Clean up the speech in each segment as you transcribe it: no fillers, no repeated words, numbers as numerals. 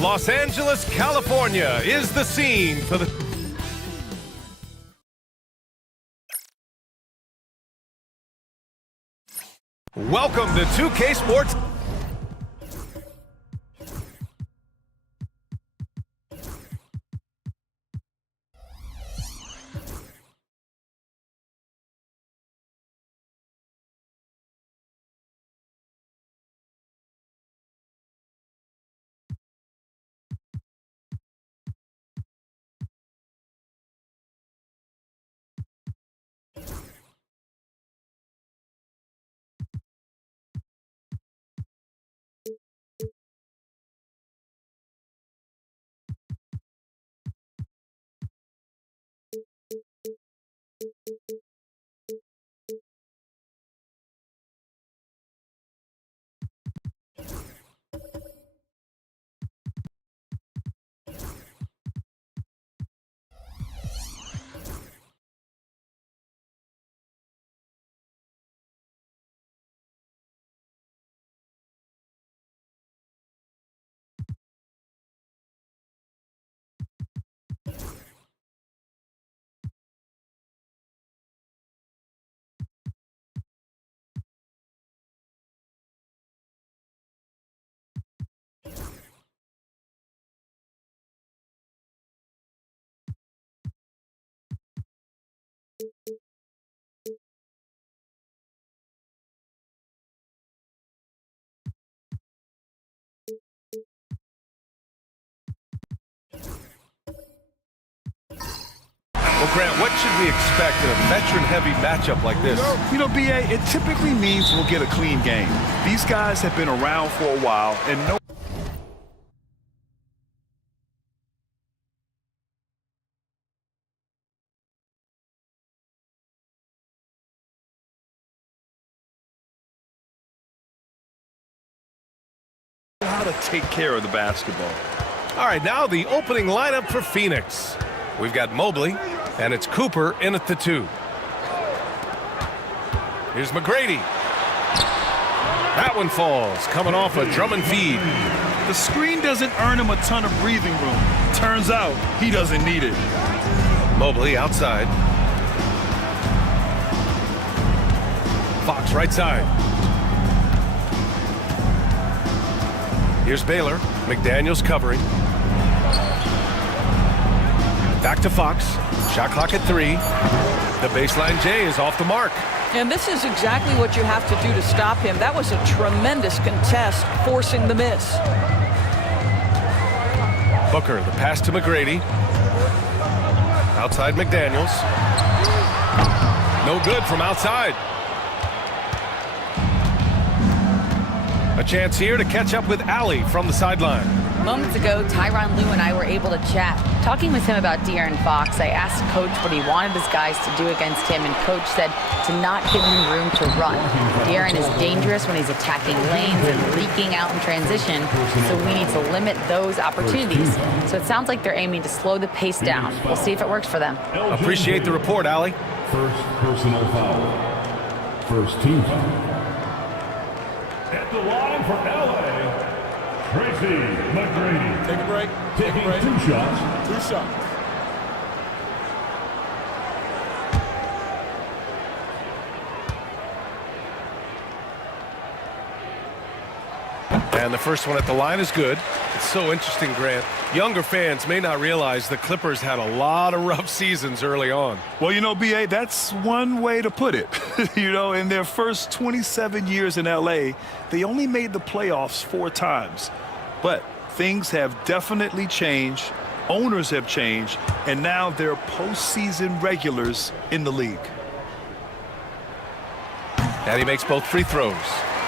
Los Angeles, California is the scene for the... Welcome to 2K Sports. Well, Grant, what should we expect in a veteran-heavy matchup like this? You know, B.A., it typically means we'll get a clean game. These guys have been around for a while and know how to take care of the basketball. All right, now the opening lineup for Phoenix. We've got Mobley, and it's Cooper in at the 2. Here's McGrady. That one falls, coming off a drum and feed. The screen doesn't earn him a ton of breathing room. Turns out he doesn't need it. Mobley outside. Fox right side. Here's Baylor. McDaniels covering. Back to Fox. Shot clock at 3. The baseline J is off the mark. And this is exactly what you have to do to stop him. That was a tremendous contest, forcing the miss. Booker, the pass to McGrady. Outside McDaniels. No good from outside. A chance here to catch up with Allie from the sideline. Moments ago, Tyronn Lue and I were able to chat. Talking with him about De'Aaron Fox, I asked Coach what he wanted his guys to do against him, and Coach said to not give him room to run. De'Aaron is dangerous when he's attacking lanes and leaking out in transition, so we need to limit those opportunities. So it sounds like they're aiming to slow the pace down. We'll see if it works for them. Appreciate the report, Allie. First personal foul. First team foul. At the line for LA, Tracy McGrady. Take a break. Taking 2 shots. 2 shots. And the first one at the line is good. It's so interesting, Grant. Younger fans may not realize the Clippers had a lot of rough seasons early on. Well, you know, B.A., that's one way to put it. You know, in their first 27 years in L.A., they only made the playoffs 4 times. But things have definitely changed. Owners have changed. And now they're postseason regulars in the league. And he makes both free throws.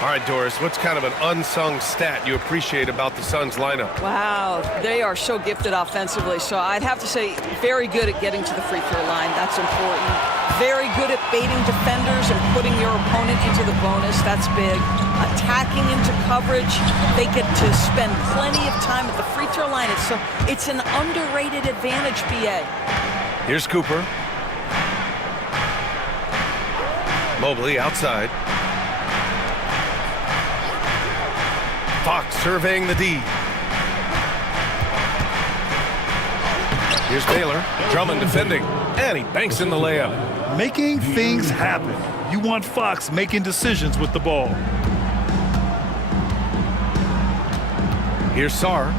All right, Doris, what's kind of an unsung stat you appreciate about the Suns lineup? Wow, they are so gifted offensively. So I'd have to say very good at getting to the free throw line. That's important. Very good at baiting defenders and putting your opponent into the bonus. That's big. Attacking into coverage. They get to spend plenty of time at the free throw line. It's an underrated advantage, BA. Here's Cooper. Mobley outside. Fox surveying the D. Here's Baylor. Drummond defending. And he banks in the layup. Making things happen. You want Fox making decisions with the ball. Here's Sarr.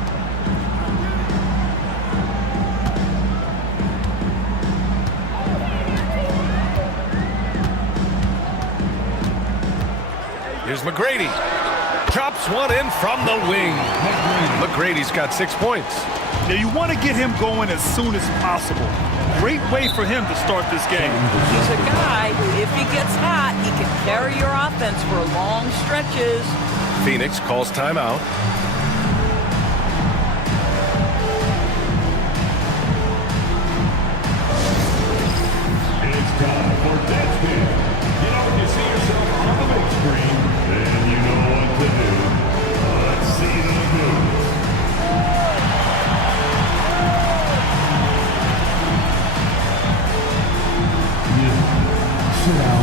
Here's McGrady. Drops one in from the wing. McGrady's got 6 points. Now you want to get him going as soon as possible. Great way for him to start this game. He's a guy who, if he gets hot, he can carry your offense for long stretches. Phoenix calls timeout. It's time for Deadspin. You know, when you see yourself on the big screen, then you know what to do. Let's see the moves. Sit down.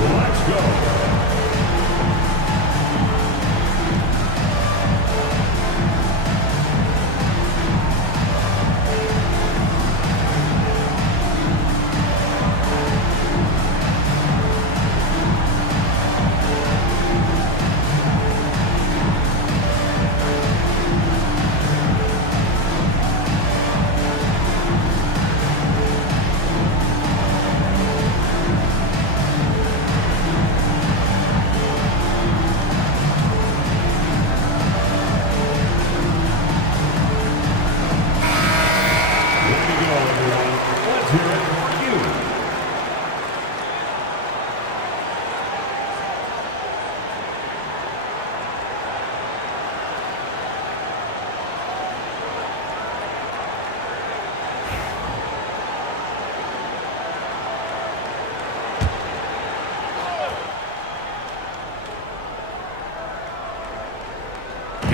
Let's go.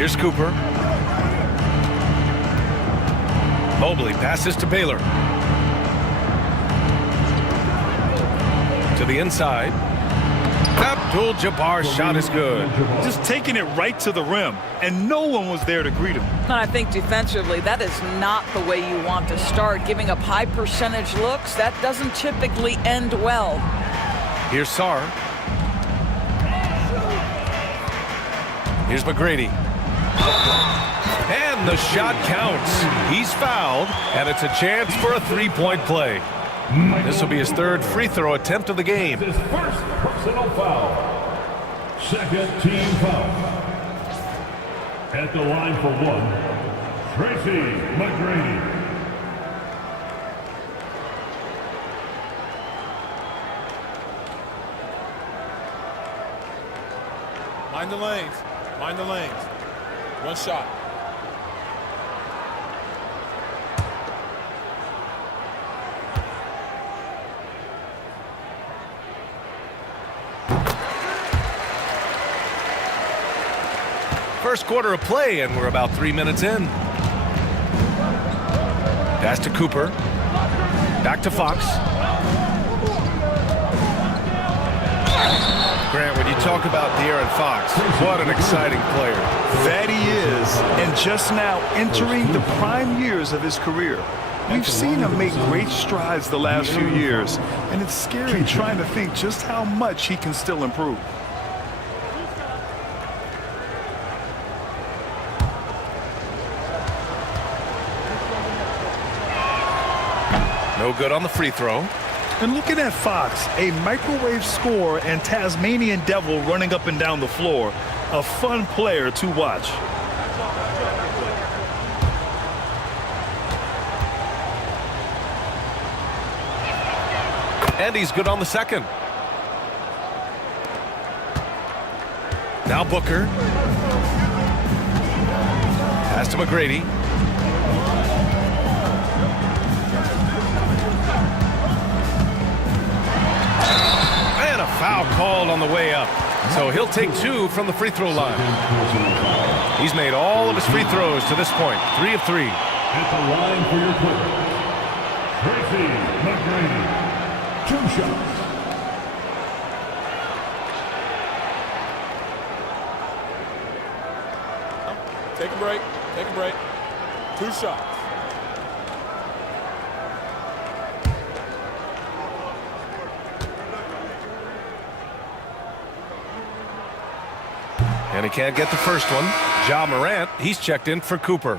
Here's Cooper. Mobley passes to Baylor. To the inside. Abdul-Jabbar's shot is good. Just taking it right to the rim, and no one was there to greet him. And I think defensively, that is not the way you want to start. Giving up high percentage looks, that doesn't typically end well. Here's Sarr. Here's McGrady. And the shot counts. He's fouled, and it's a chance for a three-point play. This will be his third free throw attempt of the game. His first personal foul. Second team foul. At the line for one, Tracy McGrady. Mind the lanes. Mind the lanes. One shot. First quarter of play, and we're about 3 minutes in. Pass to Cooper. Back to Fox. Grant, when you talk about De'Aaron Fox, what an exciting player. That he is, and just now entering the prime years of his career. We've seen him make great strides the last few years, and it's scary trying to think just how much he can still improve. No good on the free throw. And looking at Fox, a microwave scorer and Tasmanian devil running up and down the floor. A fun player to watch. And he's good on the second. Now Booker. Pass to McGrady. And a foul called on the way up. So he'll take two from the free throw line. He's made all of his free throws to this point. 3 of 3. At the line for your quick. Tracy McGrady. 2 shots. Take a break. Take a break. 2 shots. And he can't get the first one. Ja Morant, he's checked in for Cooper.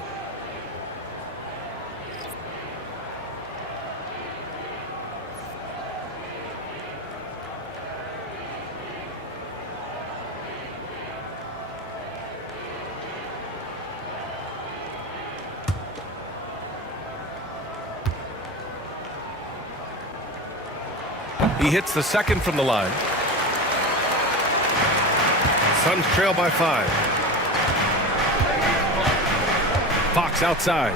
He hits the second from the line. Suns trail by 5. Fox outside.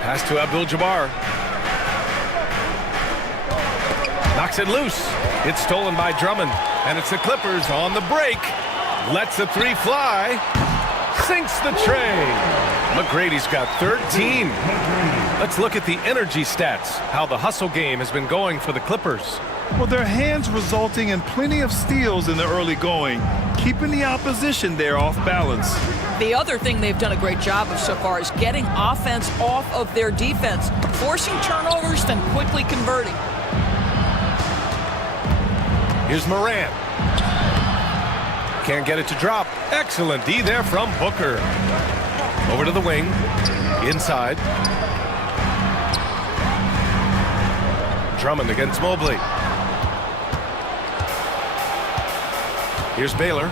Pass to Abdul-Jabbar. Knocks it loose. It's stolen by Drummond. And it's the Clippers on the break. Lets the 3 fly. Sinks the tray. McGrady's got 13. Let's look at the energy stats. How the hustle game has been going for the Clippers. Well, their hands resulting in plenty of steals in the early going, keeping the opposition there off balance. The other thing they've done a great job of so far is getting offense off of their defense, forcing turnovers, then quickly converting. Here's Morant. Can't get it to drop. Excellent D there from Booker. Over to the wing. Inside. Drummond against Mobley. Here's Baylor.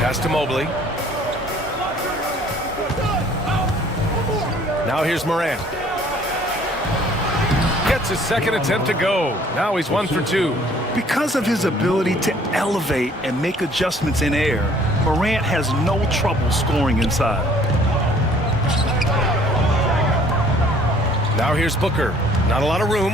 Pass to Mobley. Now here's Morant. Gets his second attempt to go. Now he's 1 for 2. Because of his ability to elevate and make adjustments in air, Morant has no trouble scoring inside. Now here's Booker. Not a lot of room.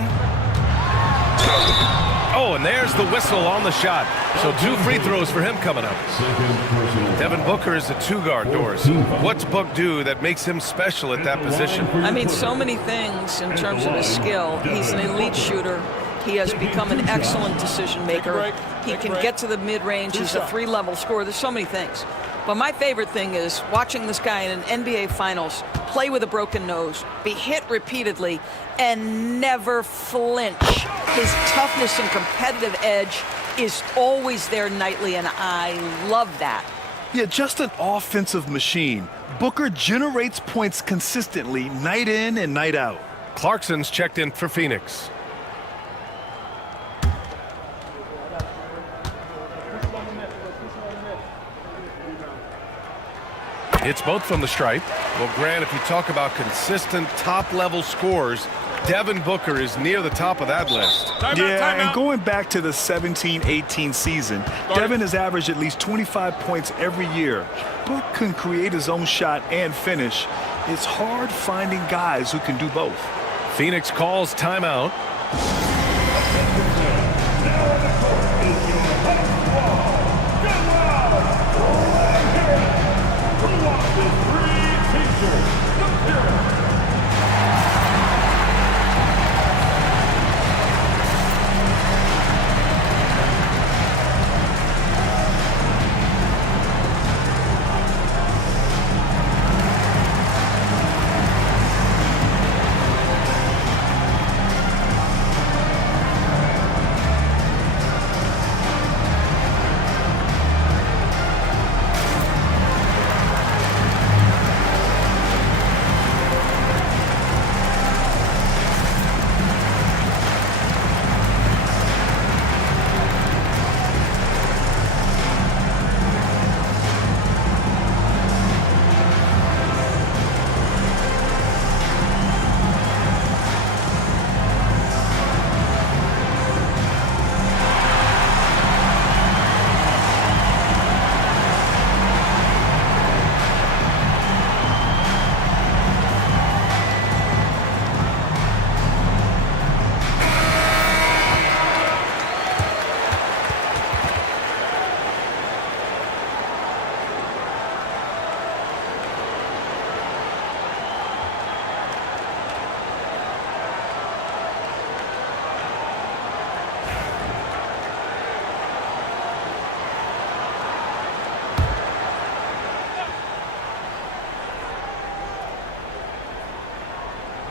Oh, and there's the whistle on the shot. So 2 free throws for him coming up. Second personal. Devin Booker is a 2-guard, Doris. What's Book do that makes him special at that position? I mean, so many things in terms of his skill. He's an elite shooter. He has become an excellent decision maker. He can get to the mid-range. He's a 3-level scorer. There's so many things. But my favorite thing is watching this guy in an NBA Finals play with a broken nose, be hit repeatedly, and never flinch. His toughness and competitive edge is always there nightly, and I love that. Yeah, just an offensive machine. Booker generates points consistently, night in and night out. Clarkson's checked in for Phoenix. It's both from the stripe. Well, Grant, if you talk about consistent top-level scores, Devin Booker is near the top of that list. And going back to the 17-18 season, Devin has averaged at least 25 points every year. Book can create his own shot and finish. It's hard finding guys who can do both. Phoenix calls timeout.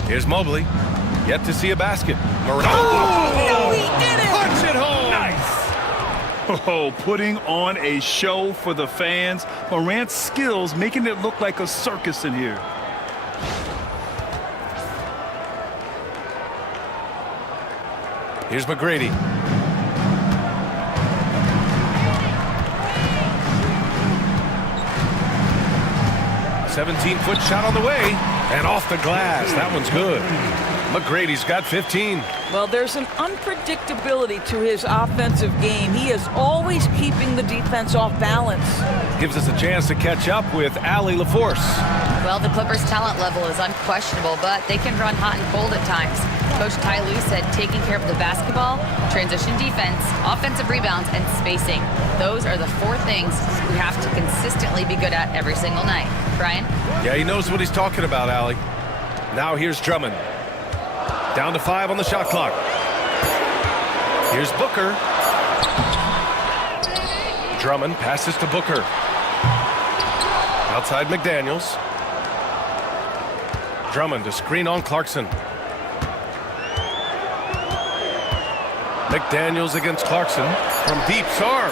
Here's Mobley. Yet to see a basket. Morant. No, he did it! Punch it home! Nice! Oh, putting on a show for the fans. Morant's skills making it look like a circus in here. Here's McGrady. A 17-foot shot on the way. And off the glass. That one's good. McGrady's got 15. Well, there's an unpredictability to his offensive game. He is always keeping the defense off balance. Gives us a chance to catch up with Allie LaForce. Well, the Clippers' talent level is unquestionable, but they can run hot and cold at times. Coach Ty Lue said taking care of the basketball, transition defense, offensive rebounds, and spacing. Those are the 4 things we have to consistently be good at every single night. Brian? Yeah, he knows what he's talking about, Allie. Now here's Drummond. Down to 5 on the shot clock. Here's Booker. Drummond passes to Booker. Outside McDaniels. Drummond to screen on Clarkson. McDaniels against Clarkson from deep. Sarr.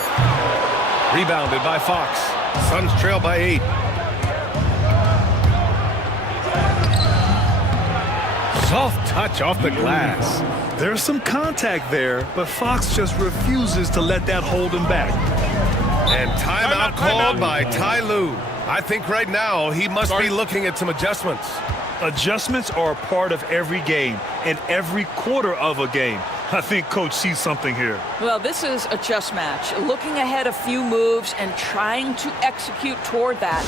Rebounded by Fox. Suns trail by 8. Soft touch off the glass. There's some contact there, but Fox just refuses to let that hold him back. And timeout called by Ty Lue. I think right now he must be looking at some adjustments. Adjustments are a part of every game and every quarter of a game. I think Coach sees something here. Well, this is a chess match. Looking ahead a few moves and trying to execute toward that.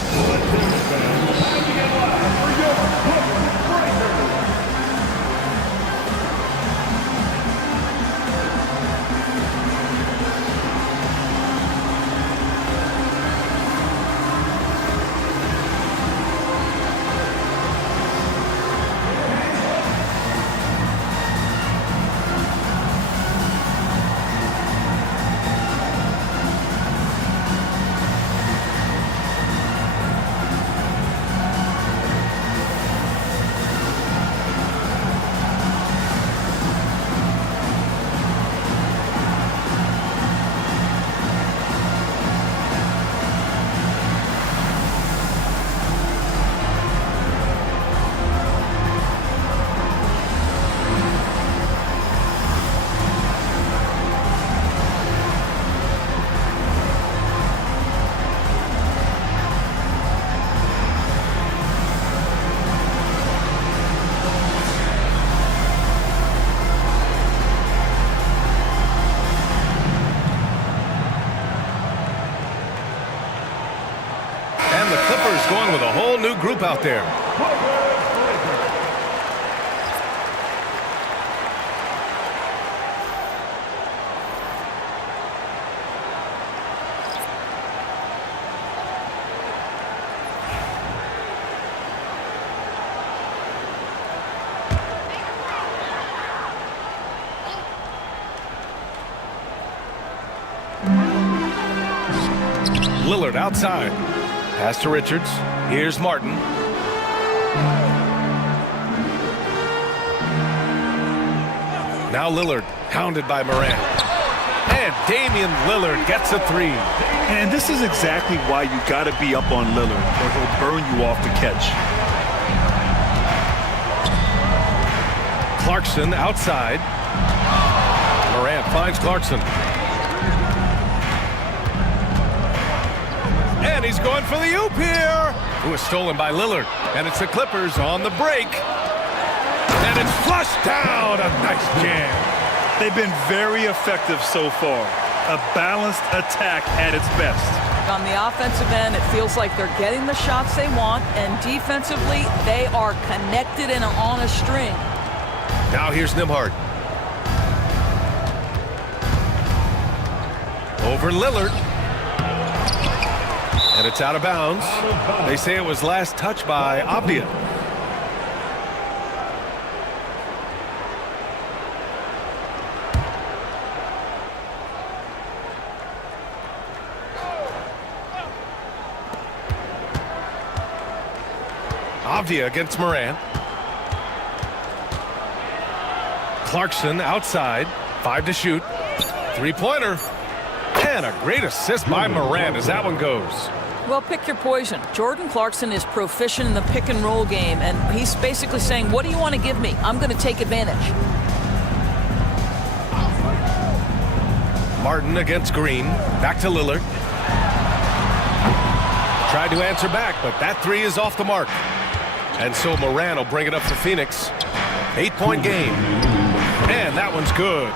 group out there. Lillard outside. Pass to Richards. Here's Martin. Now Lillard, hounded by Morant. And Damian Lillard gets a three. And this is exactly why you got to be up on Lillard, or he'll burn you off the catch. Clarkson outside. Morant finds Clarkson. And he's going for the oop here. It was stolen by Lillard. And it's the Clippers on the break. And it's flushed down. A nice jam. They've been very effective so far. A balanced attack at its best. On the offensive end, it feels like they're getting the shots they want, and defensively, they are connected and on a string. Now here's Nembhard. Over Lillard. And it's out of bounds. They say it was last touched by Avdia. Avdia against Morant. Clarkson outside. 5 to shoot. Three-pointer. And a great assist by Morant as that one goes. Well, pick your poison. Jordan Clarkson is proficient in the pick-and-roll game, and he's basically saying, what do you want to give me? I'm going to take advantage. Martin against Green. Back to Lillard. Tried to answer back, but that three is off the mark. And so Morant will bring it up for Phoenix. 8-point game. And that one's good.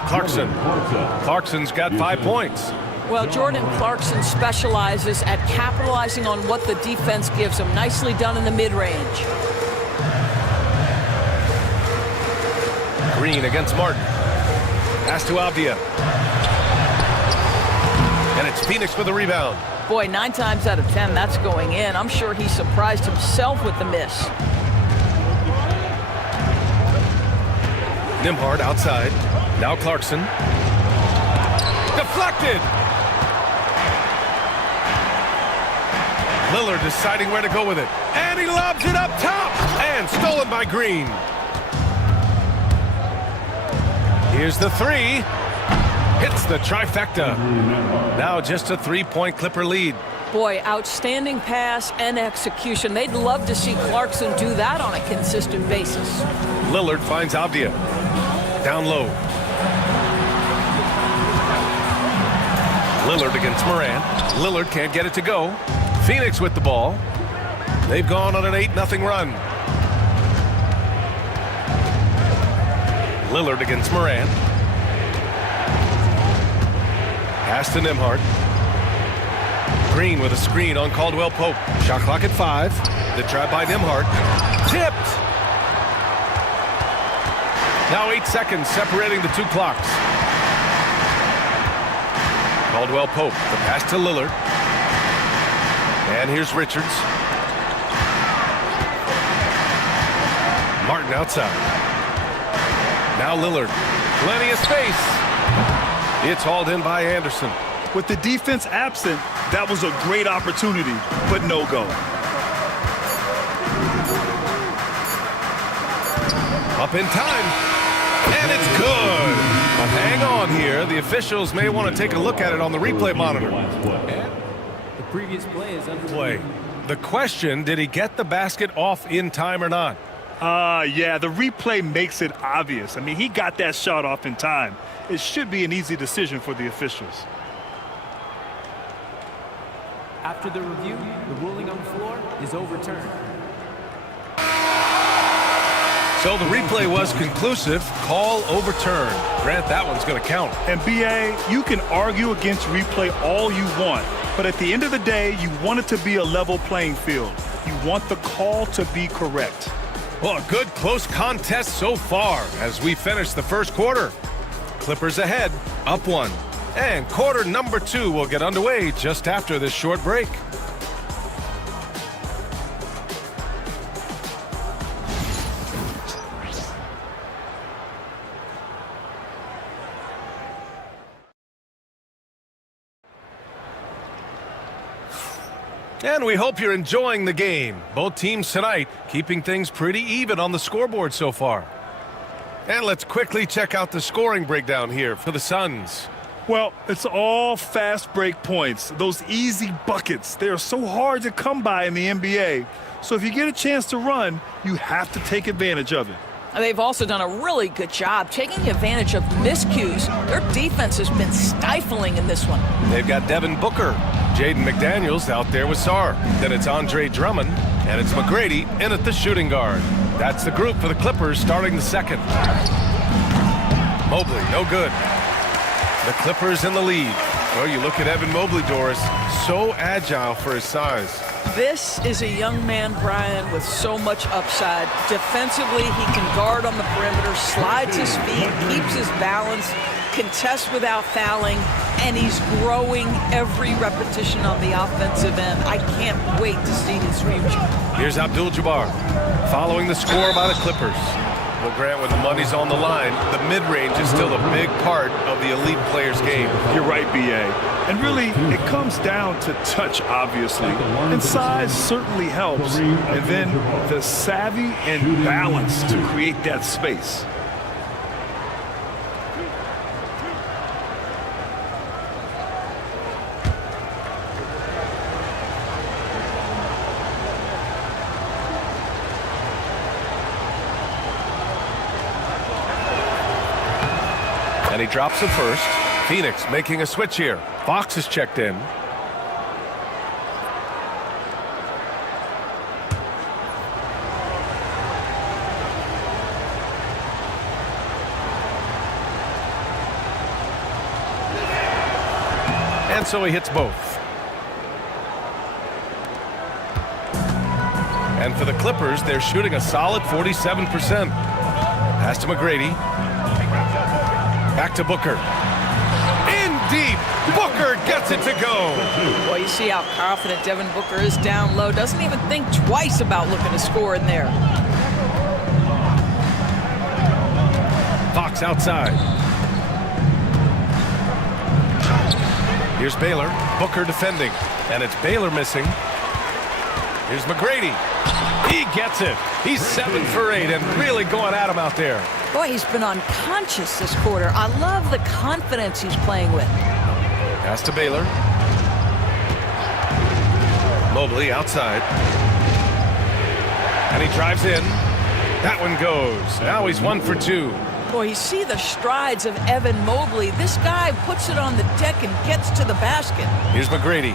Clarkson's got 5 points. Well, Jordan Clarkson specializes at capitalizing on what the defense gives him. Nicely done in the mid-range. Green against Martin. Pass to Avdia. And it's Phoenix with the rebound. Boy, 9 times out of 10, that's going in. I'm sure he surprised himself with the miss. Nembhard outside. Now Clarkson. Deflected. Lillard deciding where to go with it. And he lobs it up top. And stolen by Green. Here's the three. Hits the trifecta. Now just a 3-point Clipper lead. Boy, outstanding pass and execution. They'd love to see Clarkson do that on a consistent basis. Lillard finds Avdia. Down low. Lillard against Morant. Lillard can't get it to go. Phoenix with the ball. They've gone on an 8-0 run. Lillard against Morant. Pass to Nembhard. Green with a screen on Caldwell Pope. Shot clock at 5. The try by Nembhard. Tipped. Now 8 seconds separating the two clocks. Caldwell Pope. The pass to Lillard. And here's Richards. Martin outside. Now Lillard. Plenty of space. It's hauled in by Anderson. With the defense absent, that was a great opportunity, but no go. Up in time. And it's good. But hang on here. The officials may want to take a look at it on the replay monitor. The previous play is Play. The question, did he get the basket off in time or not? Yeah, the replay makes it obvious. I mean, he got that shot off in time. It should be an easy decision for the officials. After the review, the ruling on the floor is overturned. So the replay was conclusive. Call overturned. Grant, that one's going to count. And BA, you can argue against replay all you want, but at the end of the day, you want it to be a level playing field. You want the call to be correct. Well, a good close contest so far as we finish the first quarter. Clippers ahead, up 1. And quarter number 2 will get underway just after this short break. And we hope you're enjoying the game. Both teams tonight keeping things pretty even on the scoreboard so far. And let's quickly check out the scoring breakdown here for the Suns. Well, it's all fast break points. Those easy buckets, they are so hard to come by in the NBA. So if you get a chance to run, you have to take advantage of it. They've also done a really good job taking advantage of miscues. Their defense has been stifling in this one. They've got Devin Booker, Jaden McDaniels out there with Sarr. Then it's Andre Drummond, and it's McGrady in at the shooting guard. That's the group for the Clippers starting the second. Mobley, no good. The Clippers in the lead. Well, you look at Evan Mobley, Doris, so agile for his size. This is a young man, Brian, with so much upside. Defensively, he can guard on the perimeter, slides his feet, keeps his balance, contests without fouling, and he's growing every repetition on the offensive end. I can't wait to see his future. Here's Abdul-Jabbar following the score by the Clippers. Well, Grant, when the money's on the line, the mid-range is still a big part of the elite player's game. You're right, B.A. And really, it comes down to touch, obviously. And size certainly helps. And then the savvy and balance to create that space. And he drops it first. Phoenix making a switch here. Fox is checked in. And so he hits both. And for the Clippers, they're shooting a solid 47%. Pass to McGrady. Back to Booker. In deep. Booker gets it to go. Well, you see how confident Devin Booker is down low. Doesn't even think twice about looking to score in there. Fox outside. Here's Baylor. Booker defending. And it's Baylor missing. Here's McGrady. He gets it. He's 7 for 8 and really going at him out there. Boy, he's been unconscious this quarter. I love the confidence he's playing with. Pass to Baylor. Mobley outside. And he drives in. That one goes. Now he's 1 for 2. Boy, you see the strides of Evan Mobley. This guy puts it on the deck and gets to the basket. Here's McGrady.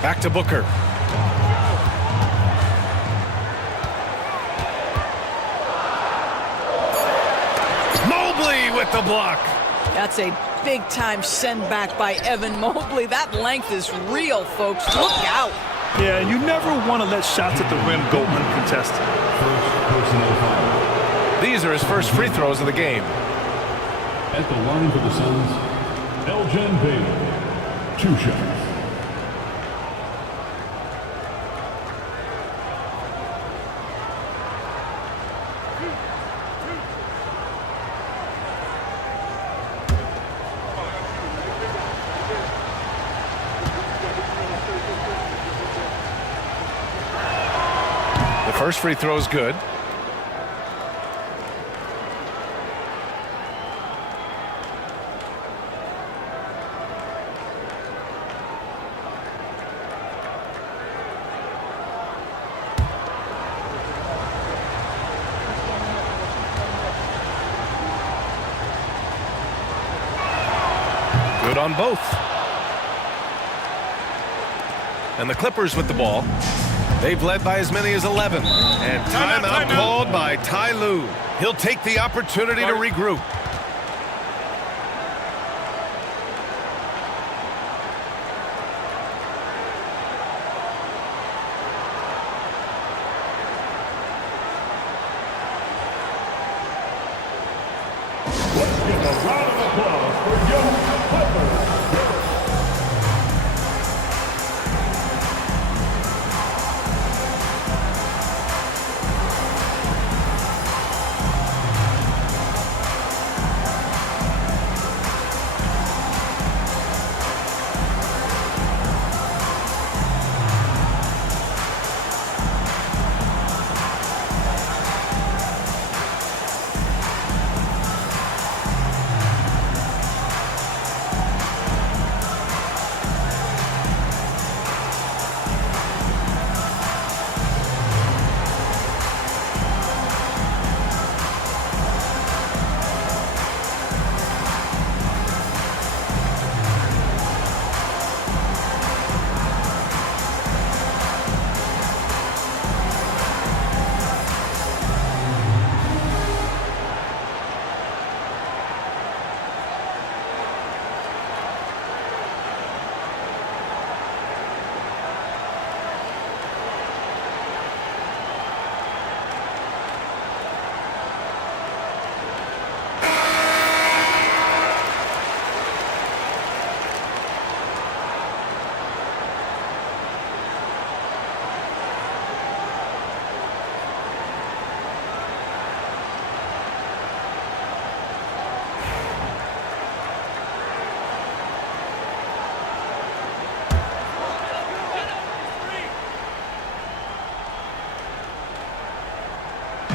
Back to Booker. Mobley with the block. That's a big-time send-back by Evan Mobley. That length is real, folks. Look out. Yeah, you never want to let shots at the rim go uncontested. First personal foul. These are his first free throws of the game. At the line for the Suns, Elgin Baylor. 2 shots. First free throw is good. Good on both. And the Clippers with the ball. They've led by as many as 11. And timeout called by Ty Lue. He'll take the opportunity to regroup. Let's give a round of applause for your Clippers.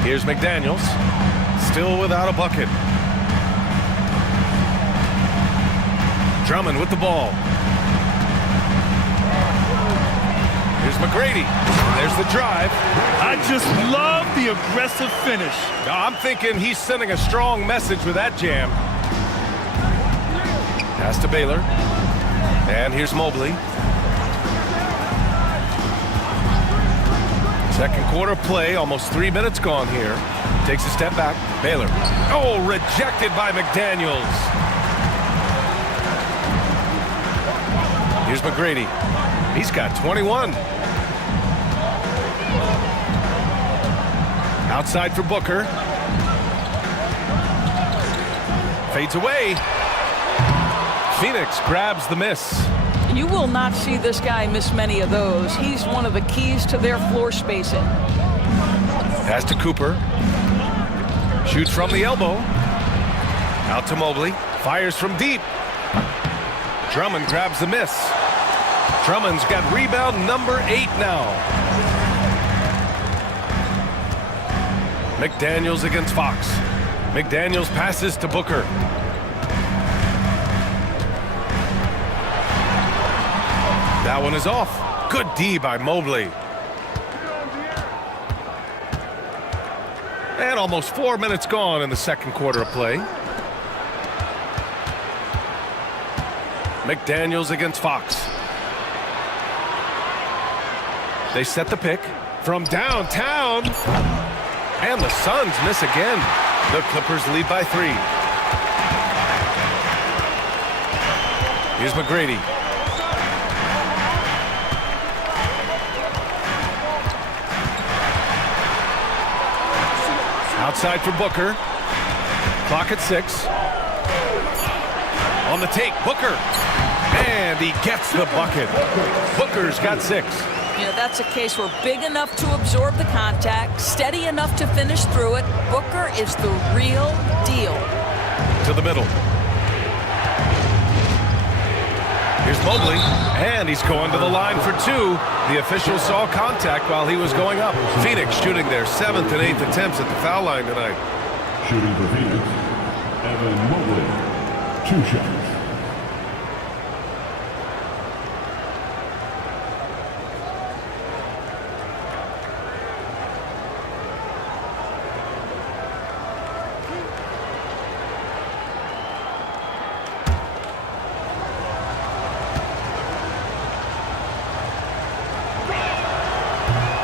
Here's McDaniels, still without a bucket. Drummond with the ball. Here's McGrady. There's the drive. I just love the aggressive finish. Now, I'm thinking he's sending a strong message with that jam. Pass to Baylor. And here's Mobley. Second quarter play, almost 3 minutes gone here. Takes a step back. Baylor. Oh, rejected by McDaniels. Here's McGrady. He's got 21. Outside for Booker. Fades away. Phoenix grabs the miss. You will not see this guy miss many of those. He's one of the keys to their floor spacing. Pass to Cooper. Shoots from the elbow. Out to Mobley. Fires from deep. Drummond grabs the miss. Drummond's got rebound number 8 now. McDaniels against Fox. McDaniels passes to Booker. That one is off. Good D by Mobley. And almost 4 minutes gone in the second quarter of play. McDaniels against Fox. They set the pick from downtown. And the Suns miss again. The Clippers lead by 3. Here's McGrady. Outside for Booker. Clock at 6. On the take, Booker. And he gets the bucket. Booker's got 6. You know, that's a case where big enough to absorb the contact, steady enough to finish through it. Booker is the real deal. To the middle. Here's Mobley, and he's going to the line for 2. The official saw contact while he was going up. Phoenix shooting their 7th and 8th attempts at the foul line tonight. Shooting for Phoenix, Evan Mobley. 2 shots.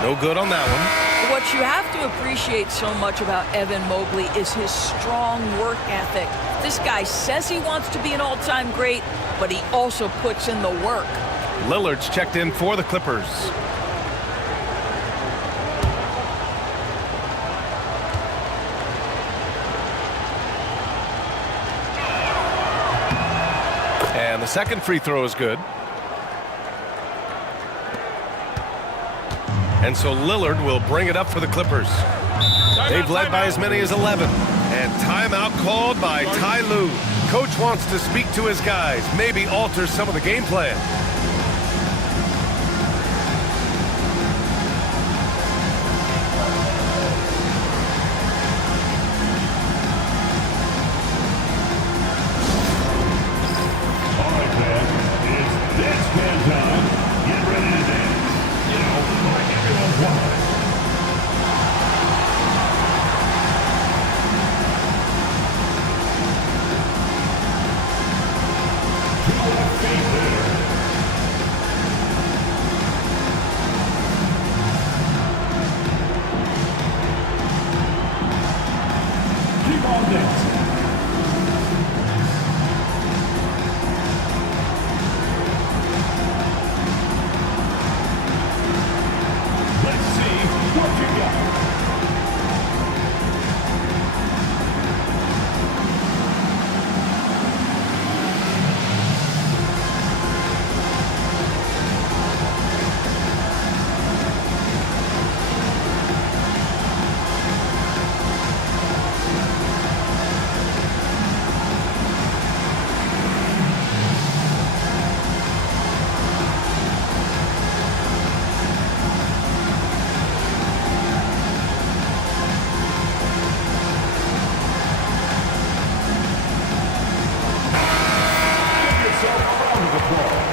No good on that one. What you have to appreciate so much about Evan Mobley is his strong work ethic. This guy says he wants to be an all-time great, but he also puts in the work. Lillard's checked in for the Clippers. And the second free throw is good. And so Lillard will bring it up for the Clippers. They've led by as many as 11. And timeout called by Ty Lue. Coach wants to speak to his guys, maybe alter some of the game plan. All right, man. It's dance band time. Get ready to dance. You know, like everyone's watching. Keep on dancing. Let's see what you got. Give yourself a round of applause.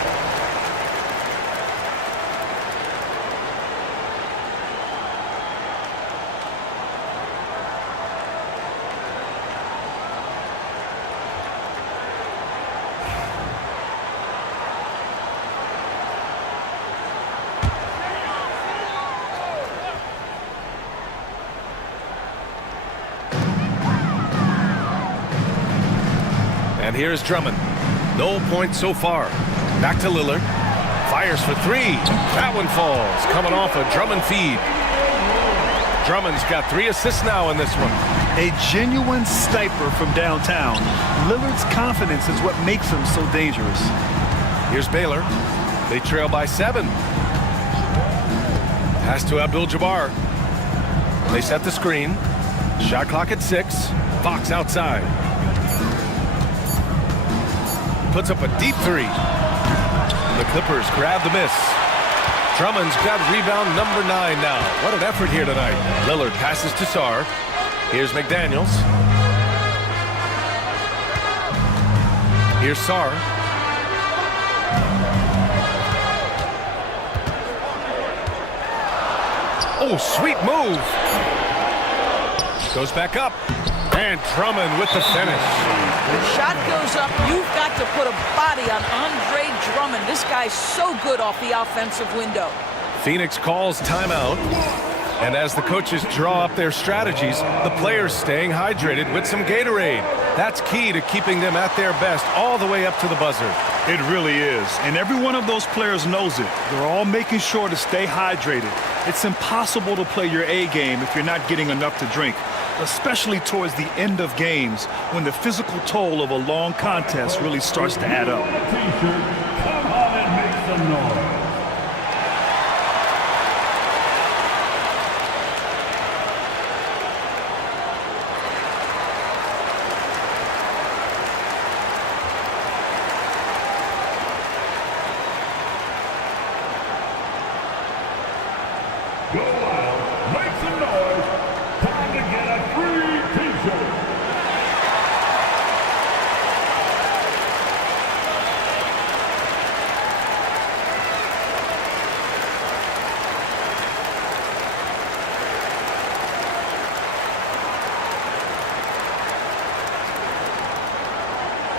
And here's Drummond. No points so far. Back to Lillard. Fires for three. That one falls. Coming off a Drummond feed. Drummond's got 3 assists now in this one. A genuine sniper from downtown. Lillard's confidence is what makes him so dangerous. Here's Baylor. They trail by 7. Pass to Abdul-Jabbar. They set the screen. Shot clock at 6. Fox outside. Puts up a deep 3. The Clippers grab the miss. Drummond's got rebound number 9 now. What an effort here tonight. Lillard passes to Sarr. Here's McDaniels. Here's Sarr. Oh, sweet move. Goes back up. And Drummond with the finish. The shot goes up. You've got to put a body on Andre Drummond. This guy's so good off the offensive window. Phoenix calls timeout. And as the coaches draw up their strategies, the players staying hydrated with some Gatorade. That's key to keeping them at their best all the way up to the buzzer. It really is. And every one of those players knows it. They're all making sure to stay hydrated. It's impossible to play your A game if you're not getting enough to drink, especially towards the end of games when the physical toll of a long contest really starts to add up. T-shirt, come on and make some noise. Go out, make some noise. Time to get a free T-shirt.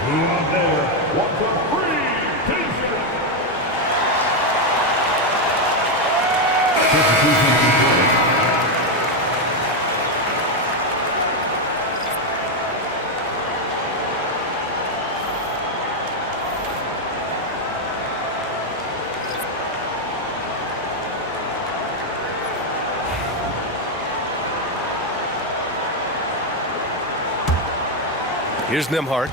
Who out there wants a free T-shirt? Here's Nembhard.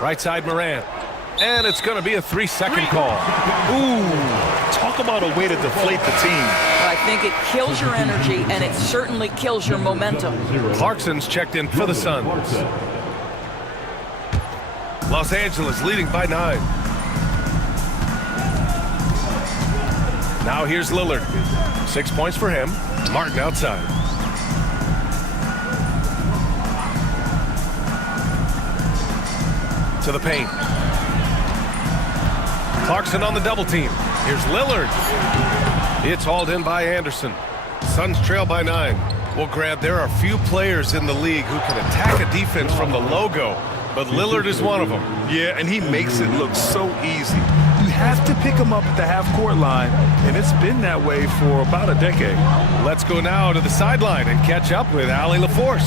Right side Moran. And it's going to be a 3-second call. Ooh, talk about a way to deflate the team. I think it kills your energy, and it certainly kills your momentum. Clarkson's checked in for the Suns. Los Angeles leading by 9. Now here's Lillard. 6 points for him. Martin outside. To the paint. Clarkson on the double team. Here's Lillard. It's hauled in by Anderson. Suns trail by 9. Well, Grant, there are few players in the league who can attack a defense from the logo, but Lillard is one of them. Yeah, and he makes it look so easy. You have to pick him up at the half-court line, and it's been that way for about a decade. Let's go now to the sideline and catch up with Allie LaForce.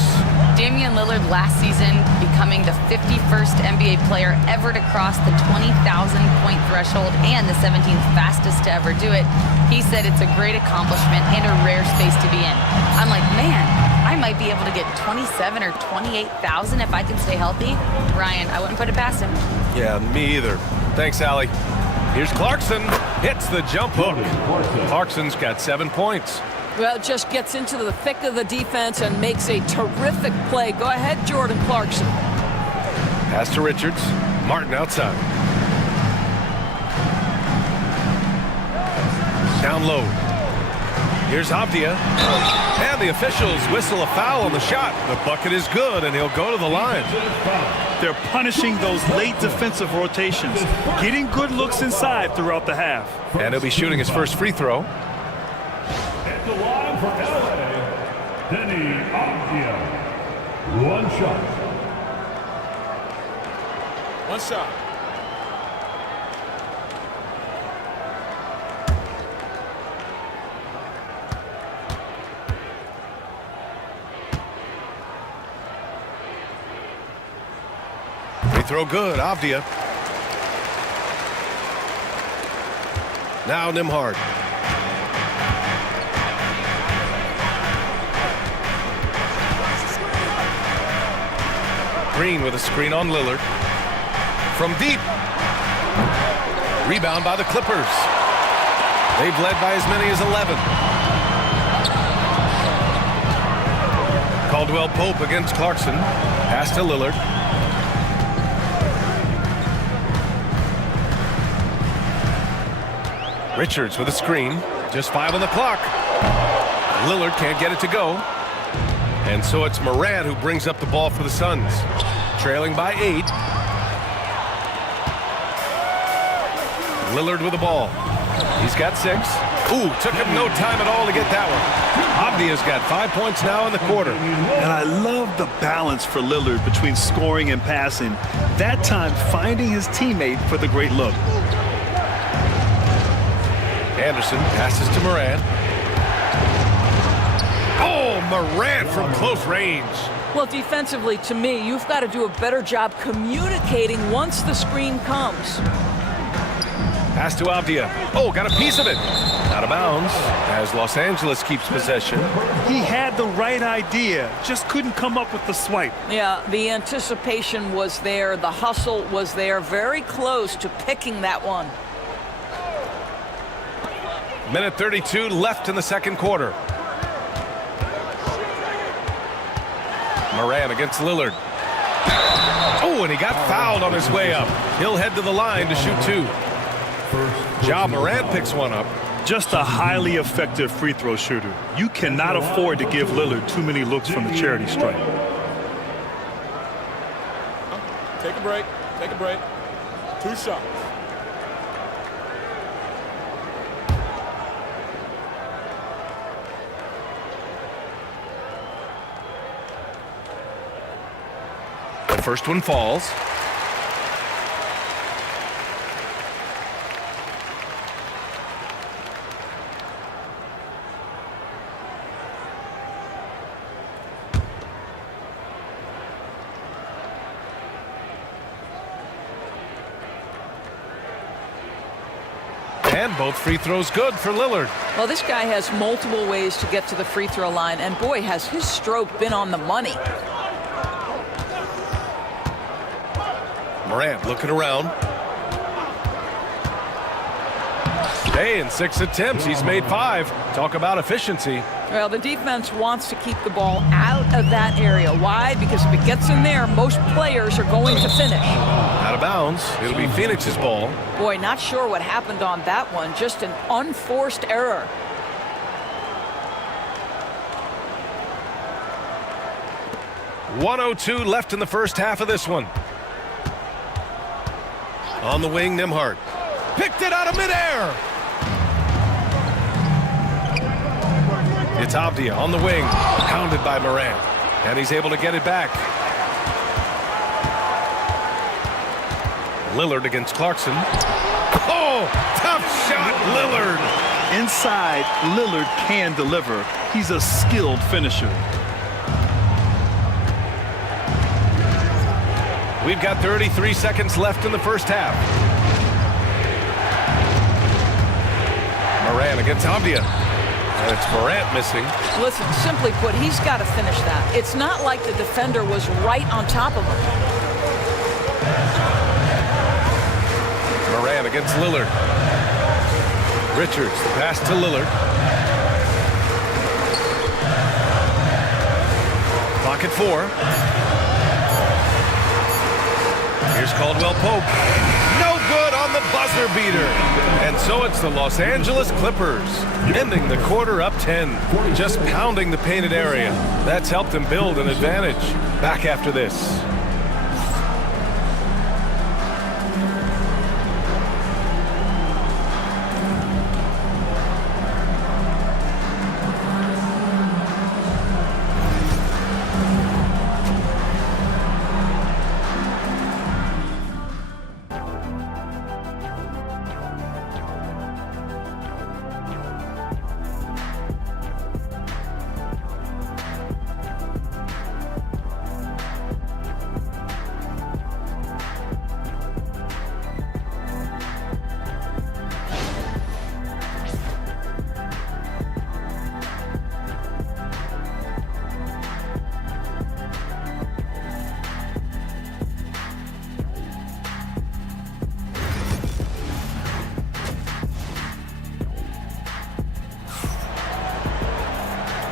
Damian Lillard last season becoming the 51st NBA player ever to cross the 20,000-point threshold and the 17th fastest to ever do it. He said it's a great accomplishment and a rare space to be in. I'm like, man, I might be able to get 27 or 28,000 if I can stay healthy. Ryan, I wouldn't put it past him. Yeah, me either. Thanks, Allie. Here's Clarkson. Hits the jump hook. Clarkson's got 7 points. Well, just gets into the thick of the defense and makes a terrific play. Go ahead, Jordan Clarkson. Pass to Richards. Martin outside. Down low. Here's Avdia. And the officials whistle a foul on the shot. The bucket is good, and he'll go to the line. They're punishing those late defensive rotations, getting good looks inside throughout the half. And he'll be shooting his first free throw. At the line for LA, Denny Avdia. 1 shot. 1 shot. Free throw good, Avdia. Now Nimhard. Green with a screen on Lillard. From deep. Rebound by the Clippers. They've led by as many as 11. Caldwell Pope against Clarkson. Pass to Lillard. Richards with a screen. Just 5 on the clock. Lillard can't get it to go. And so it's Moran who brings up the ball for the Suns. Trailing by 8. Lillard with the ball. He's got 6. Ooh, took him no time at all to get that one. Avdia's got 5 points now in the quarter. And I love the balance for Lillard between scoring and passing. That time finding his teammate for the great look. Anderson passes to Moran. Oh, Moran from close range. Well, defensively, to me, you've got to do a better job communicating once the screen comes. Pass to Avdia. Oh, got a piece of it. Out of bounds as Los Angeles keeps possession. He had the right idea, just couldn't come up with the swipe. Yeah, the anticipation was there. The hustle was there. Very close to picking that one. Minute 32 left in the second quarter. Moran against Lillard. Oh, and he got fouled on his way up. He'll head to the line to shoot 2. Ja Moran picks one up. Just a highly effective free throw shooter. You cannot afford to give Lillard too many looks from the charity stripe. Take a break. Take a break. 2 shots. The first one falls. And both free throws good for Lillard. Well, this guy has multiple ways to get to the free throw line, and boy, has his stroke been on the money. Morant looking around. Hey, in 6 attempts, he's made 5. Talk about efficiency. Well, the defense wants to keep the ball out of that area. Why? Because if it gets in there, most players are going to finish. Out of bounds. It'll be Phoenix's ball. Boy, not sure what happened on that one. Just an unforced error. .102 left in the first half of this one. On the wing, Nembhard. Picked it out of midair. It's Avdia on the wing, pounded by Morant, and he's able to get it back. Lillard against Clarkson. Oh, tough shot, Lillard. Inside, Lillard can deliver. He's a skilled finisher. We've got 33 seconds left in the first half. Morant against Avdia. And it's Morant missing. Listen, simply put, he's got to finish that. It's not like the defender was right on top of him. Morant against Lillard. Richards, the pass to Lillard. Clock at 4. Here's Caldwell Pope. No good on the buzzer beater. And so it's the Los Angeles Clippers, ending the quarter up 10, just pounding the painted area. That's helped them build an advantage. Back after this.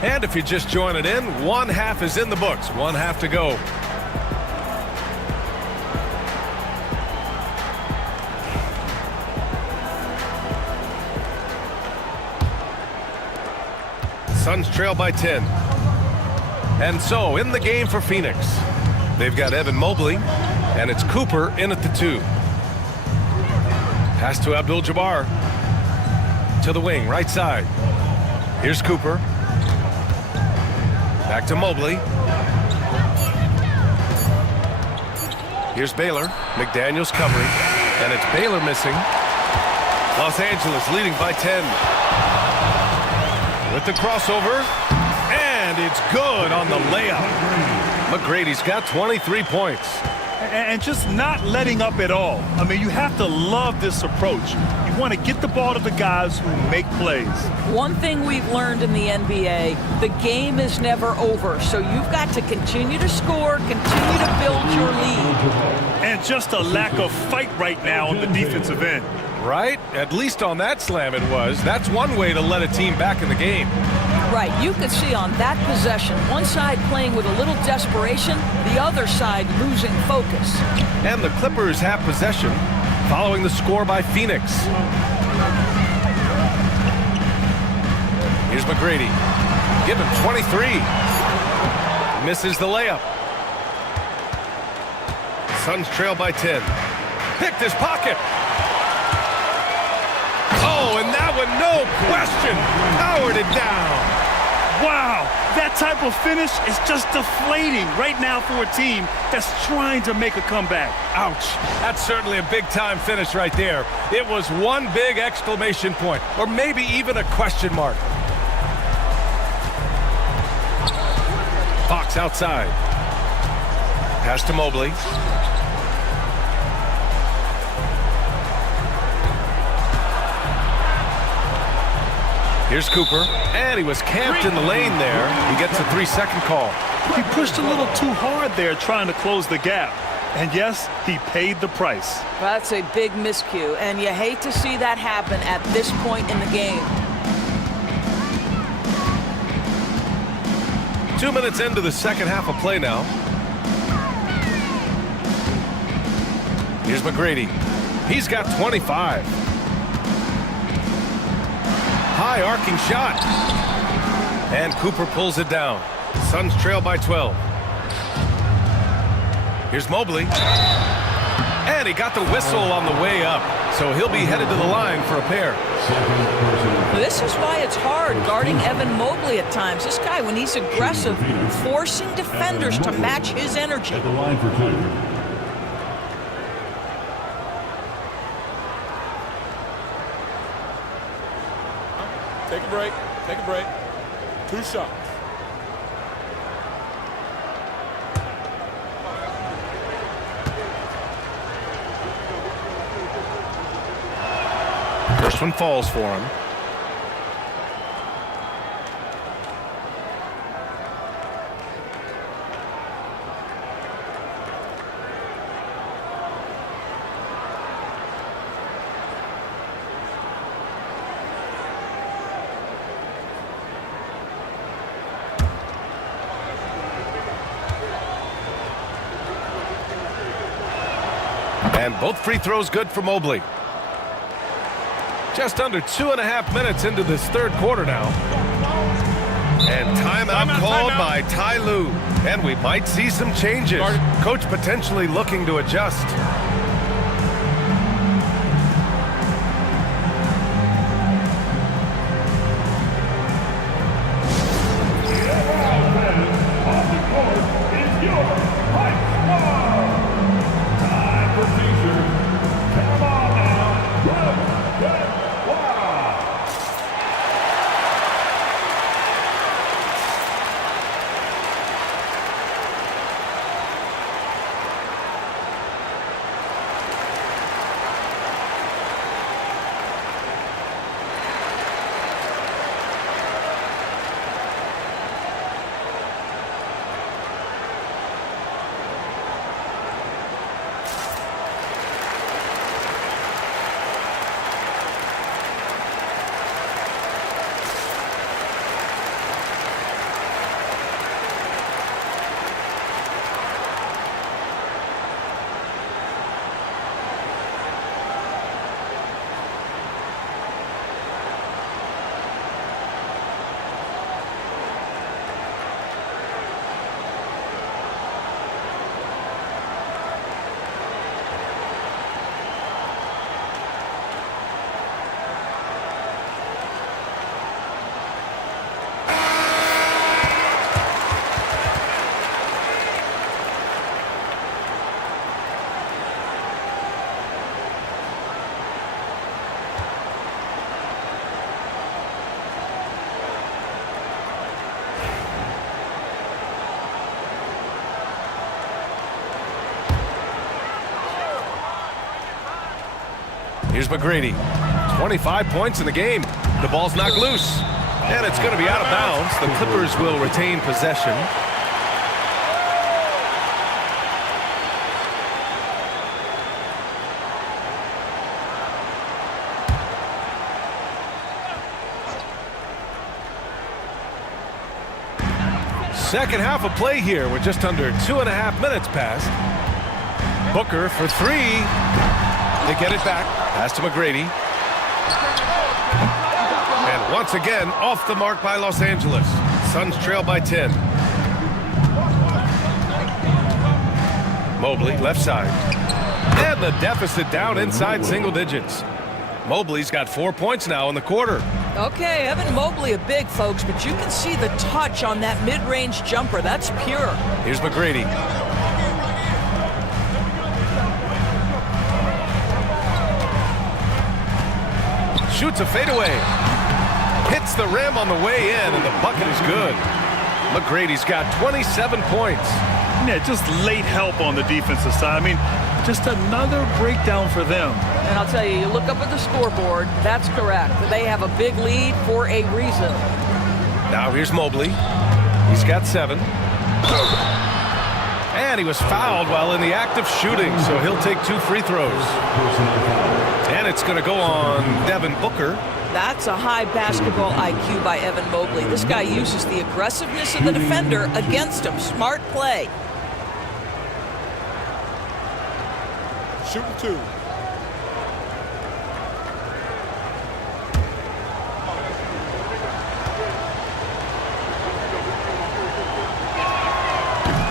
And if you're just joining in, one half is in the books. One half to go. Suns trail by 10. And so in the game for Phoenix, they've got Evan Mobley, and it's Cooper in at the 2. Pass to Abdul-Jabbar. To the wing, right side. Here's Cooper. Back to Mobley. Here's Baylor. McDaniels covering. And it's Baylor missing. Los Angeles leading by 10. With the crossover. And it's good on the layup. McGrady's got 23 points. And just not letting up at all. I mean, you have to love this approach. You want to get the ball to the guys who make plays. One thing we've learned in the NBA, the game is never over. So you've got to continue to score, continue to build your lead. And just a lack of fight right now on the defensive end. Right? At least on that slam it was. That's one way to let a team back in the game. Right, you could see on that possession, one side playing with a little desperation, the other side losing focus. And the Clippers have possession following the score by Phoenix. Here's McGrady. Give him 23. Misses the layup. Suns trail by 10. Picked his pocket. Oh, and that one, no question, powered it down. Wow, that type of finish is just deflating right now for a team that's trying to make a comeback. Ouch. That's certainly a big-time finish right there. It was one big exclamation point, or maybe even a question mark. Fox outside. Pass to Mobley. Here's Cooper, and he was camped in the lane there. He gets a 3-second call. He pushed a little too hard there trying to close the gap. And yes, he paid the price. That's a big miscue, and you hate to see that happen at this point in the game. 2 minutes into the second half of play now. Here's McGrady. He's got 25. High arcing shot. And Cooper pulls it down. Suns trail by 12. Here's Mobley. And he got the whistle on the way up. So he'll be headed to the line for a pair. This is why it's hard guarding Evan Mobley at times. This guy, when he's aggressive, forcing defenders to match his energy. At the line for 2. Take a break. Take a break. 2 shots. First one falls for him. And both free throws good for Mobley. Just under 2.5 minutes into this third quarter now. And timeout called by Ty Lue. And we might see some changes. Coach potentially looking to adjust. Here's McGrady. 25 points in the game. The ball's knocked loose. And it's going to be out of bounds. The Clippers will retain possession. Second half of play here with just under 2.5 minutes passed. Booker for 3. They get it back. Pass to McGrady. And once again, off the mark by Los Angeles. Suns trail by 10. Mobley, left side. And the deficit down inside single digits. Mobley's got 4 points now in the quarter. Okay, Evan Mobley a big, folks, but you can see the touch on that mid-range jumper. That's pure. Here's McGrady. Shoots a fadeaway. Hits the rim on the way in, and the bucket is good. McGrady's got 27 points. Yeah, just late help on the defensive side. I mean, just another breakdown for them. And I'll tell you, you look up at the scoreboard, that's correct. They have a big lead for a reason. Now here's Mobley. He's got 7. And And he was fouled while in the act of shooting, so he'll take 2 free throws. And it's going to go on Devin Booker. That's a high basketball IQ by Evan Mobley. This guy uses the aggressiveness of the defender against him. Smart play. Shooting 2.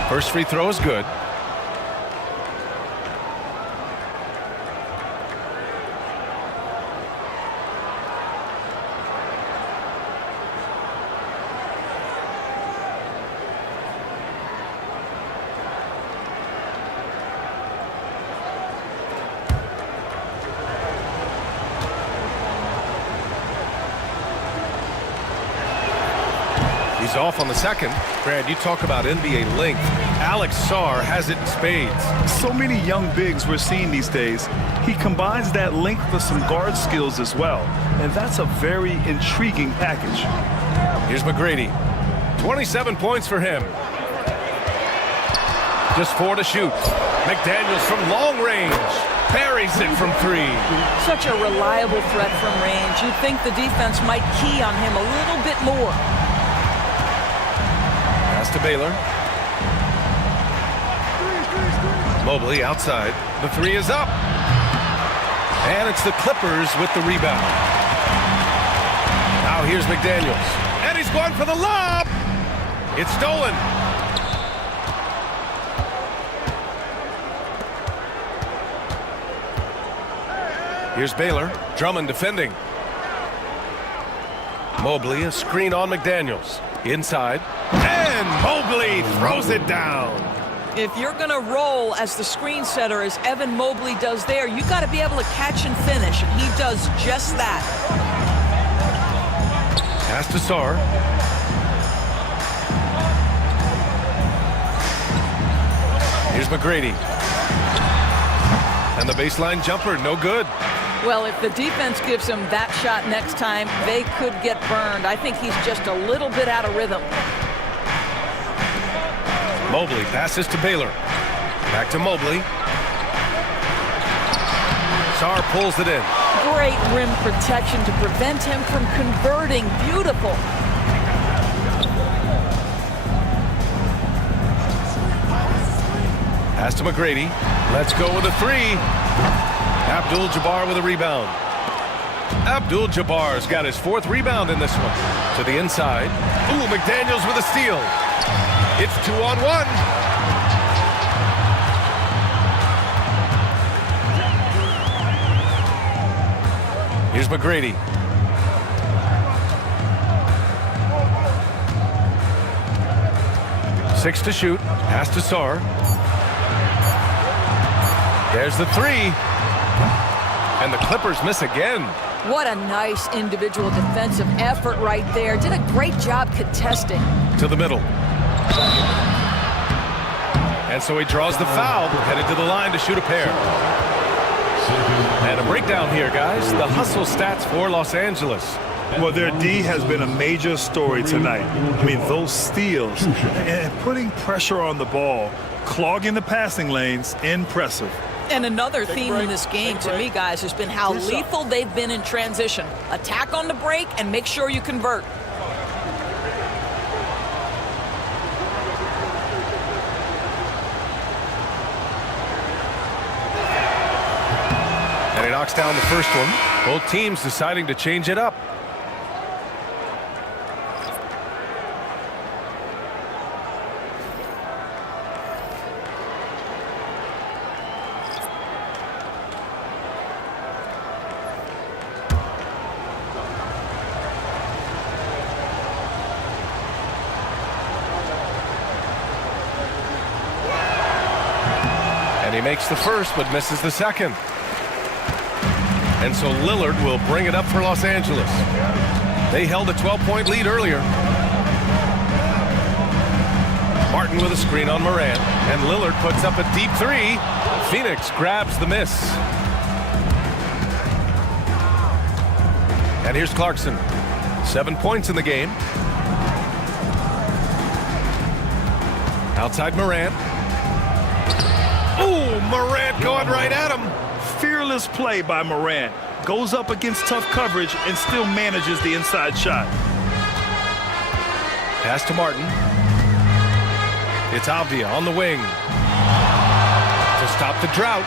First free throw is good. He's off on the second. Brad, you talk about NBA length. Alex Sarr has it in spades. So many young bigs we're seeing these days. He combines that length with some guard skills as well. And that's a very intriguing package. Here's McGrady. 27 points for him. Just 4 to shoot. McDaniels from long range. Buries it from 3. Such a reliable threat from range. You'd think the defense might key on him a little bit more. Pass to Baylor. Mobley outside. The 3 is up. And it's the Clippers with the rebound. Now here's McDaniels. And he's going for the lob. It's stolen. Here's Baylor. Drummond defending. Mobley, a screen on McDaniels. Inside. And Mobley throws it down. If you're going to roll as the screen setter as Evan Mobley does there, you got to be able to catch and finish, and he does just that. Pass to Sarr. Here's McGrady. And the baseline jumper, no good. Well, if the defense gives him that shot next time, they could get burned. I think he's just a little bit out of rhythm. Mobley passes to Baylor. Back to Mobley. Sarr pulls it in. Great rim protection to prevent him from converting. Beautiful. Pass to McGrady. Let's go with a 3. Abdul-Jabbar with a rebound. Abdul-Jabbar's got his 4th rebound in this one. To the inside. Ooh, McDaniels with a steal. It's 2-on-1. Here's McGrady. Six to shoot. Pass to Sarr. There's the 3. And the Clippers miss again. What a nice individual defensive effort right there. Did a great job contesting. To the middle. And so he draws the foul, headed to the line to shoot a pair. And a breakdown here, guys. The hustle stats for Los Angeles. Well, their D has been a major story tonight. I mean, those steals and putting pressure on the ball, clogging the passing lanes, impressive. And another theme in this game to me, guys, has been how lethal they've been in transition. Attack on the break and make sure you convert. And he knocks down the first one. Both teams deciding to change it up. He makes the first, but misses the second. And so Lillard will bring it up for Los Angeles. They held a 12-point lead earlier. Martin with a screen on Morant. And Lillard puts up a deep 3. Phoenix grabs the miss. And here's Clarkson. 7 points in the game. Outside Morant. Ooh, Morant going right at him. Fearless play by Morant. Goes up against tough coverage and still manages the inside shot. Pass to Martin. It's Avdia on the wing. To stop the drought.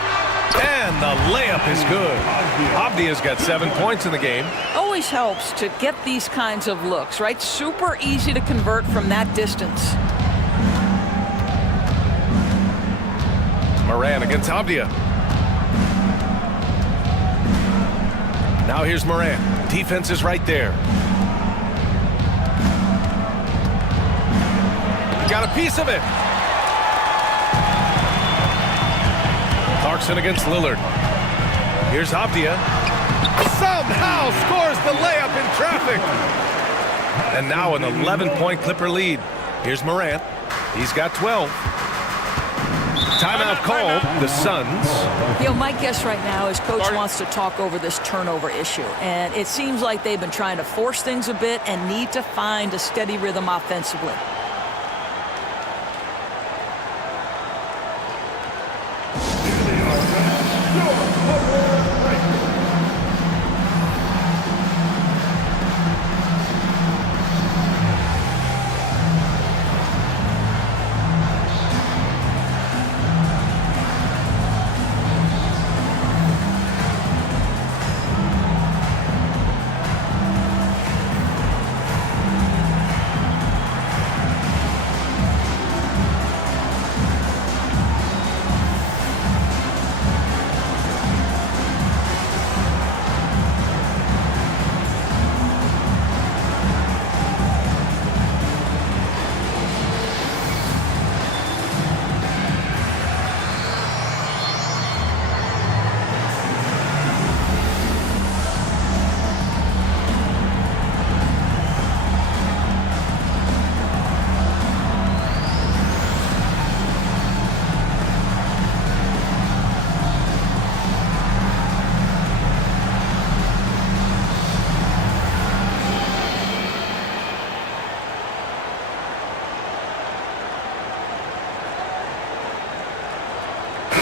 And the layup is good. Avdia's got 7 points in the game. Always helps to get these kinds of looks, right? Super easy to convert from that distance. Morant against Avdia. Now here's Morant. Defense is right there. Got a piece of it. Clarkson against Lillard. Here's Avdia. Somehow scores the layup in traffic. And now an 11-point Clipper lead. Here's Morant. He's got 12. Timeout called. The Suns. You know, my guess right now is Coach wants to talk over this turnover issue. And it seems like they've been trying to force things a bit and need to find a steady rhythm offensively.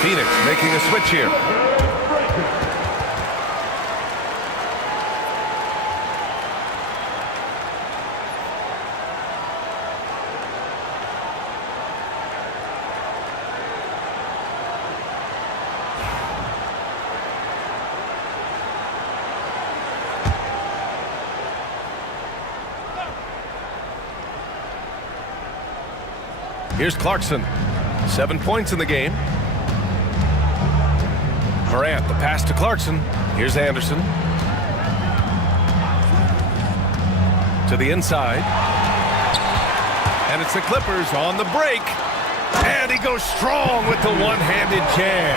Phoenix making a switch here. Here's Clarkson. 7 points in the game. Morant, the pass to Clarkson. Here's Anderson. To the inside. And it's the Clippers on the break. And he goes strong with the one-handed jam.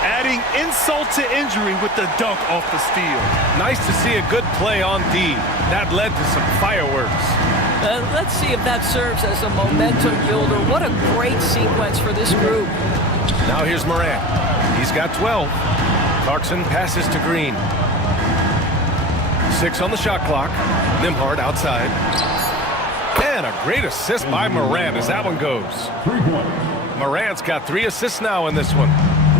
Adding insult to injury with the dunk off the steal. Nice to see a good play on D. That led to some fireworks. Let's see if that serves as a momentum builder. What a great sequence for this group. Now here's Morant. He's got 12. Clarkson passes to Green. 6 on the shot clock. Nembhard outside. And a great assist by Morant as that one goes. Morant's got 3 assists now in this one.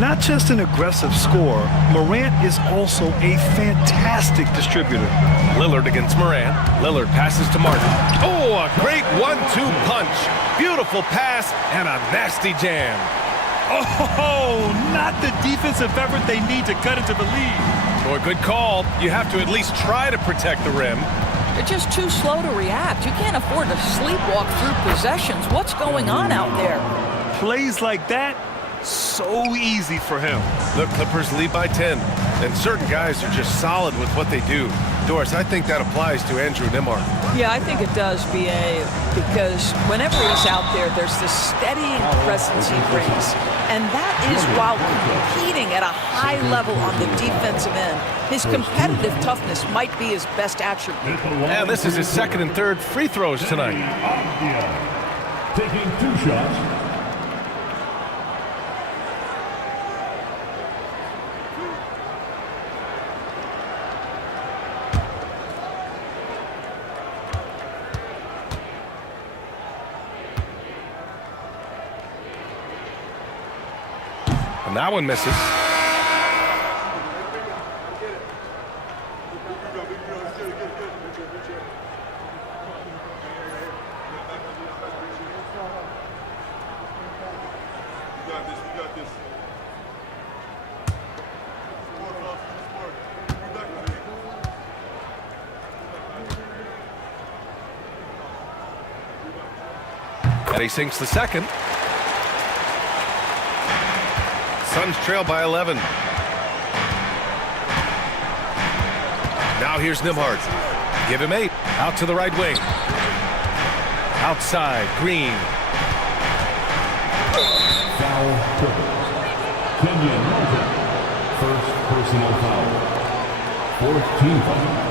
Not just an aggressive scorer, Morant is also a fantastic distributor. Lillard against Morant. Lillard passes to Martin. Oh, a great 1-2 punch. Beautiful pass and a nasty jam. Oh, not the defensive effort they need to cut into the lead. Boy, good call. You have to at least try to protect the rim. They're just too slow to react. You can't afford to sleepwalk through possessions. What's going on out there? Plays like that, so easy for him. The Clippers lead by 10, and certain guys are just solid with what they do. Doris, I think that applies to Andrew Nembhard. Yeah, I think it does, B.A., because whenever he's out there, there's this steadying presence he brings. And that is while competing at a high level on the defensive end. His competitive toughness might be his best attribute. And this is his second and third free throws tonight. Taking 2 shots. And that one misses. And he sinks the second. Suns trail by 11. Now here's Nimhard. Give him 8. Out to the right wing. Outside, Green. Foul Clippers. Kenyon Martin. First personal foul. Fourth team foul.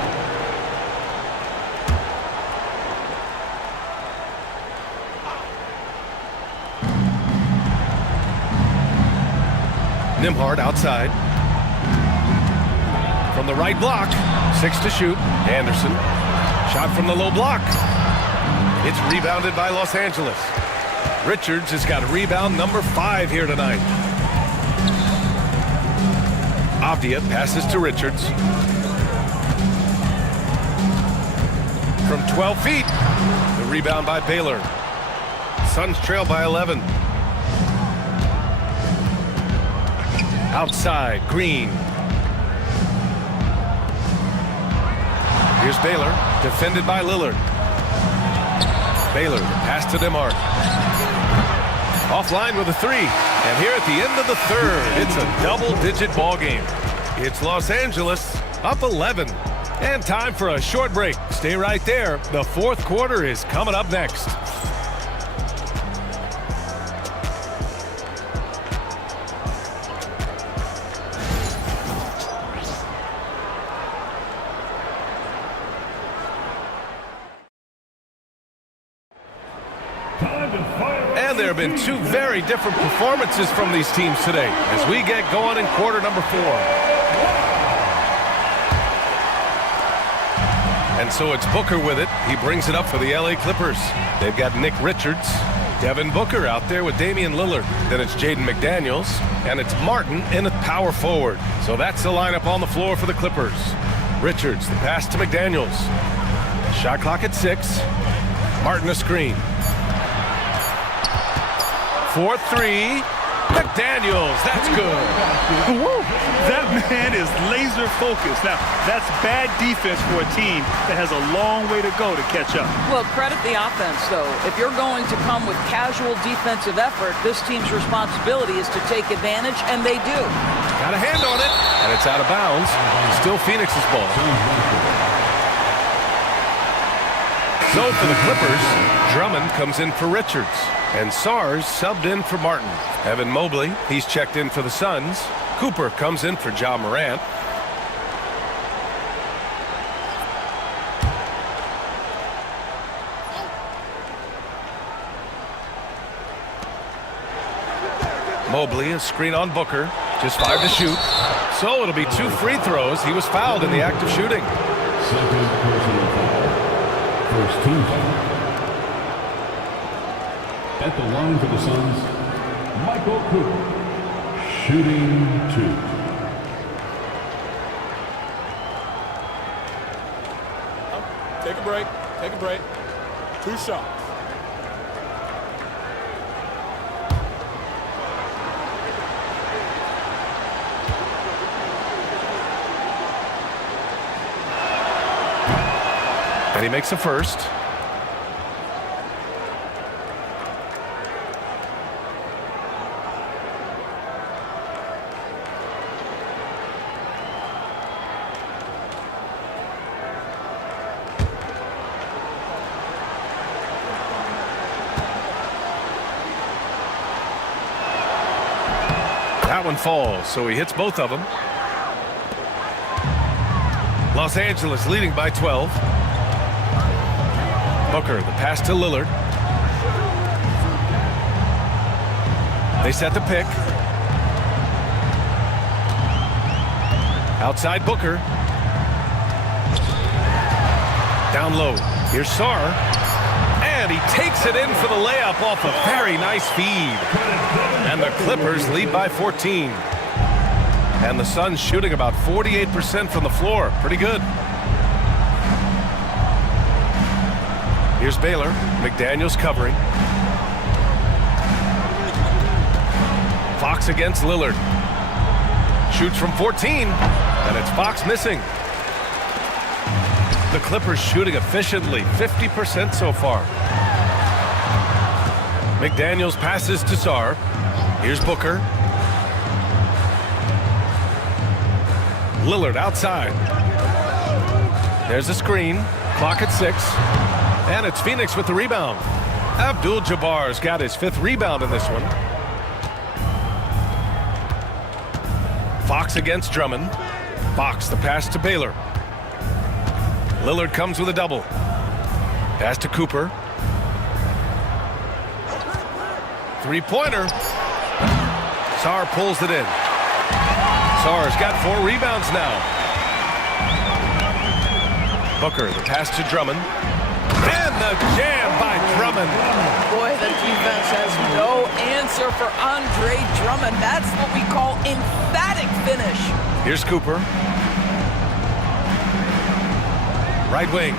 Nimhard outside. From the right block. 6 to shoot. Anderson. Shot from the low block. It's rebounded by Los Angeles. Richards has got rebound number 5 here tonight. Avdia passes to Richards. From 12 feet. The rebound by Baylor. Suns trail by 11. Outside, Green. Here's Baylor, defended by Lillard. Baylor, pass to Nimhard. Offline with a 3. And here at the end of the third, it's a double-digit ball game. It's Los Angeles up 11. And time for a short break. Stay right there. The fourth quarter is coming up next. And there have been 2 very different performances from these teams today as we get going in quarter number 4. And so it's Booker with it. He brings it up for the LA Clippers. They've got Nick Richards, Devin Booker out there with Damian Lillard. Then it's Jaden McDaniels, and it's Martin in at power forward. So that's the lineup on the floor for the Clippers. Richards, the pass to McDaniels. Shot clock at 6. Martin a screen. 4-3. McDaniels, that's good. Woo. That man is laser focused. Now, that's bad defense for a team that has a long way to go to catch up. Well, credit the offense, though. If you're going to come with casual defensive effort, this team's responsibility is to take advantage, and they do. Got a hand on it, and it's out of bounds. Still Phoenix's ball. So for the Clippers, Drummond comes in for Richards, and Sars subbed in for Martin. Evan Mobley, he's checked in for the Suns. Cooper comes in for Ja Morant. Mobley, a screen on Booker. Just 5 to shoot. So it'll be 2 free throws. He was fouled in the act of shooting. Second personal foul. First team foul. At the line for the Suns, Michael Cooper, shooting 2. Take a break. Take a break. 2 shots. And he makes a first. That one falls, so he hits both of them. Los Angeles leading by 12. Booker, the pass to Lillard. They set the pick. Outside Booker. Down low. Here's Sar. And And he takes it in for the layup off a very nice feed. And the Clippers lead by 14. And the Suns shooting about 48% from the floor. Pretty good. Here's Baylor. McDaniels covering. Fox against Lillard. Shoots from 14. And it's Fox missing. The Clippers shooting efficiently. 50% so far. McDaniels passes to Sarr. Here's Booker. Lillard outside. There's a screen. Clock at 6. And it's Phoenix with the rebound. Abdul-Jabbar's got his 5th rebound in this one. Fox against Drummond. Fox the pass to Baylor. Lillard comes with a double. Pass to Cooper. Three-pointer. Sarr pulls it in. Sarr's got 4 rebounds now. Booker, the pass to Drummond. And the jam by Drummond. Boy, the defense has no answer for Andre Drummond. That's what we call emphatic finish. Here's Cooper. Right wing.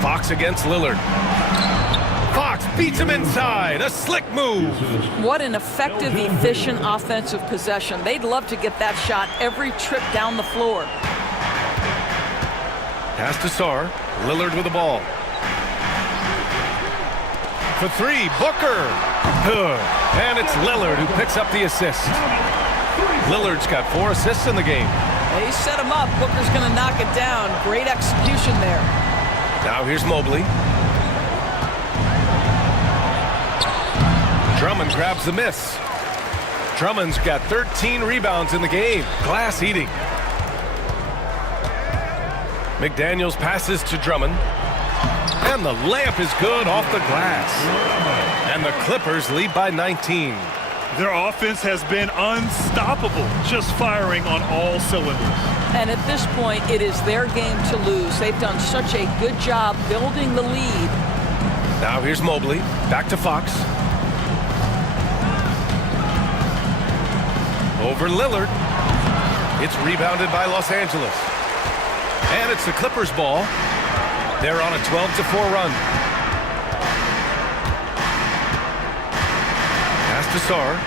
Fox against Lillard. Fox beats him inside. A slick move. What an effective, efficient offensive possession. They'd love to get that shot every trip down the floor. Pass to Sarr. Lillard with the ball. For 3, Booker. Good. And it's Lillard who picks up the assist. Lillard's got 4 assists in the game. They set him up. Booker's going to knock it down. Great execution there. Now here's Mobley. Drummond grabs the miss. Drummond's got 13 rebounds in the game. Glass eating. McDaniels passes to Drummond. And the layup is good off the glass. And the Clippers lead by 19. Their offense has been unstoppable, just firing on all cylinders. And at this point, it is their game to lose. They've done such a good job building the lead. Now here's Mobley. Back to Fox. Over Lillard. It's rebounded by Los Angeles. And it's the Clippers' ball. They're on a 12-4 run. Pass to Sarr.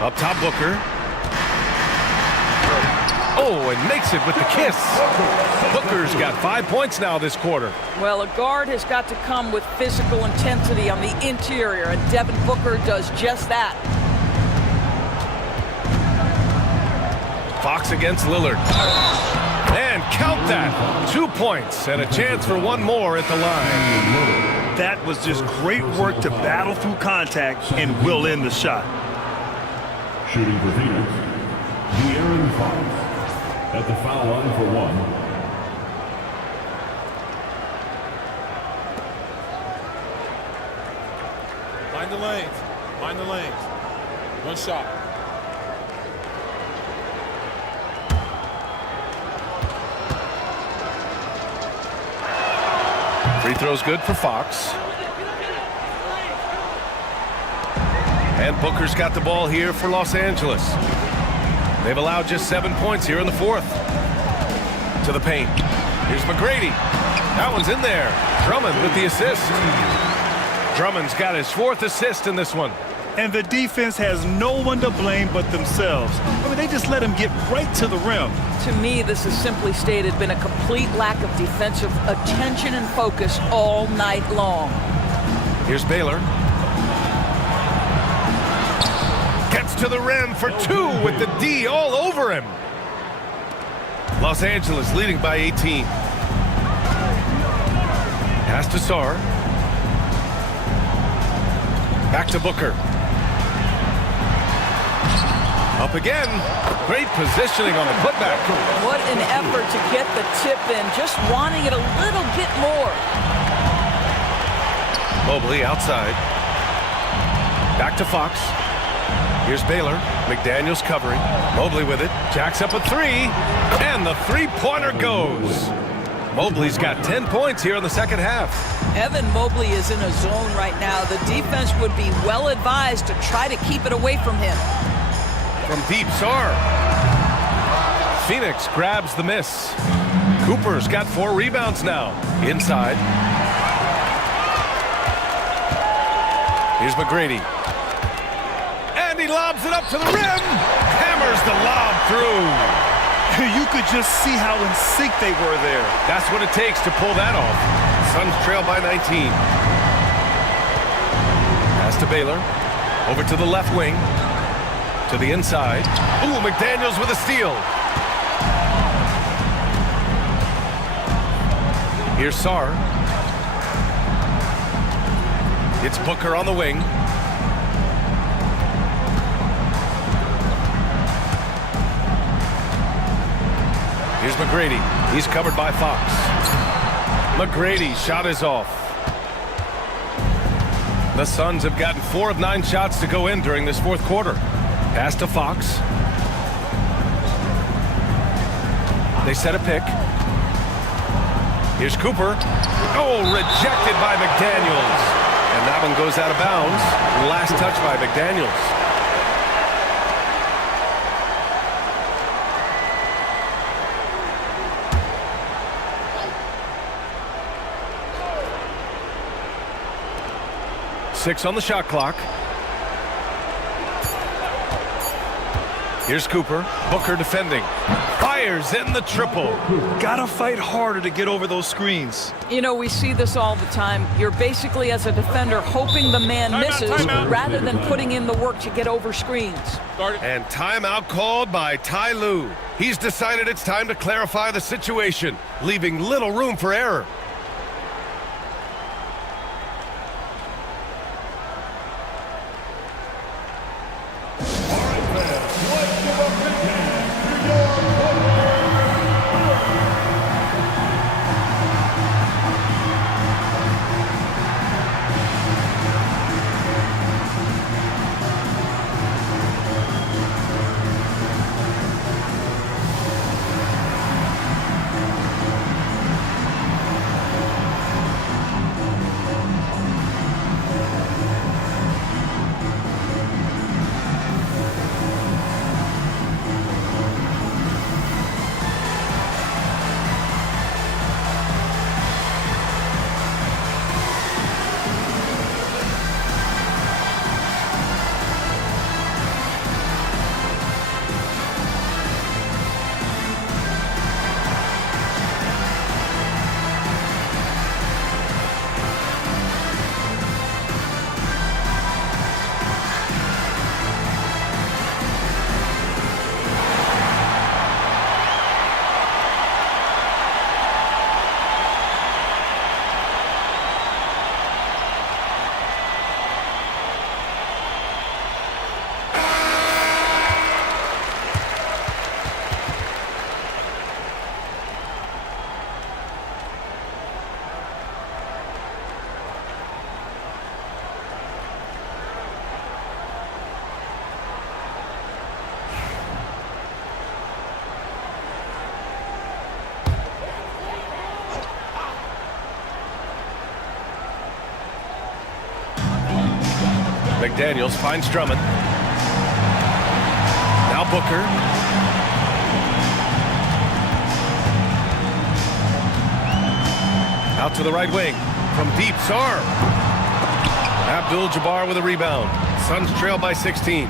Up top, Booker. Oh, and makes it with the kiss. Booker's got 5 points now this quarter. Well, a guard has got to come with physical intensity on the interior, and Devin Booker does just that. Fox against Lillard. And count that. 2 points and a chance for one more at the line. That was just great work to battle through contact and will end the shot. Shooting for Phoenix, De'Aaron Fox. At the foul line for 1. Mind the lanes. Mind the lanes. 1 shot. Free throw's good for Fox. And Booker's got the ball here for Los Angeles. They've allowed just 7 points here in the 4th. To the paint. Here's McGrady. That one's in there. Drummond with the assist. Drummond's got his 4th assist in this one. And the defense has no one to blame but themselves. I mean, they just let him get right to the rim. To me, this has simply stated been a complete lack of defensive attention and focus all night long. Here's Baylor. Gets to the rim for 2 with the D all over him. Los Angeles leading by 18. Pass to Sarr. Back to Booker. Up again. Great positioning on the putback. What an effort to get the tip in, just wanting it a little bit more. Mobley outside. Back to Fox. Here's Baylor. McDaniels covering. Mobley with it. Jacks up a 3. And the 3-pointer goes. Mobley's got 10 points here in the second half. Evan Mobley is in a zone right now. The defense would be well advised to try to keep it away from him. From deep, Sarr. Phoenix grabs the miss. Cooper's got 4 rebounds now. Inside. Here's McGrady. And he lobs it up to the rim. Hammers the lob through. You could just see how in sync they were there. That's what it takes to pull that off. Suns trail by 19. Pass to Baylor. Over to the left wing. To the inside. Ooh, McDaniels with a steal. Here's Sarr. It's Booker on the wing. Here's McGrady. He's covered by Fox. McGrady's shot is off. The Suns have gotten 4 of 9 shots to go in during this fourth quarter. Pass to Fox. They set a pick. Here's Cooper. Oh, rejected by McDaniels. And that one goes out of bounds. Last touch by McDaniels. Six on the shot clock. Here's Cooper. Booker defending. Fires in the triple. Gotta fight harder to get over those screens. You know, we see this all the time. You're basically, as a defender, hoping the man misses rather than putting in the work to get over screens. And timeout called by Ty Lue. He's decided it's time to clarify the situation, leaving little room for error. McDaniels finds Drummond. Now Booker. Out to the right wing. From deep, Sarr. Abdul-Jabbar with a rebound. Suns trail by 16.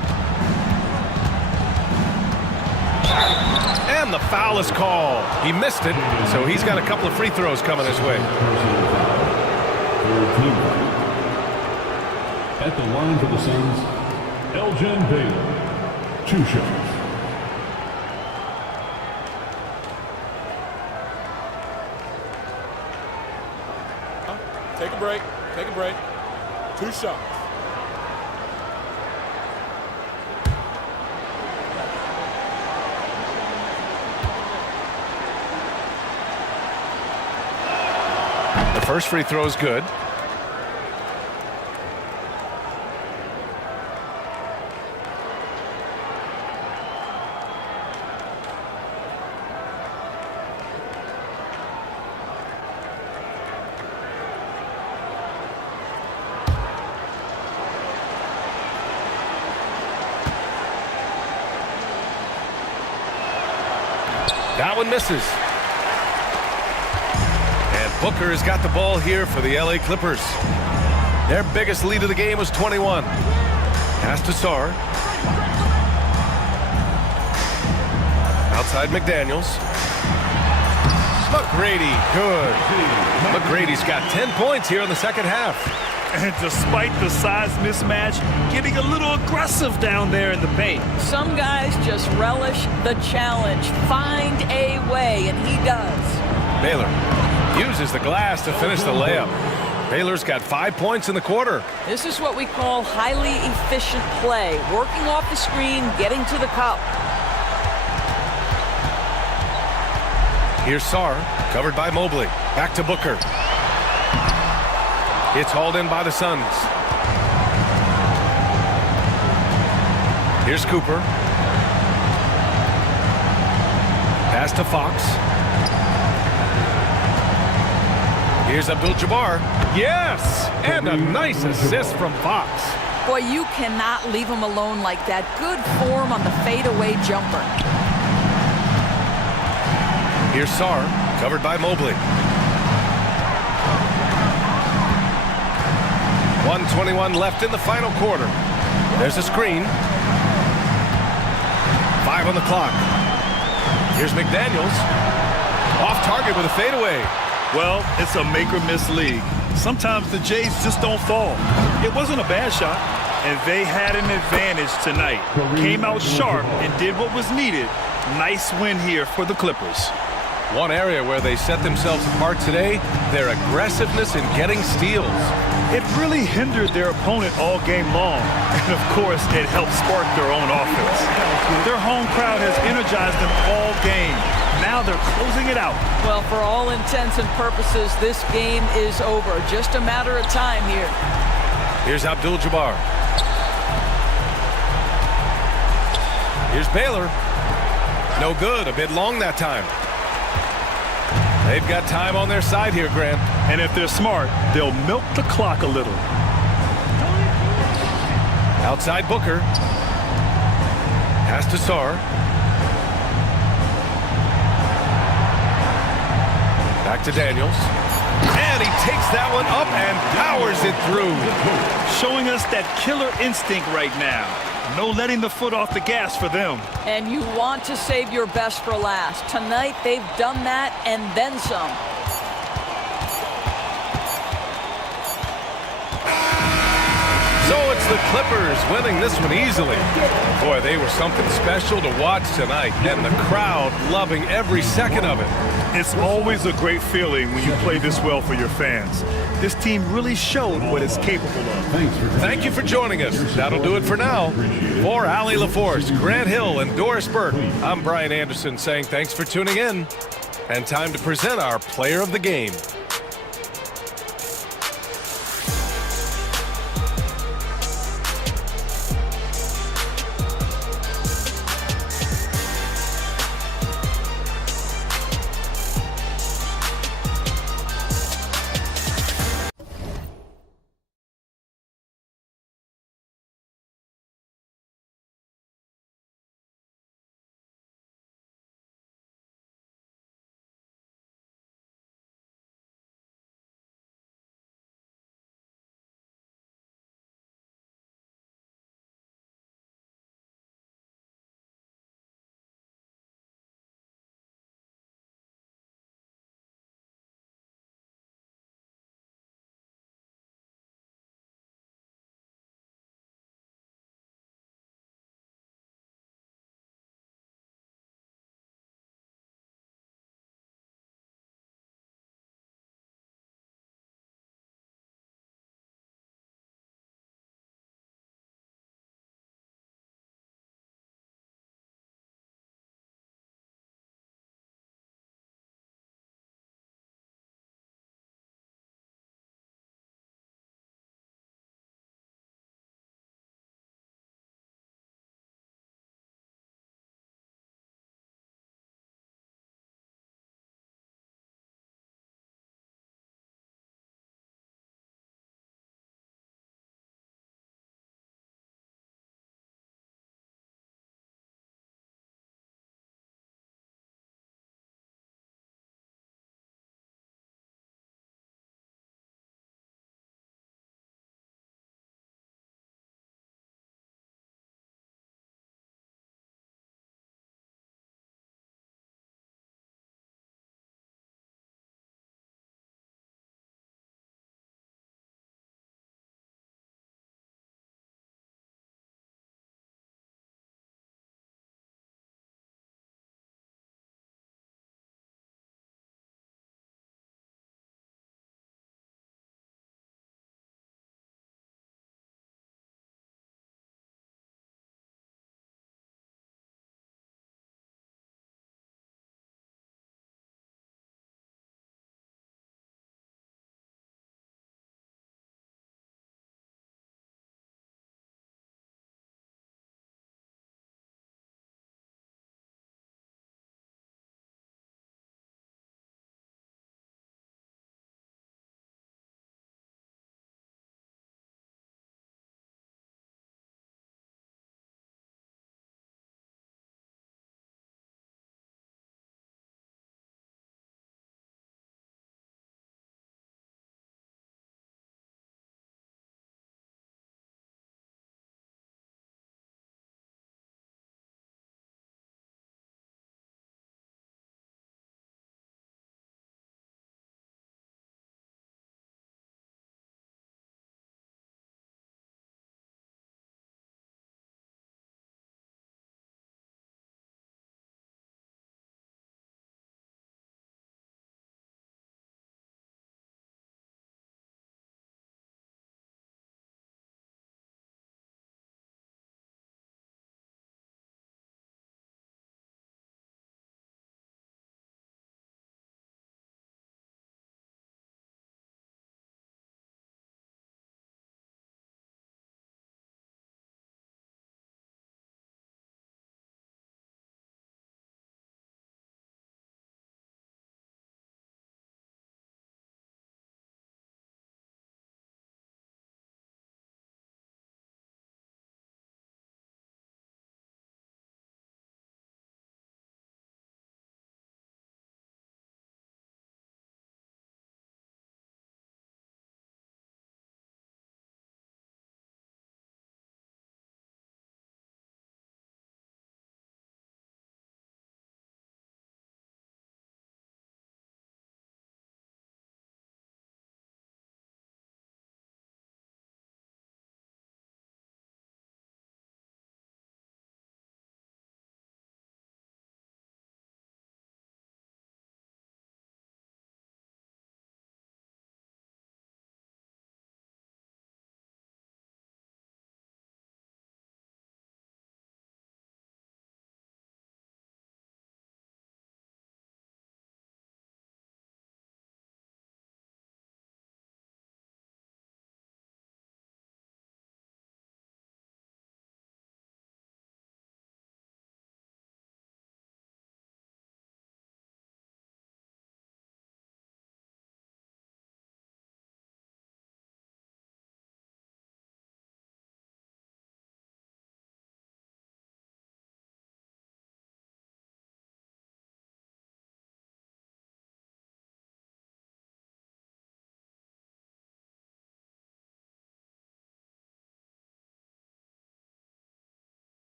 And the foul is called. He missed it, so he's got a couple of free throws coming his way. At the line for the Suns, Elgin Baylor. 2 shots. Take a break. Take a break. 2 shots. The first free throw is good. That one misses. And Booker has got the ball here for the LA Clippers. Their biggest lead of the game was 21. Pass to Sarr. Outside McDaniels. McGrady, good. McGrady's got 10 points here in the second half. And despite the size mismatch, getting a little aggressive down there in the paint. Some guys just relish the challenge. Find a way, and he does. Baylor uses the glass to finish the layup. Baylor's got 5 points in the quarter. This is what we call highly efficient play. Working off the screen, getting to the cup. Here's Sarr, covered by Mobley. Back to Booker. It's hauled in by the Suns. Here's Cooper. Pass to Fox. Here's Abdul-Jabbar. Yes! And a nice assist from Fox. Boy, you cannot leave him alone like that. Good form on the fadeaway jumper. Here's Sarr, covered by Mobley. 1:21 left in the final quarter. There's a screen. 5 on the clock. Here's McDaniels. Off target with a fadeaway. Well, it's a make-or-miss league. Sometimes the Jays just don't fall. It wasn't a bad shot, and they had an advantage tonight. Came out sharp and did what was needed. Nice win here for the Clippers. One area where they set themselves apart today, their aggressiveness in getting steals. It really hindered their opponent all game long. And, of course, it helped spark their own offense. Their home crowd has energized them all game. Now they're closing it out. Well, for all intents and purposes, this game is over. Just a matter of time here. Here's Abdul-Jabbar. Here's Baylor. No good. A bit long that time. They've got time on their side here, Grant. And if they're smart, they'll milk the clock a little. Outside Booker. Pass to Sarr. Back to Daniels. And he takes that one up and powers it through. Showing us that killer instinct right now. No letting the foot off the gas for them. And you want to save your best for last. Tonight, they've done that and then some. So it's the Clippers winning this one easily. Boy, they were something special to watch tonight, and the crowd loving every second of it. It's always a great feeling when you play this well for your fans. This team really showed what it's capable of. Thank you for joining us. That'll do it for now. For Allie LaForce, Grant Hill, and Doris Burke, I'm Brian Anderson saying thanks for tuning in. And time to present our player of the game.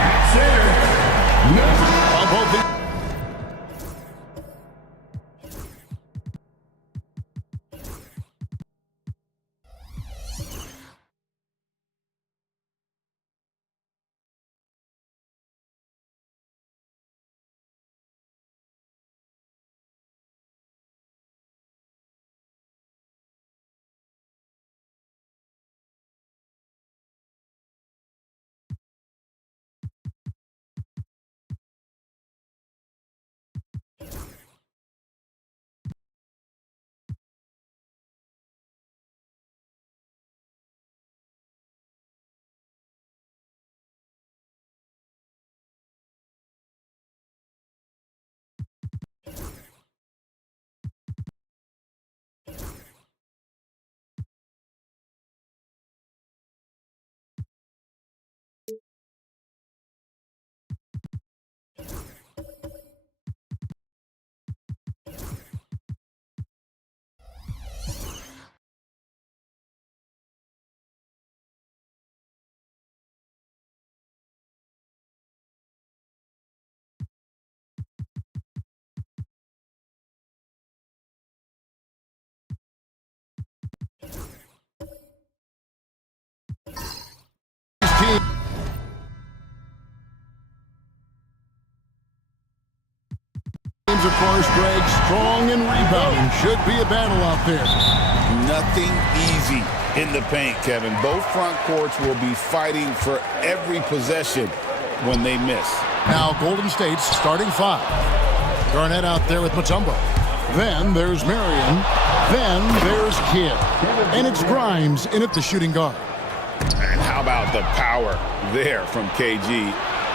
At center, number teams, of course, Greg, strong and rebounding. Should be a battle out there. Nothing easy in the paint, Kevin. Both front courts will be fighting for every possession when they miss. Now Golden State's starting five. Garnett out there with Mutombo. Then there's Marion. Then there's Kidd. And it's Grimes in at the shooting guard. And how about the power there from KG?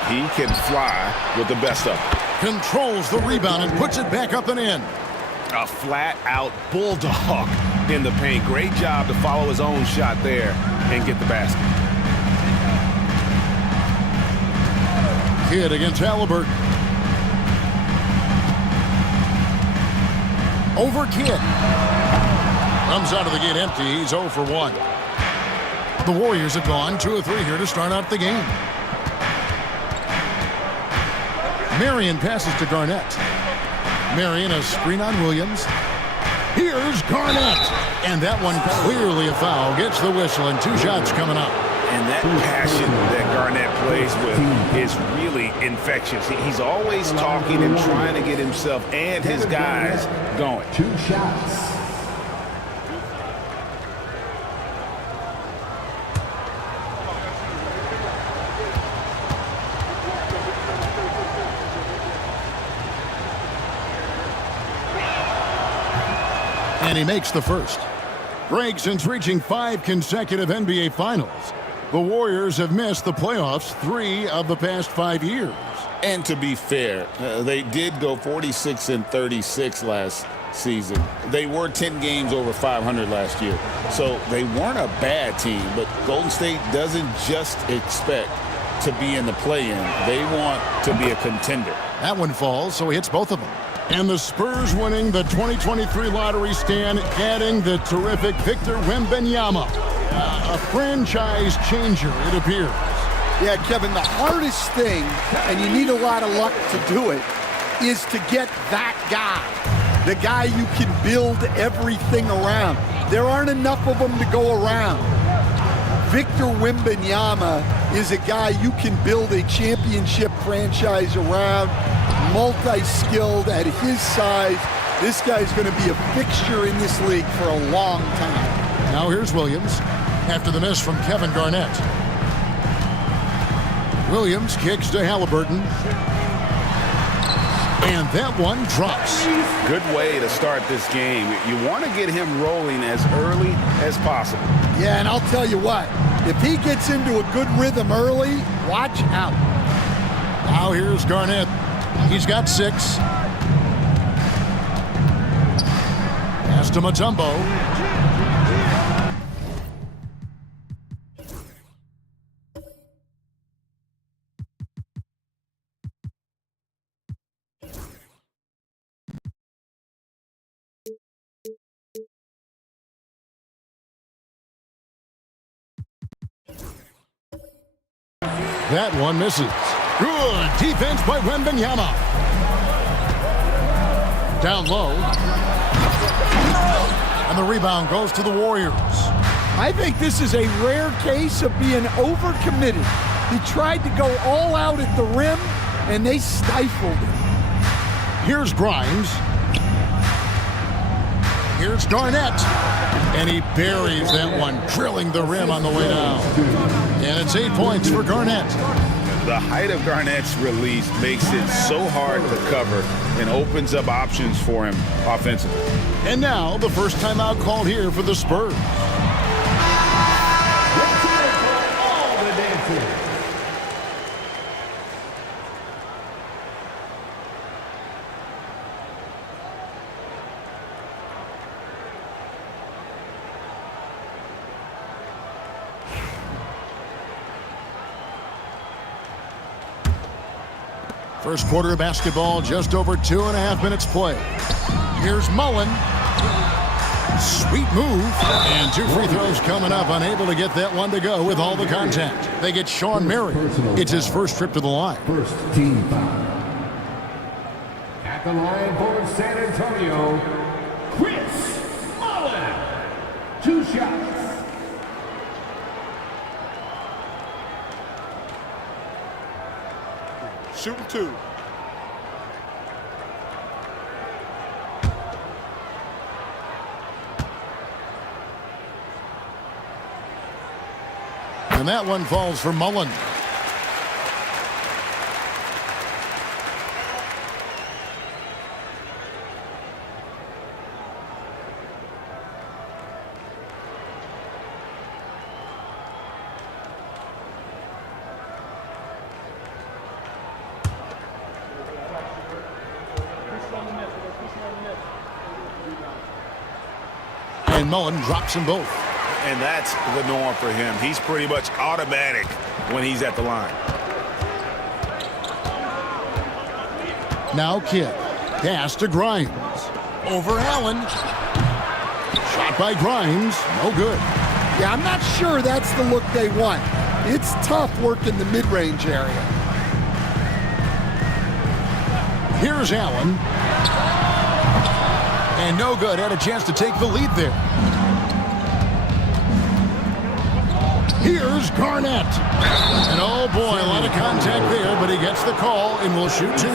He can fly with the best of them. Controls the rebound and puts it back up and in. A flat-out bulldog in the paint. Great job to follow his own shot there and get the basket. Kidd against Halliburton. Over Kidd. Comes out of the gate empty. He's 0 for 1. The Warriors have gone 2 of 3 here to start out the game. Marion passes to Garnett. Marion a screen on Williams. Here's Garnett. And that one clearly a foul. Gets the whistle and 2 shots coming up. And that passion that Garnett plays with is really infectious. He's always talking and trying to get himself and his guys going. 2 shots. And he makes the first. Greg, since reaching 5 consecutive NBA Finals, the Warriors have missed the playoffs 3 of the past 5 years. And to be fair, they did go 46-36 last season. They were 10 games over 500 last year. So they weren't a bad team, but Golden State doesn't just expect to be in the play-in. They want to be a contender. That one falls, so he hits both of them. And the Spurs winning the 2023 lottery stand, adding the terrific Victor Wembanyama. A franchise changer, it appears. Yeah, Kevin, the hardest thing, and you need a lot of luck to do it, is to get that guy. the guy you can build everything around. There aren't enough of them to go around. Victor Wembanyama is a guy you can build a championship franchise around, multi-skilled at his size. This guy's going to be a fixture in this league for a long time. Now here's Williams after the miss from Kevin Garnett. Williams kicks to Halliburton. And that one drops. Good way to start this game. You want to get him rolling as early as possible. Yeah, and I'll tell you what, if he gets into a good rhythm early, watch out. Now here's Garnett. He's got 6. Pass to Mutombo. That one misses. Good defense by Wembanyama. Down low. And the rebound goes to the Warriors. I think this is a rare case of being overcommitted. He tried to go all out at the rim, and they stifled him. Here's Grimes. Here's Garnett. And he buries that one, drilling the rim on the way down. And it's 8 points for Garnett. The height of Garnett's release makes it so hard to cover and opens up options for him offensively. And now the first timeout called here for the Spurs. All the dancers. First quarter of basketball, just over 2.5 minutes play. Here's Mullen. Sweet move. And 2 free throws coming up. Unable to get that one to go with all the contact. They get Sean Marion. It's his first trip to the line. First team foul. At the line for San Antonio, Chris Mullen. 2 shots. Shooting 2. And that one falls for Mullen. And Mullen drops them both. And that's the norm for him. He's pretty much automatic when he's at the line. Now Kidd. Pass to Grimes. Over Allen. Shot by Grimes. No good. Yeah, I'm not sure that's the look they want. It's tough working the mid-range area. Here's Allen. And no good. Had a chance to take the lead there. Here's Garnett. And oh boy, a lot of contact there, but he gets the call and will shoot 2.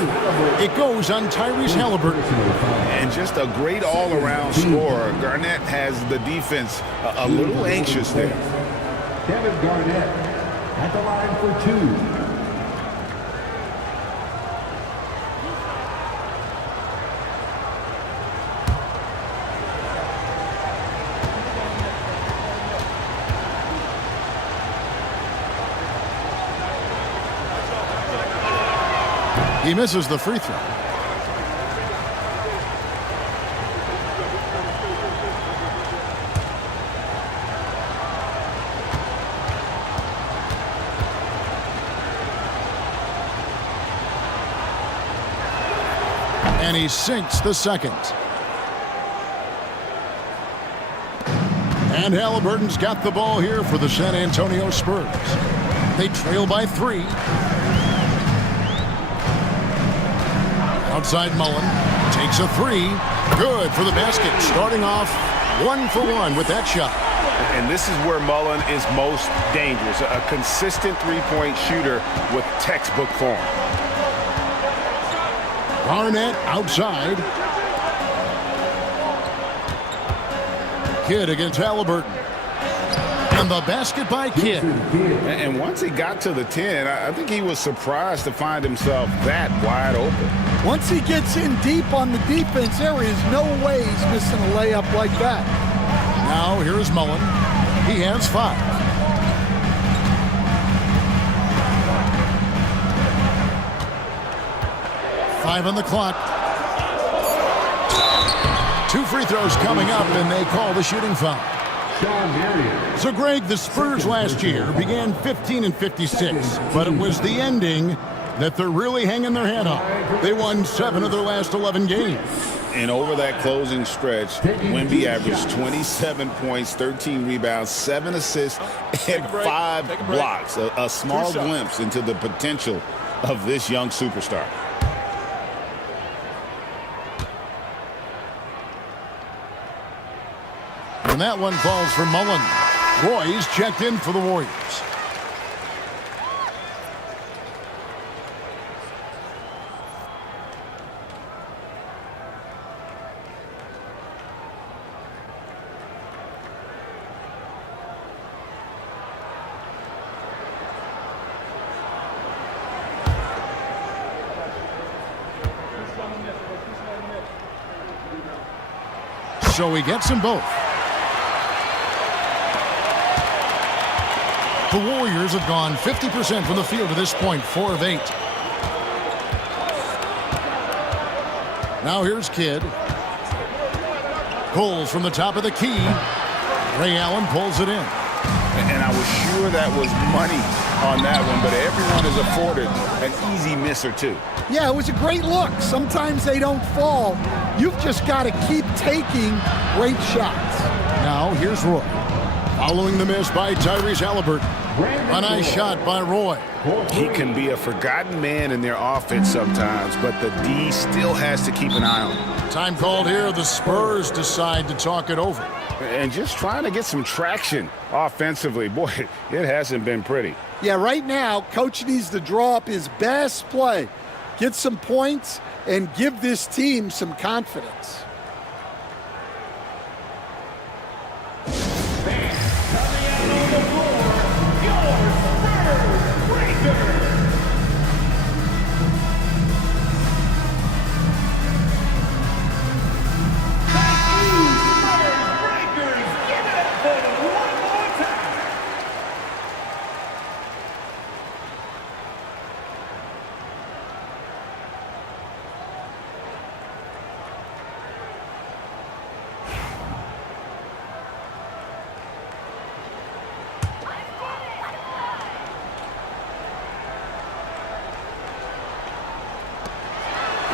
It goes on Tyrese Halliburton. And just a great all-around scorer. Garnett has the defense a little anxious there. Kevin Garnett at the line for 2. He misses the free throw. And he sinks the second. And Halliburton's got the ball here for the San Antonio Spurs. They trail by 3. Outside Mullen takes a 3. Good for the basket. Starting off 1 for 1 with that shot. And this is where Mullen is most dangerous. A consistent three-point shooter with textbook form. Garnett outside. Kidd against Halliburton. And the basket by Kidd. And once he got to the 10, I think he was surprised to find himself that wide open. Once he gets in deep on the defense, there is no way he's missing a layup like that. Now here's Mullen. He has 5. Five on the clock. 2 free throws coming up, and they call the shooting foul. So, Greg, the Spurs last year began 15 and 56, but it was the ending that they're really hanging their head on. They won 7 of their last 11 games. And over that closing stretch, Wemby averaged 27 points, 13 rebounds, 7 assists, and 5 blocks. A small glimpse into the potential of this young superstar. And that one falls for Mullen. Roy's checked in for the Warriors. So he gets them both. The Warriors have gone 50% from the field to this point, 4 of 8. Now here's Kidd. Pulls from the top of the key. Ray Allen pulls it in. And I was sure that was money on that one, but everyone is afforded an easy miss or two. Yeah, it was a great look. Sometimes they don't fall. You've just got to keep taking great shots. Now here's Roy. Following the miss by Tyrese Halliburton. A nice shot by Roy. He can be a forgotten man in their offense sometimes, but the D still has to keep an eye on him. Time called here. The Spurs decide to talk it over. And just trying to get some traction offensively. Boy, it hasn't been pretty. Yeah, right now, Coach needs to draw up his best play, get some points, and give this team some confidence.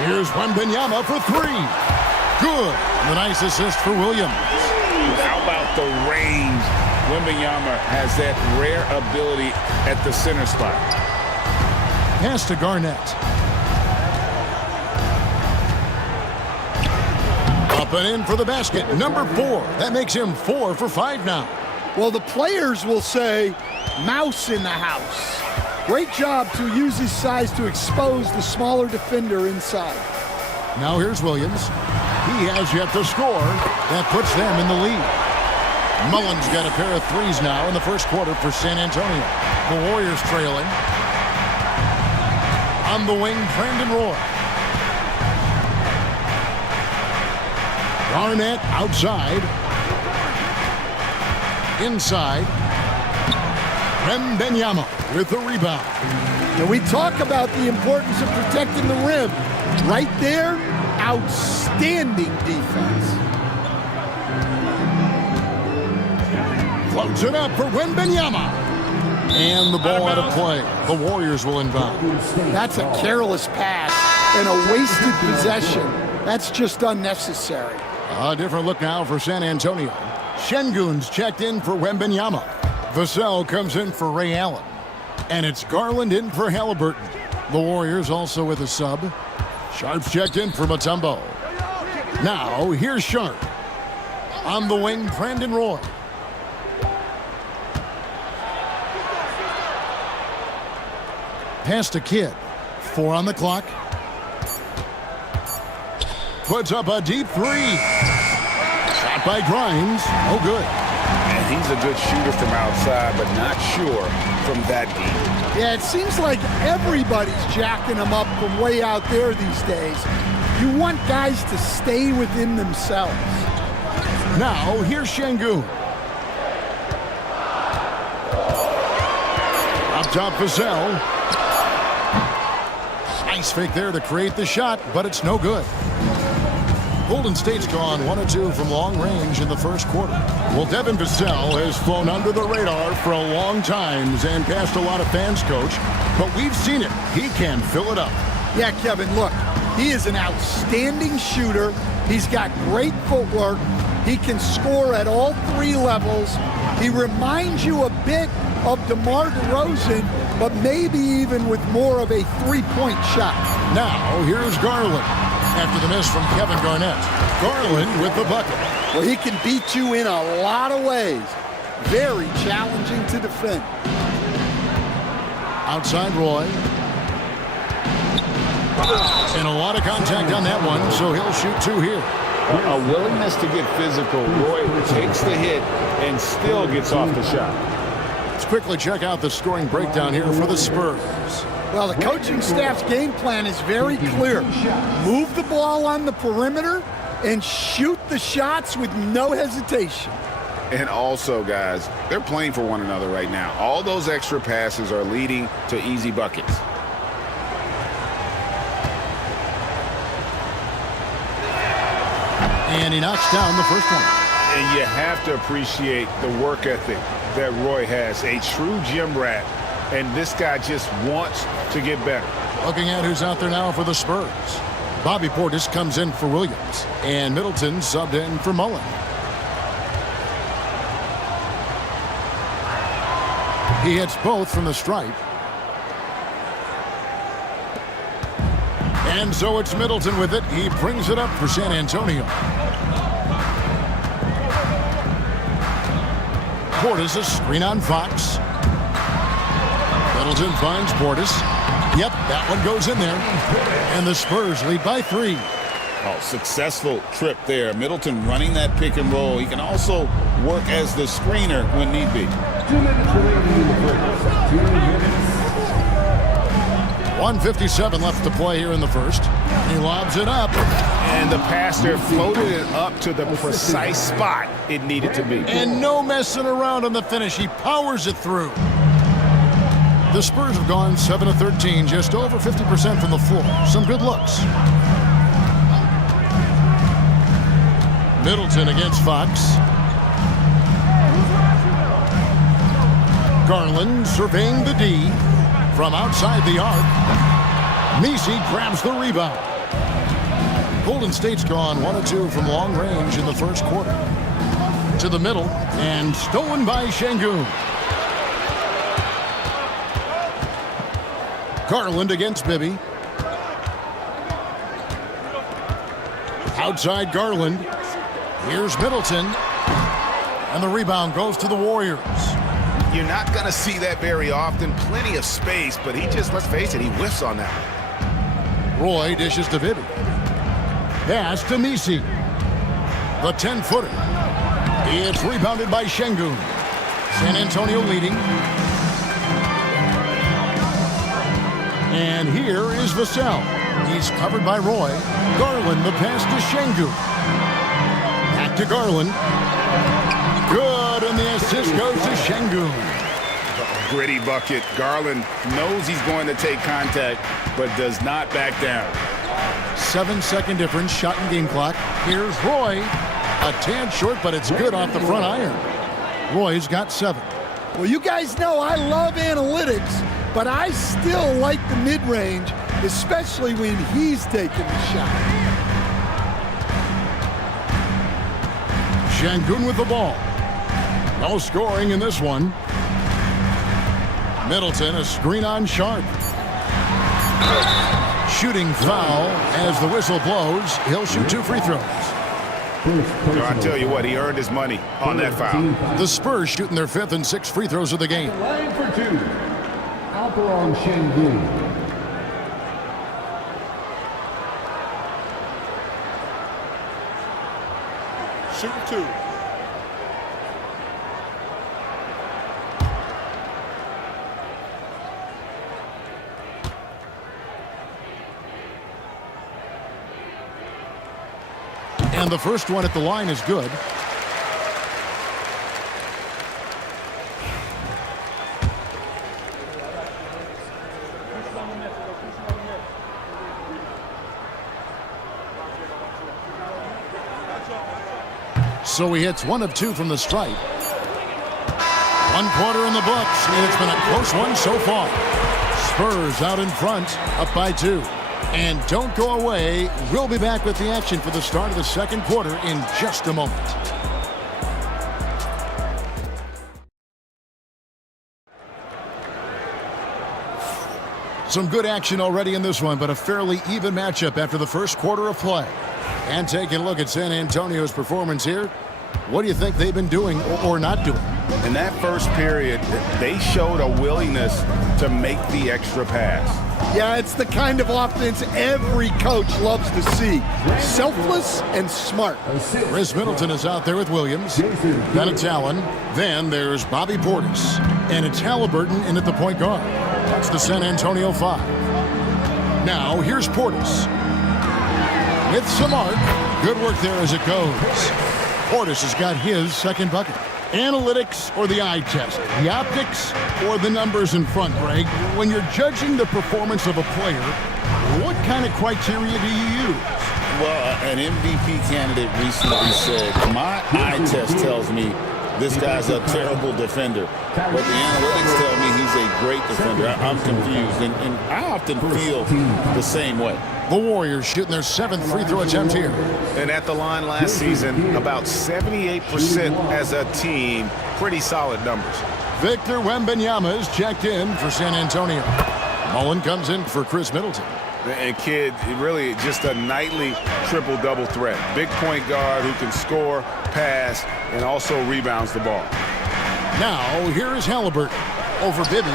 Here's Wembanyama for 3. Good. And a nice assist for Williams. How about the range? Wembanyama has that rare ability at the center spot. Pass to Garnett. Up and in for the basket. Number 4. That makes him 4 for 5 now. Well, the players will say, mouse in the house. Great job to use his size to expose the smaller defender inside. Now here's Williams. He has yet to score. That puts them in the lead. Mullen's got a pair of threes now in the first quarter for San Antonio. The Warriors trailing. On the wing, Brandon Roy. Garnett outside. Inside. Wembanyama with the rebound. And we talk about the importance of protecting the rim. Right there, outstanding defense. Floats it up for Wembanyama. And the ball out of play. The Warriors will inbound. That's a careless pass and a wasted possession. That's just unnecessary. A different look now for San Antonio. Şengün's checked in for Wembanyama. Vassell comes in for Ray Allen. And it's Garland in for Halliburton. The Warriors also with a sub. Sharp's checked in for Mutombo. Now, here's Sharp. On the wing, Brandon Roy. Pass to Kidd. 4 on the clock. Puts up a deep 3. Shot by Grimes. No good. And he's a good shooter from outside, but not sure from that deep. Yeah, it seems like everybody's jacking them up from way out there these days. You want guys to stay within themselves. Now, here's Şengün. Up top, Vassell. Nice fake there to create the shot, but it's no good. Golden State's gone 1 of 2 from long range in the first quarter. Well, Devin Vassell has flown under the radar for a long time and passed a lot of fans, Coach. But we've seen it. He can fill it up. Yeah, Kevin, look, he is an outstanding shooter. He's got great footwork. He can score at all 3 levels. He reminds you a bit of DeMar DeRozan, but maybe even with more of a 3-point shot. Now, here's Garland. After the miss from Kevin Garnett. Garland with the bucket. Well, he can beat you in a lot of ways. Very challenging to defend. Outside Roy. And a lot of contact on that one, so he'll shoot 2 here. A willingness to get physical. Roy takes the hit and still gets off the shot. Let's quickly check out the scoring breakdown here for the Spurs. Well, the coaching staff's game plan is very clear. Move the ball on the perimeter and shoot the shots with no hesitation. And also, guys, they're playing for one another right now. All those extra passes are leading to easy buckets. And he knocks down the first one. And you have to appreciate the work ethic that Roy has. A true gym rat. And this guy just wants to get better. Looking at who's out there now for the Spurs. Bobby Portis comes in for Williams. And Middleton subbed in for Mullen. He hits both from the stripe. And so it's Middleton with it. He brings it up for San Antonio. Portis, a screen on Fox. Middleton finds Portis. Yep, that one goes in there. And the Spurs lead by 3. Oh, successful trip there. Middleton running that pick and roll. He can also work as the screener when need be. 2 minutes remaining in the first. 2 minutes. 1:57 left to play here in the first. He lobs it up. And the pass there floated it up to the precise spot it needed to be. And no messing around on the finish. He powers it through. The Spurs have gone 7 of 13, just over 50% from the floor. Some good looks. Middleton against Fox. Garland surveying the D from outside the arc. Messi grabs the rebound. Golden State's gone 1 of 2 from long range in the first quarter. To the middle and stolen by Şengün. Garland against Bibby. Outside Garland. Here's Middleton. And the rebound goes to the Warriors. You're not going to see that very often. Plenty of space, but he just, let's face it, he whiffs on that one. Roy dishes to Bibby. Pass to Messi. The 10-footer. It's rebounded by Şengün. San Antonio leading. And here is Vassell. He's covered by Roy. Garland, the pass to Şengün. Back to Garland. Good, and the assist goes to Şengün. Gritty bucket. Garland knows he's going to take contact, but does not back down. 7-second difference, shot and game clock. Here's Roy. A tad short, but it's good off the front iron. Roy's got 7. Well, you guys know I love analytics, but I still like the mid-range, especially when he's taking the shot. Şengün with the ball. No scoring in this one. Middleton, a screen on Sharp. Shooting foul as the whistle blows. He'll shoot 2 free throws. I tell you what, he earned his money on that foul. The Spurs shooting their 5th and 6th free throws of the game. Line for 2. Alperon Şengün. Shoot 2. And the first one at the line is good. So he hits 1 of 2 from the stripe. 1 quarter in the books, and it's been a close one so far. Spurs out in front, up by 2. And don't go away. We'll be back with the action for the start of the second quarter in just a moment. Some good action already in this one, but a fairly even matchup after the first quarter of play. And taking a look at San Antonio's performance here, what do you think they've been doing or not doing? In that first period, they showed a willingness to make the extra pass. Yeah, it's the kind of offense every coach loves to see. Selfless and smart. Chris Middleton is out there with Williams. Then it's Allen. Then there's Bobby Portis. And it's Halliburton in at the point guard. That's the San Antonio 5. Now, here's Portis. With some arc. Good work there as it goes. Portis has got his second bucket. Analytics or the eye test? The optics or the numbers in front, Greg? When you're judging the performance of a player, what kind of criteria do you use? Well, an MVP candidate recently said, my eye test tells me this guy's a terrible defender, but the analytics tell me he's a great defender. I'm confused, and I often feel the same way. The Warriors shooting their 7th free throw attempt here. And at the line last season, about 78% as a team. Pretty solid numbers. Victor Wembanyama is checked in for San Antonio. Mullen comes in for Chris Middleton. And kid, really just a nightly triple-double threat. Big point guard who can score, pass, and also rebounds the ball. Now, here is Halliburton over Bibby.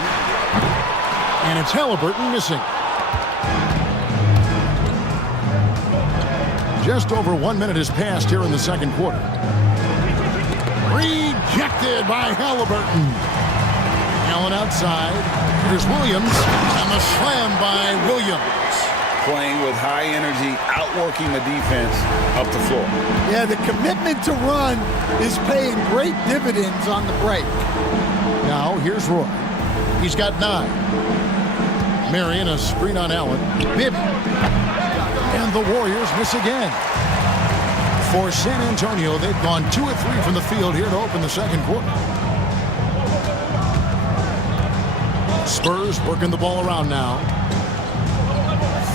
And it's Halliburton missing. Just over 1 minute has passed here in the second quarter. Rejected by Halliburton. Allen outside. Here's Williams. And the slam by Williams. Playing with high energy, outworking the defense up the floor. Yeah, the commitment to run is paying great dividends on the break. Now, here's Roy. He's got 9. Marion, a screen on Allen. Bibby. And the Warriors miss again. For San Antonio, they've gone 2 of 3 from the field here to open the second quarter. Spurs working the ball around now.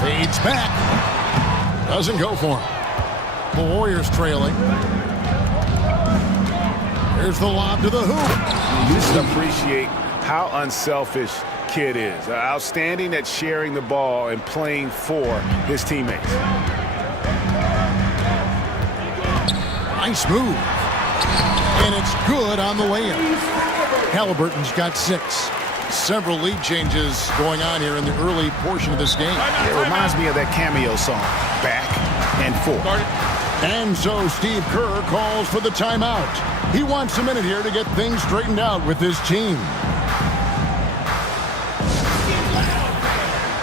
Fades back. Doesn't go for him. The Warriors trailing. Here's the lob to the hoop. You just appreciate how unselfish Kid is. Outstanding at sharing the ball and playing for his teammates. Nice move. And it's good on the way in. Halliburton's got 6. Several lead changes going on here in the early portion of this game. It reminds me of that cameo song, Back and Forth. And so Steve Kerr calls for the timeout. He wants a minute here to get things straightened out with his team.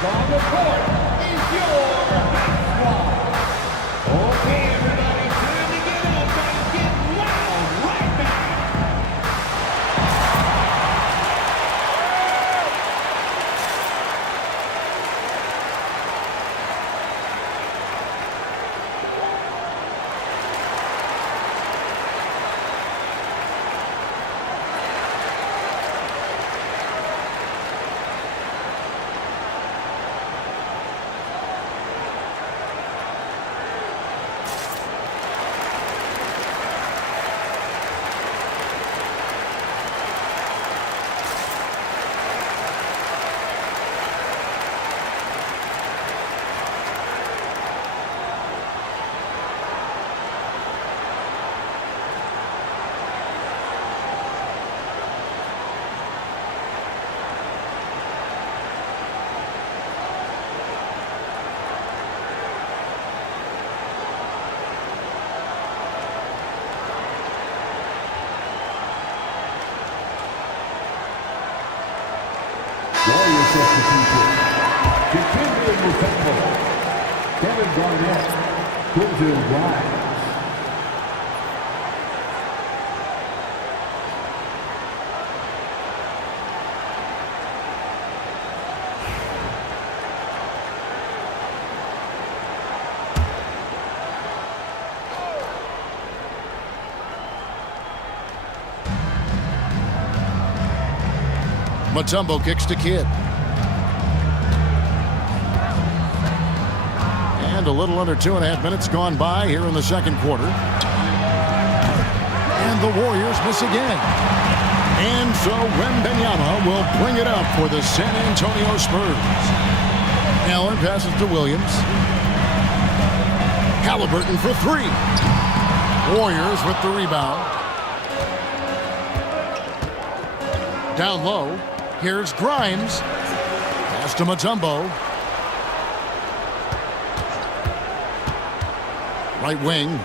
On the court is your squad. Okay, everybody, time to get up and get loud right now. Kevin Garnett puts him wide. Mutombo kicks to Kidd. And a little under 2.5 minutes gone by here in the second quarter. And the Warriors miss again. And so Wembanyama will bring it up for the San Antonio Spurs. Allen passes to Williams. Halliburton for three. Warriors with the rebound. Down low. Here's Grimes. Pass to Mutombo. Right wing.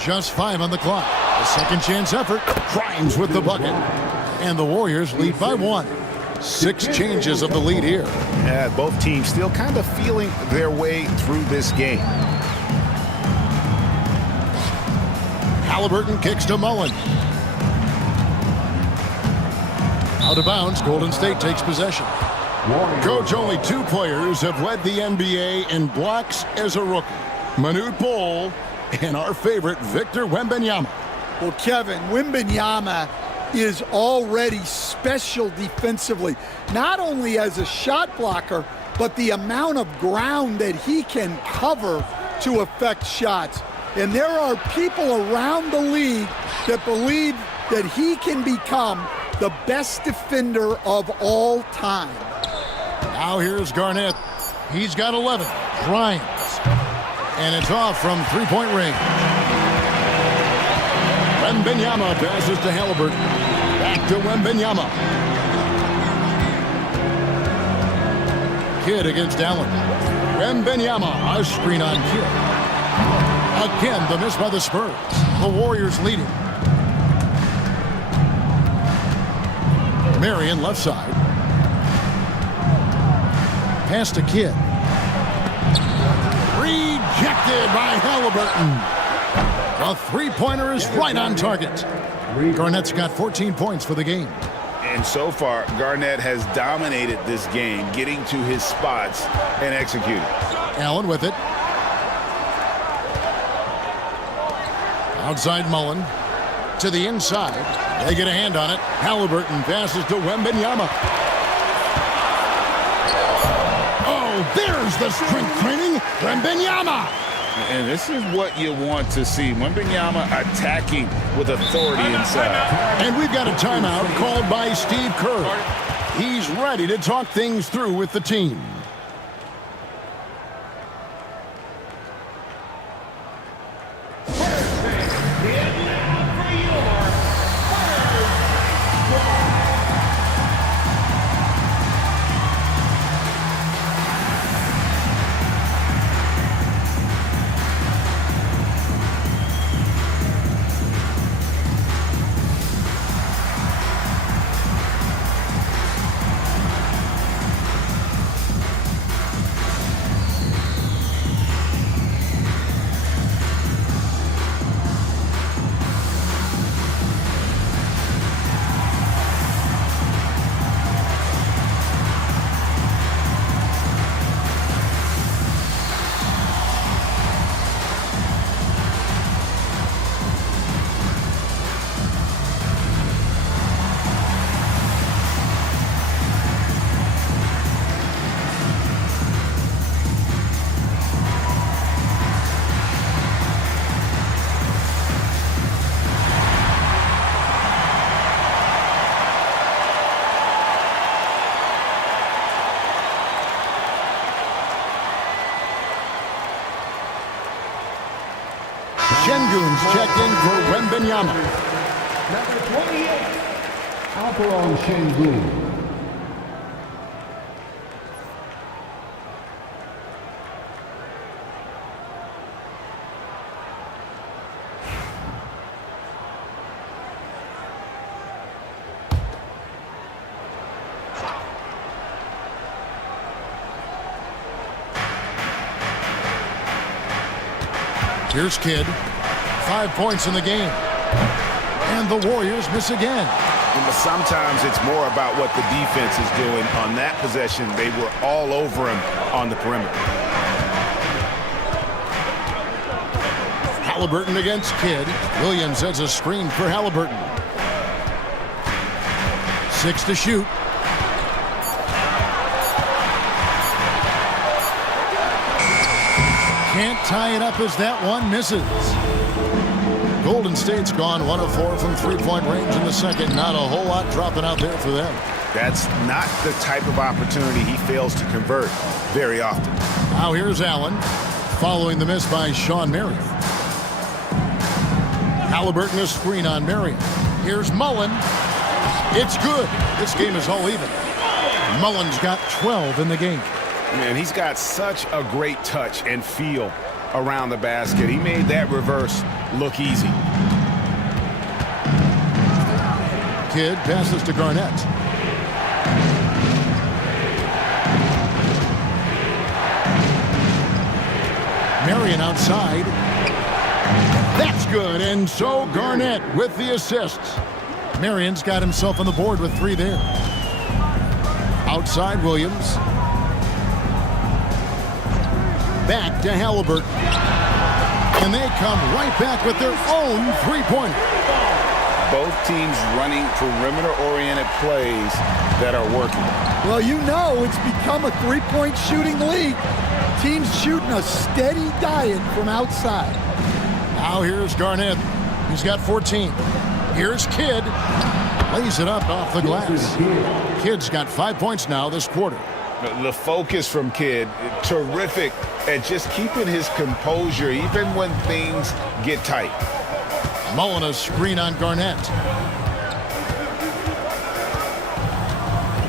Just 5 on the clock. A second chance effort. Grimes with the bucket. And the Warriors lead by 1. 6 changes of the lead here. Yeah, both teams still kind of feeling their way through this game. Halliburton kicks to Mullen. Out of bounds, Golden State takes possession. Coach, only 2 players have led the NBA in blocks as a rookie. Manute Bol and our favorite, Victor Wembanyama. Well, Kevin, Wembanyama is already special defensively, not only as a shot blocker, but the amount of ground that he can cover to affect shots. And there are people around the league that believe that he can become the best defender of all time. Now here's Garnett. He's got 11. Grimes. And it's off from three-point range. Wembanyama passes to Halliburton. Back to Wembanyama. Kidd against Allen. Wembanyama, a screen on Kidd. Again, the miss by the Spurs. The Warriors leading. Marion left side. Pass to Kidd. Rejected by Halliburton. A three-pointer is right on target. Garnett's got 14 points for the game. And so far, Garnett has dominated this game, getting to his spots and executing. Allen with it. Outside Mullen. To the inside. They get a hand on it. Halliburton passes to Wembanyama. Oh, there's the strength training. Wembanyama. And this is what you want to see. Wembanyama attacking with authority inside. And we've got a timeout called by Steve Kerr. He's ready to talk things through with the team. Şengün's checked in for Wembanyama. Number 28, Alperon Şengün. Here's Kidd. 5 points in the game. And the Warriors miss again. But sometimes it's more about what the defense is doing. On that possession, they were all over him on the perimeter. Halliburton against Kidd. Williams has a screen for Halliburton. 6 to shoot. Can't tie it up as that one misses. Golden State's gone 1 of 4 from three-point range in the second. Not a whole lot dropping out there for them. That's not the type of opportunity he fails to convert very often. Now here's Allen, following the miss by Sean Marion. Halliburton a screen on Marion. Here's Mullen. It's good. This game is all even. Mullen's got 12 in the game. Man, he's got such a great touch and feel around the basket. He made that reverse look easy. Kidd passes to Garnett. Marion outside. That's good, and so Garnett with the assists. Marion's got himself on the board with 3 there. Outside Williams. Back to Halliburton. And they come right back with their own three-pointer. Both teams running perimeter-oriented plays that are working. Well, you know it's become a three-point shooting league. Teams shooting a steady diet from outside. Now here's Garnett. He's got 14. Here's Kidd. Lays it up off the glass. Kidd's got 5 points now this quarter. The focus from Kidd, terrific at just keeping his composure even when things get tight. Mullen a screen on Garnett.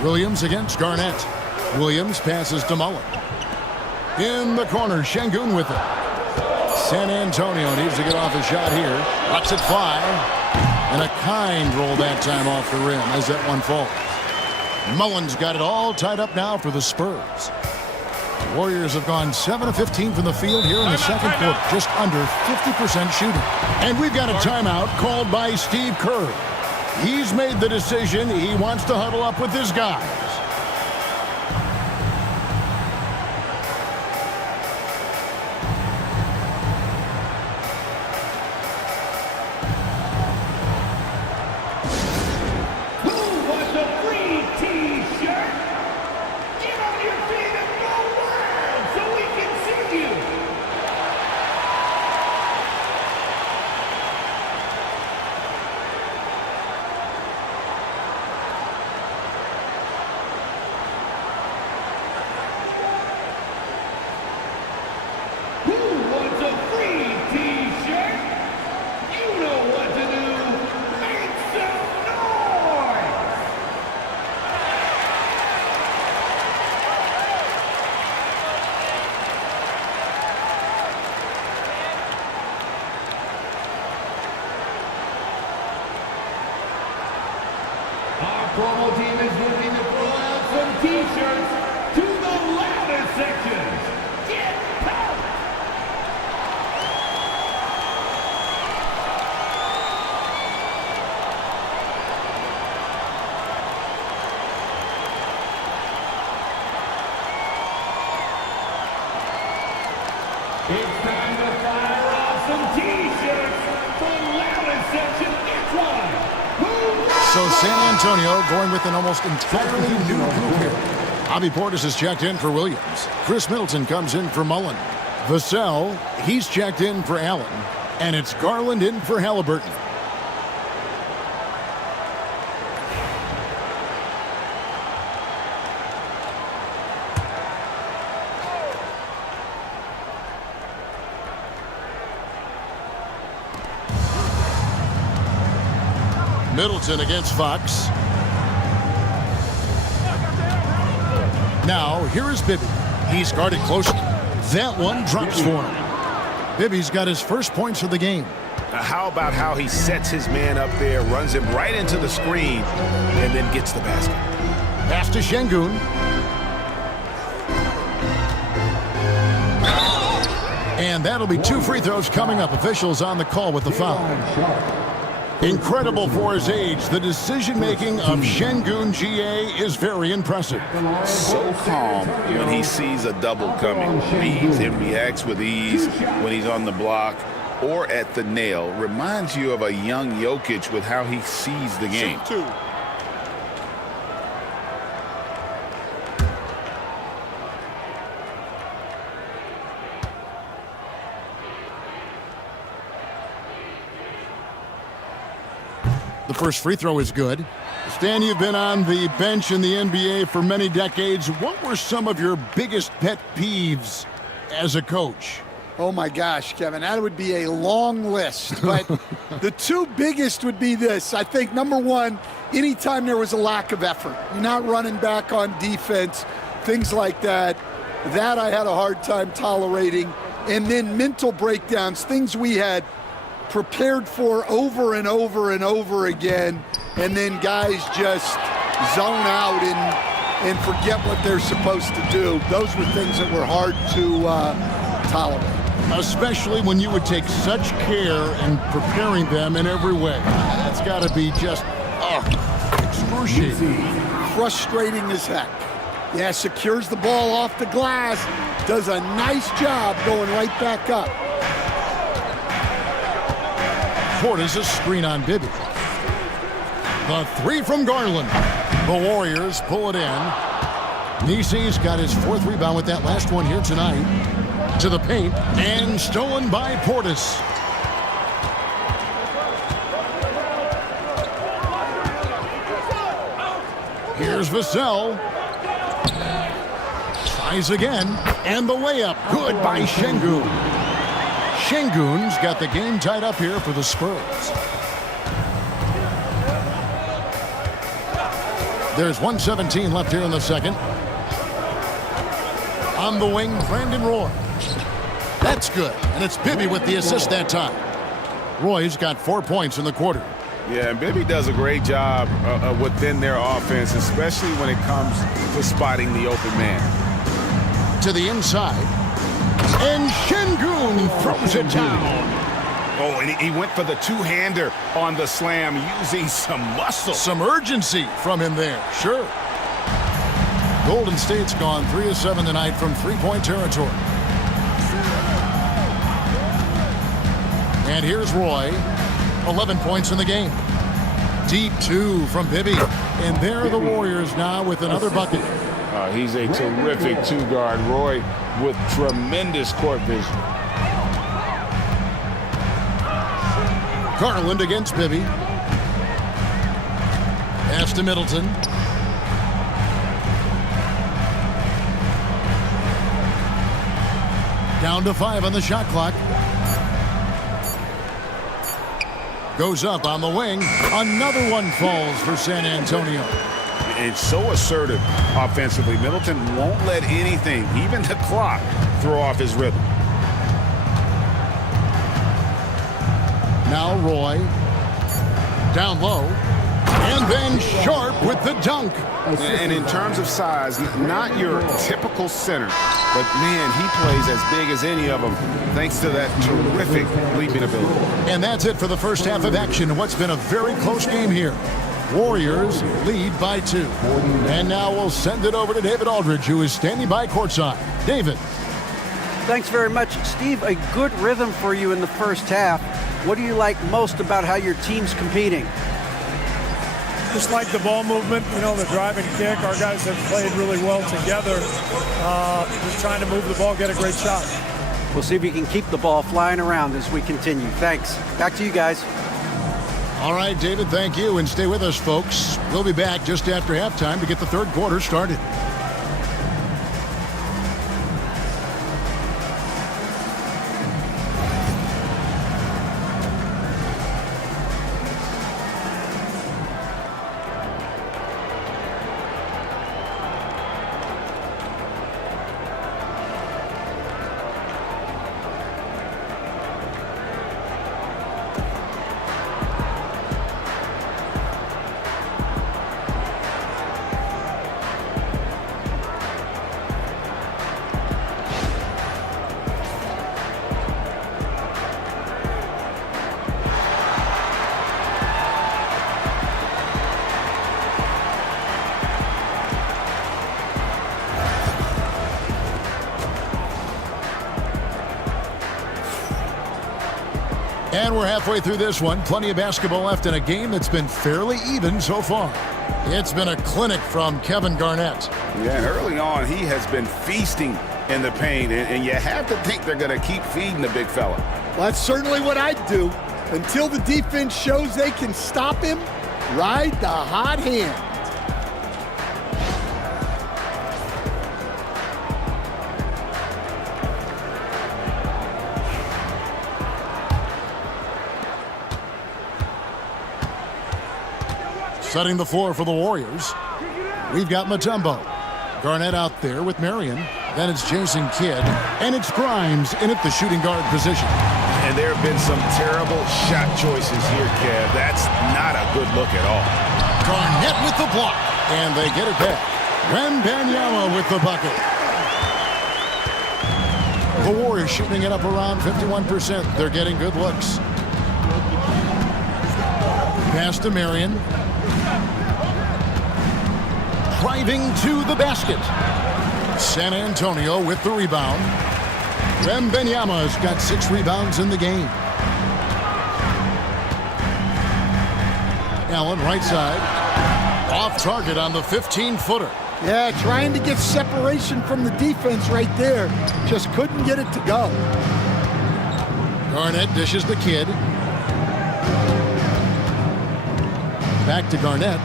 Williams against Garnett. Williams passes to Mullen. In the corner, Şengün with it. San Antonio needs to get off a shot here. Lets it fly. And a kind roll that time off the rim as that one falls. Mullen's got it all tied up now for the Spurs. Warriors have gone 7 of 15 from the field here in the second quarter, just under 50% shooting. And we've got a timeout called by Steve Kerr. He's made the decision he wants to huddle up with his guys. Promo team is looking to throw out some t-shirts to the ladder sections. Get pumped! It's time to fire off some t-shirts. The ladder section gets one. So San Antonio going with an almost entirely new group here. Bobby Portis has checked in for Williams. Chris Middleton comes in for Mullen. Vassell, he's checked in for Allen. And it's Garland in for Halliburton. Middleton against Fox. Now, here is Bibby. He's guarded closely. That one drops for him. Bibby's got his first points of the game. How about how he sets his man up there, runs him right into the screen, and then gets the basket. Pass to Şengün. And that'll be 2 free throws coming up. Officials on the call with the foul. Incredible for his age. The decision-making of Şengün GA is very impressive. So calm when he sees a double coming. Reads and reacts with ease when he's on the block or at the nail. Reminds you of a young Jokic with how he sees the game. The first free throw is good. Stan, you've been on the bench in the NBA for many decades. What were some of your biggest pet peeves as a coach? Oh my gosh, Kevin, that would be a long list. But the 2 biggest would be this. I think number one, anytime there was a lack of effort, you're not running back on defense, things like that. That I had a hard time tolerating. And then mental breakdowns, things we had prepared for over and over and over again, and then guys just zone out and forget what they're supposed to do. Those were things that were hard to tolerate. Especially when you would take such care in preparing them in every way. That's got to be just excruciating. Frustrating as heck. Yeah, secures the ball off the glass, does a nice job going right back up. Portis a screen on Bibby. The 3 from Garland. The Warriors pull it in. Nisi's got his 4th rebound with that last one here tonight. To the paint and stolen by Portis. Here's Vassell. Tries again. And the layup. Good by Şengün. Şengün's got the game tied up here for the Spurs. There's 1:17 left here in the second. On the wing, Brandon Roy. That's good, and it's Bibby with the assist that time. Roy's got 4 points in the quarter. Yeah, and Bibby does a great job within their offense, especially when it comes to spotting the open man. To the inside. And Şengün throws it down. Oh, and he went for the 2-hander on the slam, using some muscle. Some urgency from him there, sure. Golden State's gone 3 of 7 tonight from 3-point territory. And here's Roy, 11 points in the game. Deep 2 from Bibby. And there are the Warriors now with another bucket. He's a terrific 2-guard, Roy, with tremendous court vision. Garland against Bibby. Pass to Middleton. Down to 5 on the shot clock. Goes up on the wing. Another one falls for San Antonio. It's so assertive offensively. Middleton won't let anything, even the clock, throw off his rhythm. Now Roy. Down low. And then Sharp with the dunk. And in terms of size, not your typical center. But, man, he plays as big as any of them thanks to that terrific leaping ability. And that's it for the first half of action in what's been a very close game here. Warriors lead by 2. And now we'll send it over to David Aldridge, who is standing by courtside. David. Thanks very much. Steve, a good rhythm for you in the first half. What do you like most about how your team's competing? Just like the ball movement, you know, the drive and kick. Our guys have played really well together. Just trying to move the ball, get a great shot. We'll see if you can keep the ball flying around as we continue. Thanks. Back to you guys. All right, David, thank you. And stay with us, folks. We'll be back just after halftime to get the third quarter started. And we're halfway through this one. Plenty of basketball left in a game that's been fairly even so far. It's been a clinic from Kevin Garnett. Yeah, and early on, he has been feasting in the paint, and you have to think they're going to keep feeding the big fella. Well, that's certainly what I'd do. Until the defense shows they can stop him, ride the hot hand. Setting the floor for the Warriors. We've got Mutombo. Garnett out there with Marion. Then it's Jason Kidd. And it's Grimes in at the shooting guard position. And there have been some terrible shot choices here, Kev. That's not a good look at all. Garnett with the block. And they get it back. Wembanyama with the bucket. The Warriors shooting it up around 51%. They're getting good looks. Pass to Marion. Driving to the basket. San Antonio with the rebound. Wembanyama's got 6 rebounds in the game. Allen right side. Off target on the 15-footer. Yeah, trying to get separation from the defense right there. Just couldn't get it to go. Garnett dishes the Kid. Back to Garnett.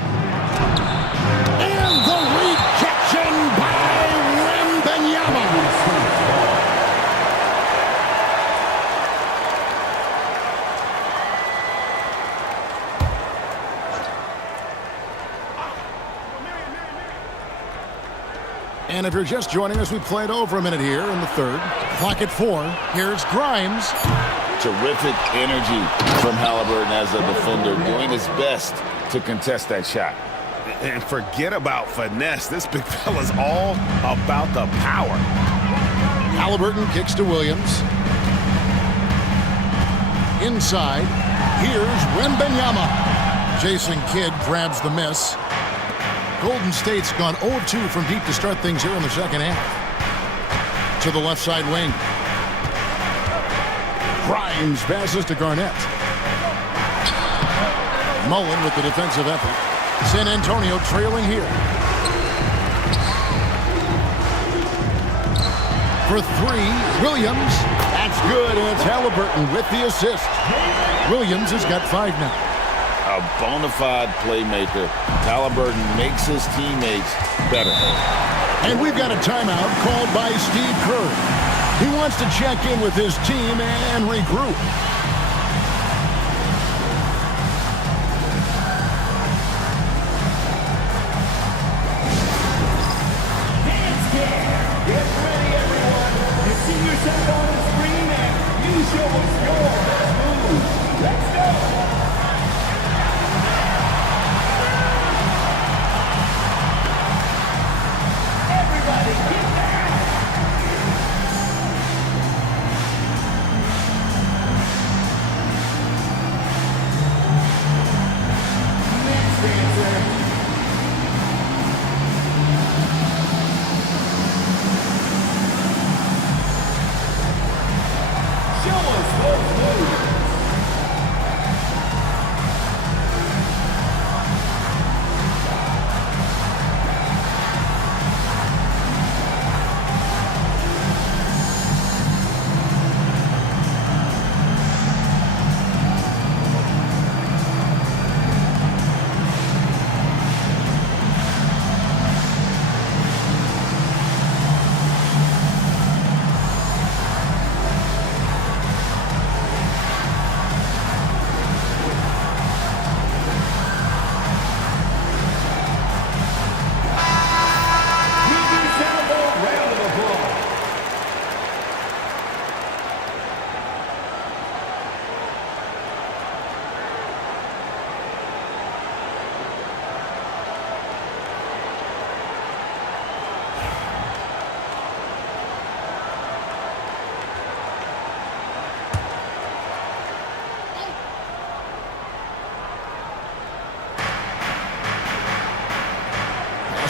And the rejection by Wembanyama. And if you're just joining us, we played over a minute here in the third. Clock at 4. Here's Grimes. Terrific energy from Halliburton as a defender, doing his best to contest that shot. And forget about finesse. This big fella's all about the power. Halliburton kicks to Williams. Inside, here's Wembanyama. Jason Kidd grabs the miss. Golden State's gone 0-2 from deep to start things here in the second half. To the left side wing. Grimes passes to Garnett. Mullen with the defensive effort. San Antonio trailing here. For 3, Williams. That's good, and it's Halliburton with the assist. Williams has got 5 now. A bona fide playmaker. Halliburton makes his teammates better. And we've got a timeout called by Steve Kerr. He wants to check in with his team and regroup. Get ready, everyone. You see yourself on the screen and you show us your best move. Let's go. Everybody get down. Next dancer. Show us those moves.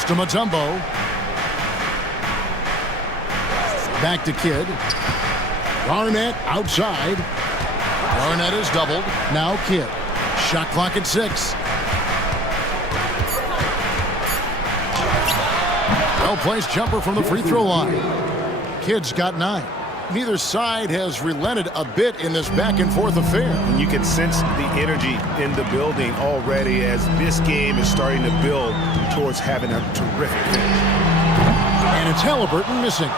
To Mutombo. Back to Kidd. Garnett outside. Garnett is doubled. Now Kidd. Shot clock at 6. Well-placed jumper from the free throw line. Kidd's got 9. Neither side has relented a bit in this back-and-forth affair. And you can sense the energy in the building already as this game is starting to build towards having a terrific finish. And it's Halliburton missing.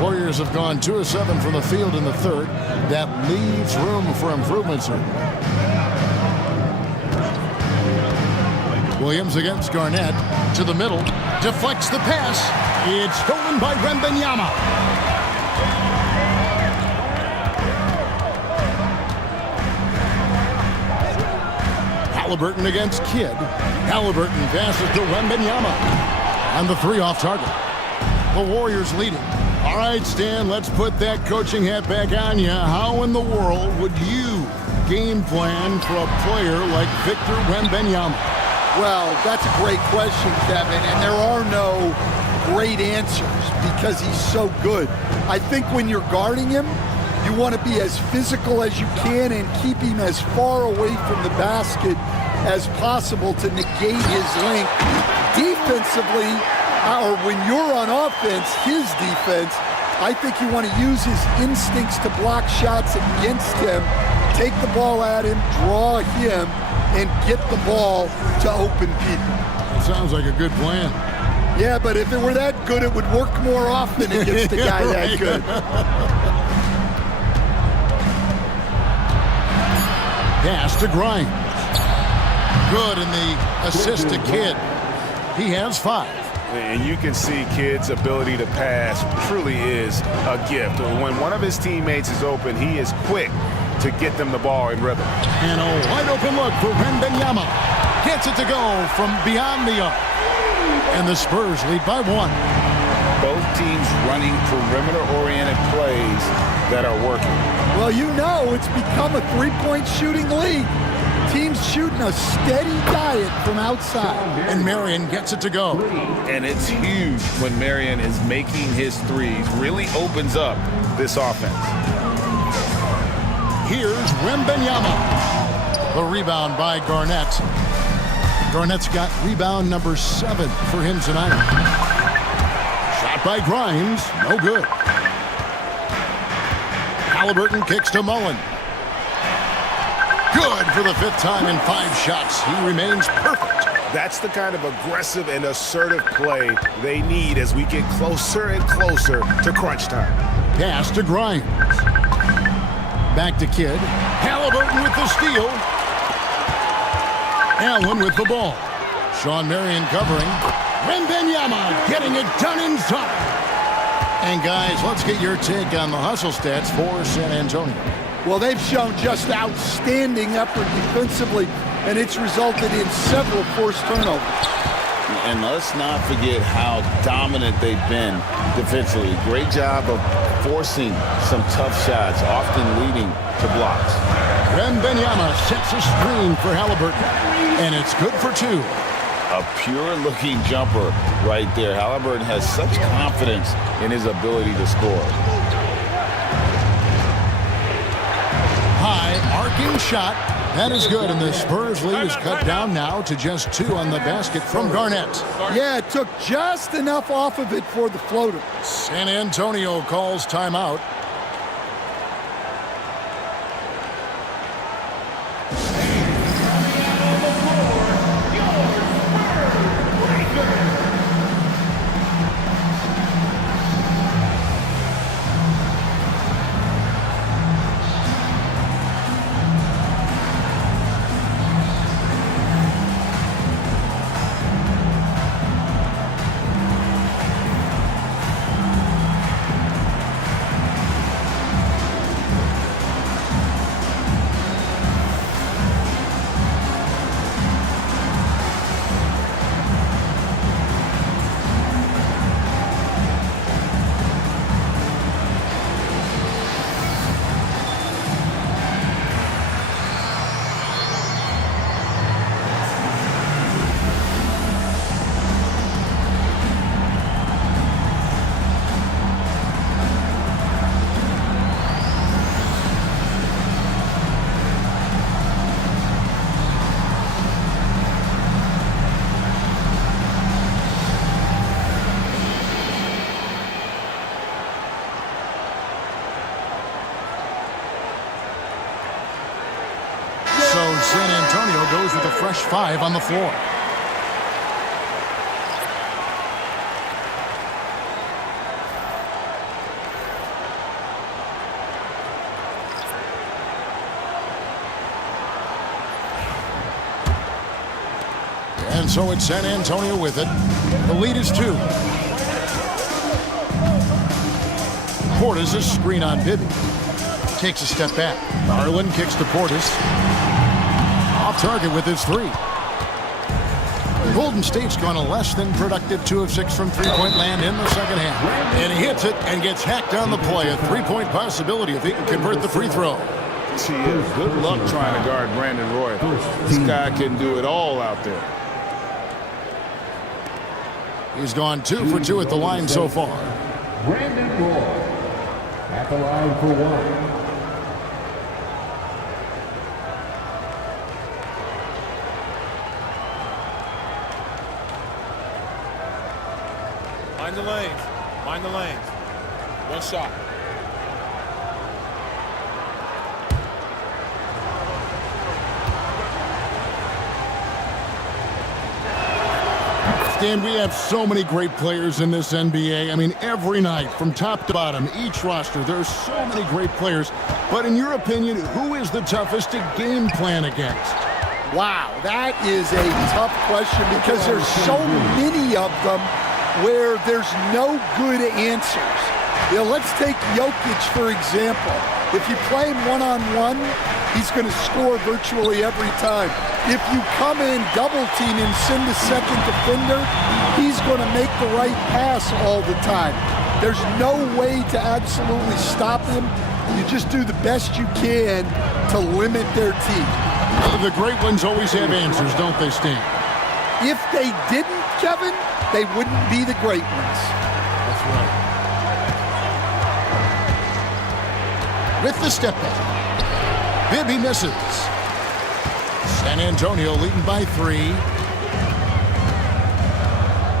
Warriors have gone 2 of 7 from the field in the third. That leaves room for improvement, sir. Williams against Garnett. To the middle. Deflects the pass. It's stolen by Wembanyama. Halliburton against Kidd. Halliburton passes to Wembanyama. And the 3 off target. The Warriors leading. All right, Stan, let's put that coaching hat back on you. How in the world would you game plan for a player like Victor Wembanyama? Well, that's a great question, Kevin, and there are no great answers because he's so good. I think when you're guarding him, you want to be as physical as you can and keep him as far away from the basket as possible to negate his length. Defensively, or when you're on offense, his defense, I think you want to use his instincts to block shots against him, take the ball at him, draw him, and get the ball to open people. Sounds like a good plan. Yeah, but if it were that good, it would work more often against a guy that good. Pass to Grimes. Good in the assist to Kidd. He has 5. And you can see Kidd's ability to pass truly is a gift. When one of his teammates is open, he is quick to get them the ball in rhythm. And a wide open look for Wembanyama. Gets it to go from beyond the arc. And the Spurs lead by 1. Both teams running perimeter-oriented plays that are working. Well, you know it's become a three-point shooting league. Teams shooting a steady diet from outside. And Marion gets it to go. And it's huge when Marion is making his threes. Really opens up this offense. Here's Wembanyama. The rebound by Garnett. Garnett's got rebound number 7 for him tonight. Shot by Grimes. No good. Halliburton kicks to Mullen. Good for the 5th time in 5 shots. He remains perfect. That's the kind of aggressive and assertive play they need as we get closer and closer to crunch time. Pass to Grimes. Back to Kidd. Halliburton with the steal. Allen with the ball. Sean Marion covering. Wembanyama getting it done inside. And guys, let's get your take on the hustle stats for San Antonio. Well, they've shown just outstanding effort defensively, and it's resulted in several forced turnovers. And let's not forget how dominant they've been defensively. Great job of forcing some tough shots, often leading to blocks. Wembanyama sets a screen for Halliburton, and it's good for 2. A pure-looking jumper right there. Halliburton has such confidence in his ability to score. High arcing shot. That is good, and the Spurs lead is cut down now to just 2 on the basket from Garnett. Yeah, it took just enough off of it for the floater. San Antonio calls timeout. of San Antonio goes with a fresh 5 on the floor. And so it's San Antonio with it. The lead is 2. Portis a screen on Bibby. Takes a step back. Garland kicks to Portis. Off target with his 3. Golden State's gone a less than productive 2 of 6 from three-point land in the second half. And he hits it and gets hacked on the play. A 3-point possibility if he can convert the free throw. He is. Good luck trying to guard Brandon Roy. This guy can do it all out there. He's gone 2 for 2 at the line so far. Brandon Roy at the line for 1. Mind the lanes. Mind the lanes. 1 shot. Dan, we have so many great players in this NBA. I mean, every night, from top to bottom, each roster, there's so many great players. But in your opinion, who is the toughest to game plan against? Wow, that is a tough question because there's so many of them where there's no good answers. You know, let's take Jokic, for example. If you play him one-on-one, he's going to score virtually every time. If you come in, double team him, send the second defender, he's going to make the right pass all the time. There's no way to absolutely stop him. You just do the best you can to limit their team. The great ones always have answers, don't they, Stan? If they didn't, Kevin, they wouldn't be the great ones. That's right. With the step back, Bibby misses. San Antonio leading by 3.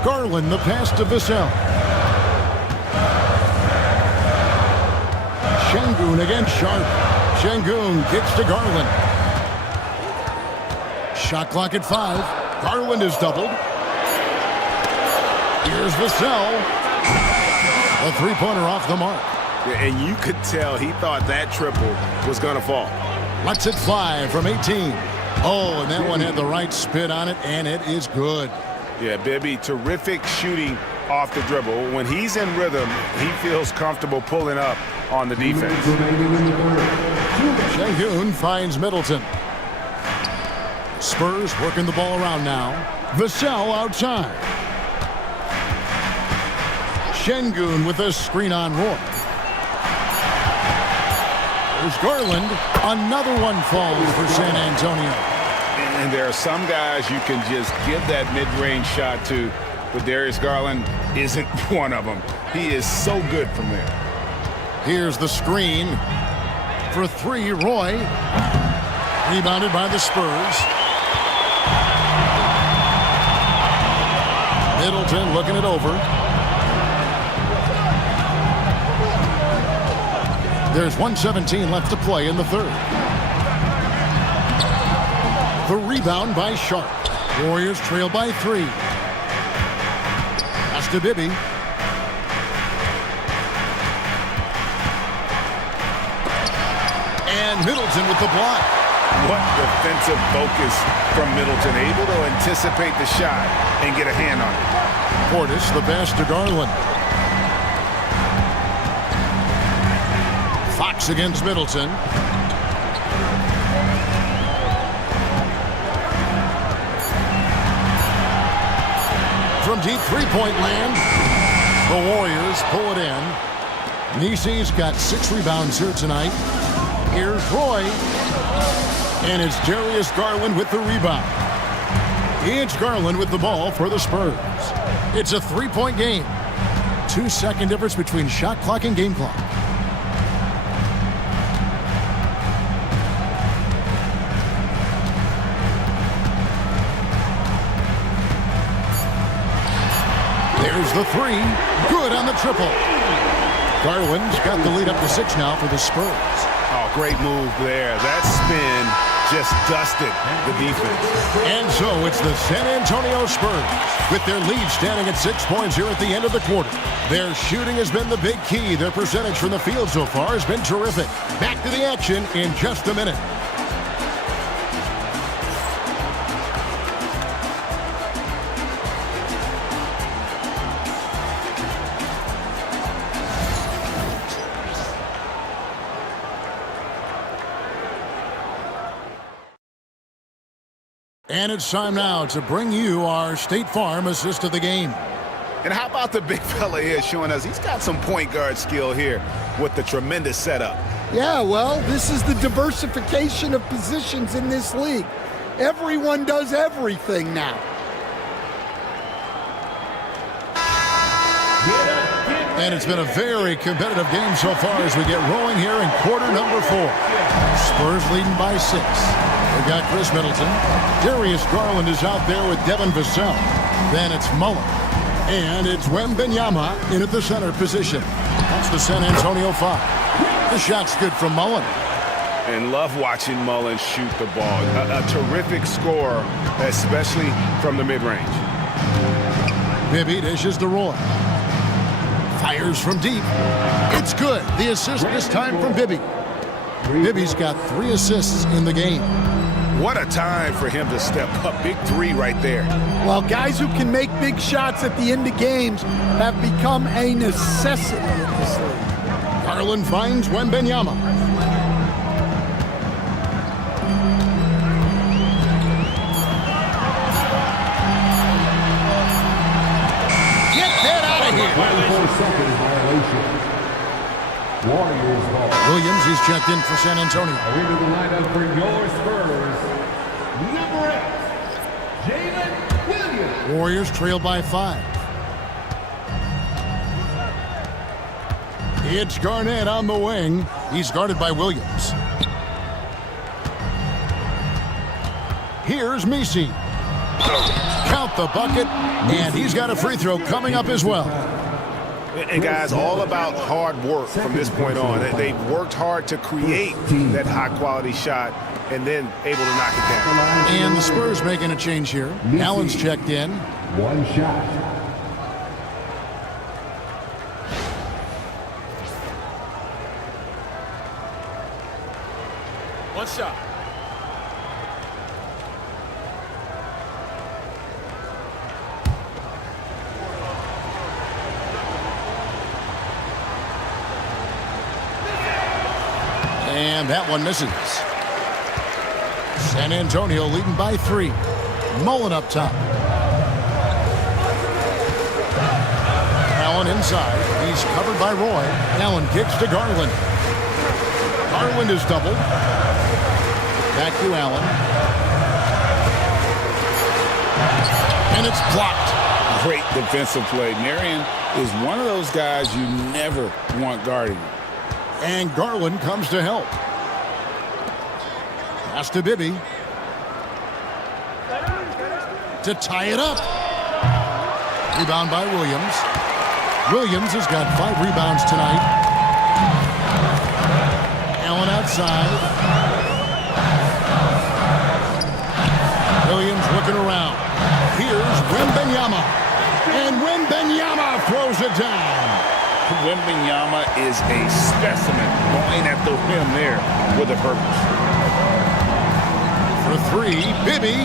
Garland the pass to Vassell. Şengün against Sharp. Şengün kicks to Garland. Shot clock at 5. Garland is doubled. Here's Vassell. A three-pointer off the mark. And you could tell he thought that triple was going to fall. Lets it fly from 18. Oh, and that one had the right spin on it, and it is good. Yeah, Bibby, terrific shooting off the dribble. When he's in rhythm, he feels comfortable pulling up on the defense. Şengün finds Middleton. Spurs working the ball around now. Vassell outside. Şengün with a screen on Roy. There's Garland. Another one falls for San Antonio. And there are some guys you can just give that mid-range shot to, but Darius Garland isn't one of them. He is so good from there. Here's the screen for 3, Roy. Rebounded by the Spurs. Middleton looking it over. There's 1:17 left to play in the third. The rebound by Sharp. Warriors trail by 3. Pass to Bibby. And Middleton with the block. What defensive focus from Middleton. Able to anticipate the shot and get a hand on it. Portis the pass to Garland. Fox against Middleton. From deep three-point land, the Warriors pull it in. Nisi's got 6 rebounds here tonight. Here's Roy. And it's Darius Garland with the rebound. It's Garland with the ball for the Spurs. It's a 3-point game. 2-second difference between shot clock and game clock. There's the 3. Good on the triple. Garland's got the lead up to 6 now for the Spurs. Oh, great move there. That spin just dusted the defense. And so it's the San Antonio Spurs with their lead standing at 6 points here at the end of the quarter. Their shooting has been the big key. Their percentage from the field so far has been terrific. Back to the action in just a minute. And it's time now to bring you our State Farm assist of the game. And how about the big fella here showing us he's got some point guard skill here with the tremendous setup. Yeah, well, this is the diversification of positions in this league. Everyone does everything now. And it's been a very competitive game so far as we get rolling here in quarter number 4. Spurs leading by 6. We've got Chris Middleton. Darius Garland is out there with Devin Vassell. Then it's Mullen. And it's Wembanyama in at the center position. That's the San Antonio 5. The shot's good from Mullen. And love watching Mullen shoot the ball. A terrific scorer, especially from the mid-range. Bibby dishes to Roy. Fires from deep. It's good. The assist this time from Bibby. Bibby's got 3 assists in the game. What a time for him to step up. Big 3 right there. Well, guys who can make big shots at the end of games have become a necessity in this league. Garland finds Wembanyama. Get that out of here. 4-second violation. Warriors ball. Williams is checked in for San Antonio. Into the lineup for your Spurs. Number 8, Jalen Williams. Warriors trail by 5. It's Garnett on the wing. He's guarded by Williams. Here's Messi. Count the bucket, and he's got a free throw coming up as well. And guys, all about hard work from this point on. They've worked hard to create that high-quality shot and then able to knock it down. And the Spurs making a change here. Allen's checked in. 1 shot. One shot. And that one misses. San Antonio leading by 3. Mullen up top. Allen inside. He's covered by Roy. Allen kicks to Garland. Garland is doubled. Back to Allen. And it's blocked. Great defensive play. Marion is one of those guys you never want guarding. And Garland comes to help. Pass to Bibby. To tie it up. Rebound by Williams. Williams has got 5 rebounds tonight. Allen outside. Williams looking around. Here's Wembanyama. And Wembanyama throws it down. Wembanyama is a specimen going at the rim there with a purpose. For 3, Bibby.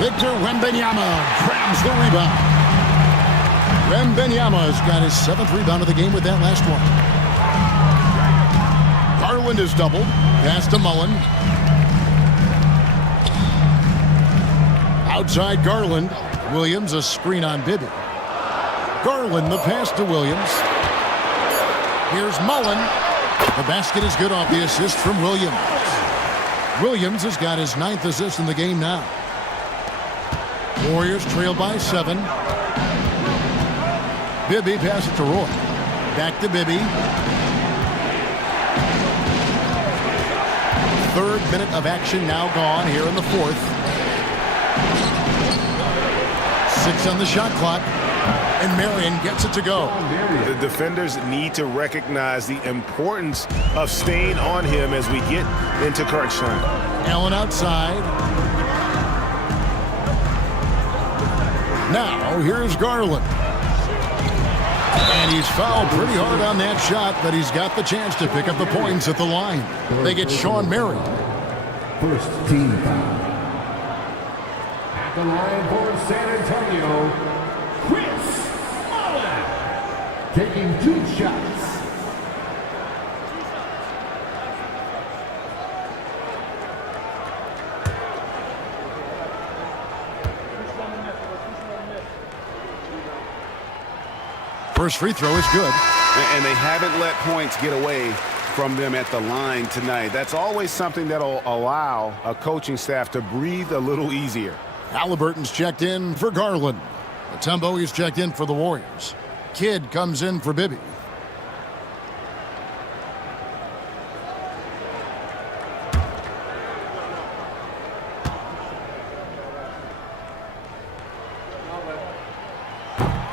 Victor Wembanyama grabs the rebound. Wembanyama has got his 7th rebound of the game with that last one. Garland is doubled. Pass to Mullen. Outside Garland. Williams a screen on Bibby. Garland the pass to Williams. Here's Mullen. The basket is good off the assist from Williams. Williams has got his 9th assist in the game now. Warriors trail by 7. Bibby passes it to Roy. Back to Bibby. 3rd minute of action now gone here in the 4th. 6 on the shot clock. And Marion gets it to go. The defenders need to recognize the importance of staying on him as we get into crunch time. Allen outside. Now, here's Garland. And he's fouled pretty hard on that shot, but he's got the chance to pick up the points at the line. They get Sean Marion. First team foul. At the line for San Antonio, Chris Mullen, taking 2 shots. First free throw is good. And they haven't let points get away from them at the line tonight. That's always something that'll allow a coaching staff to breathe a little easier. Halliburton's checked in for Garland. Mutombo is checked in for the Warriors. Kidd comes in for Bibby.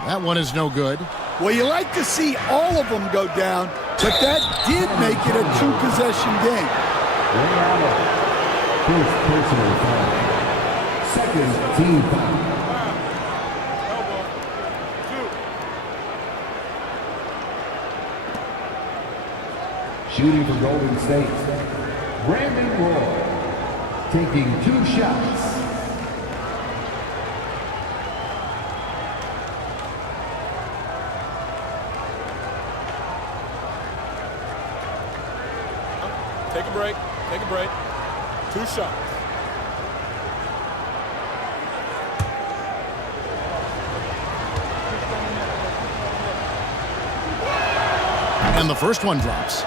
That one is no good. Well, you like to see all of them go down, but that did make it a 2-possession game. First personal foul. Second team foul. Shooting for Golden State, Brandon Roy, taking 2 shots. Take a break. Take a break. 2 shots. And the first one drops.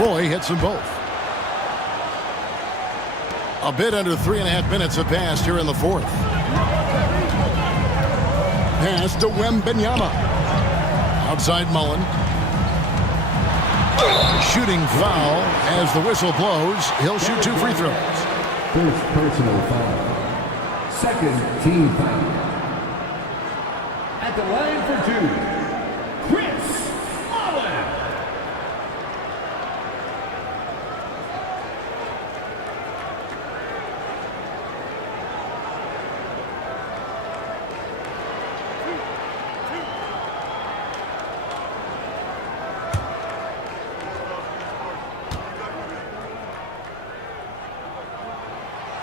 Roy hits them both. A bit under 3.5 minutes have passed here in the fourth. Pass to Wembanyama. Outside Mullen. Shooting foul as the whistle blows. He'll shoot 2 free throws. First personal foul. Second team foul. At the line for 2, Chris Mullen.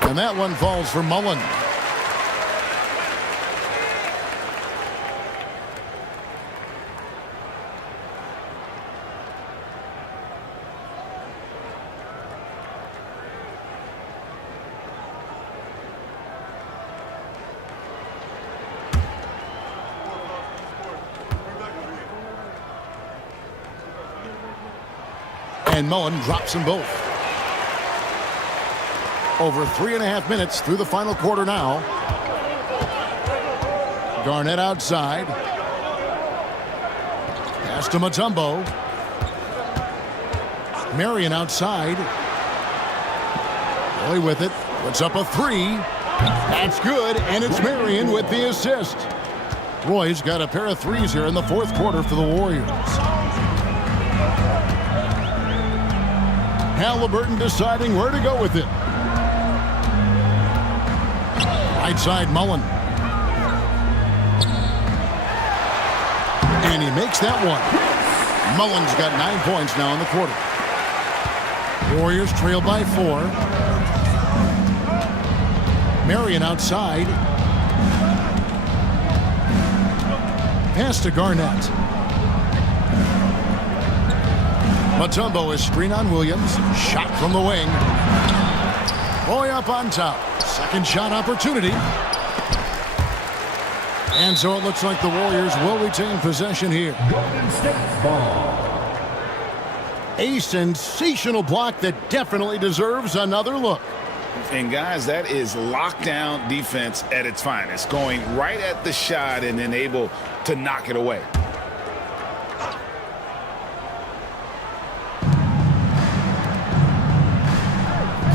And that one falls for Mullen. And Mullen drops them both. Over 3.5 minutes through the final quarter now. Garnett outside. Pass to Mutombo. Marion outside. Roy with it. Puts up a 3. That's good, and it's Marion with the assist. Roy's got a pair of 3s here in the fourth quarter for the Warriors. Halliburton deciding where to go with it. Right side Mullen. And he makes that one. Mullen's got 9 points now in the quarter. Warriors trail by 4. Marion outside. Pass to Garnett. Mutombo is screen on Williams. Shot from the wing. Roy up on top. Second shot opportunity. And so it looks like the Warriors will retain possession here. Golden State's ball. A sensational block that definitely deserves another look. And guys, that is lockdown defense at its finest, going right at the shot and then able to knock it away.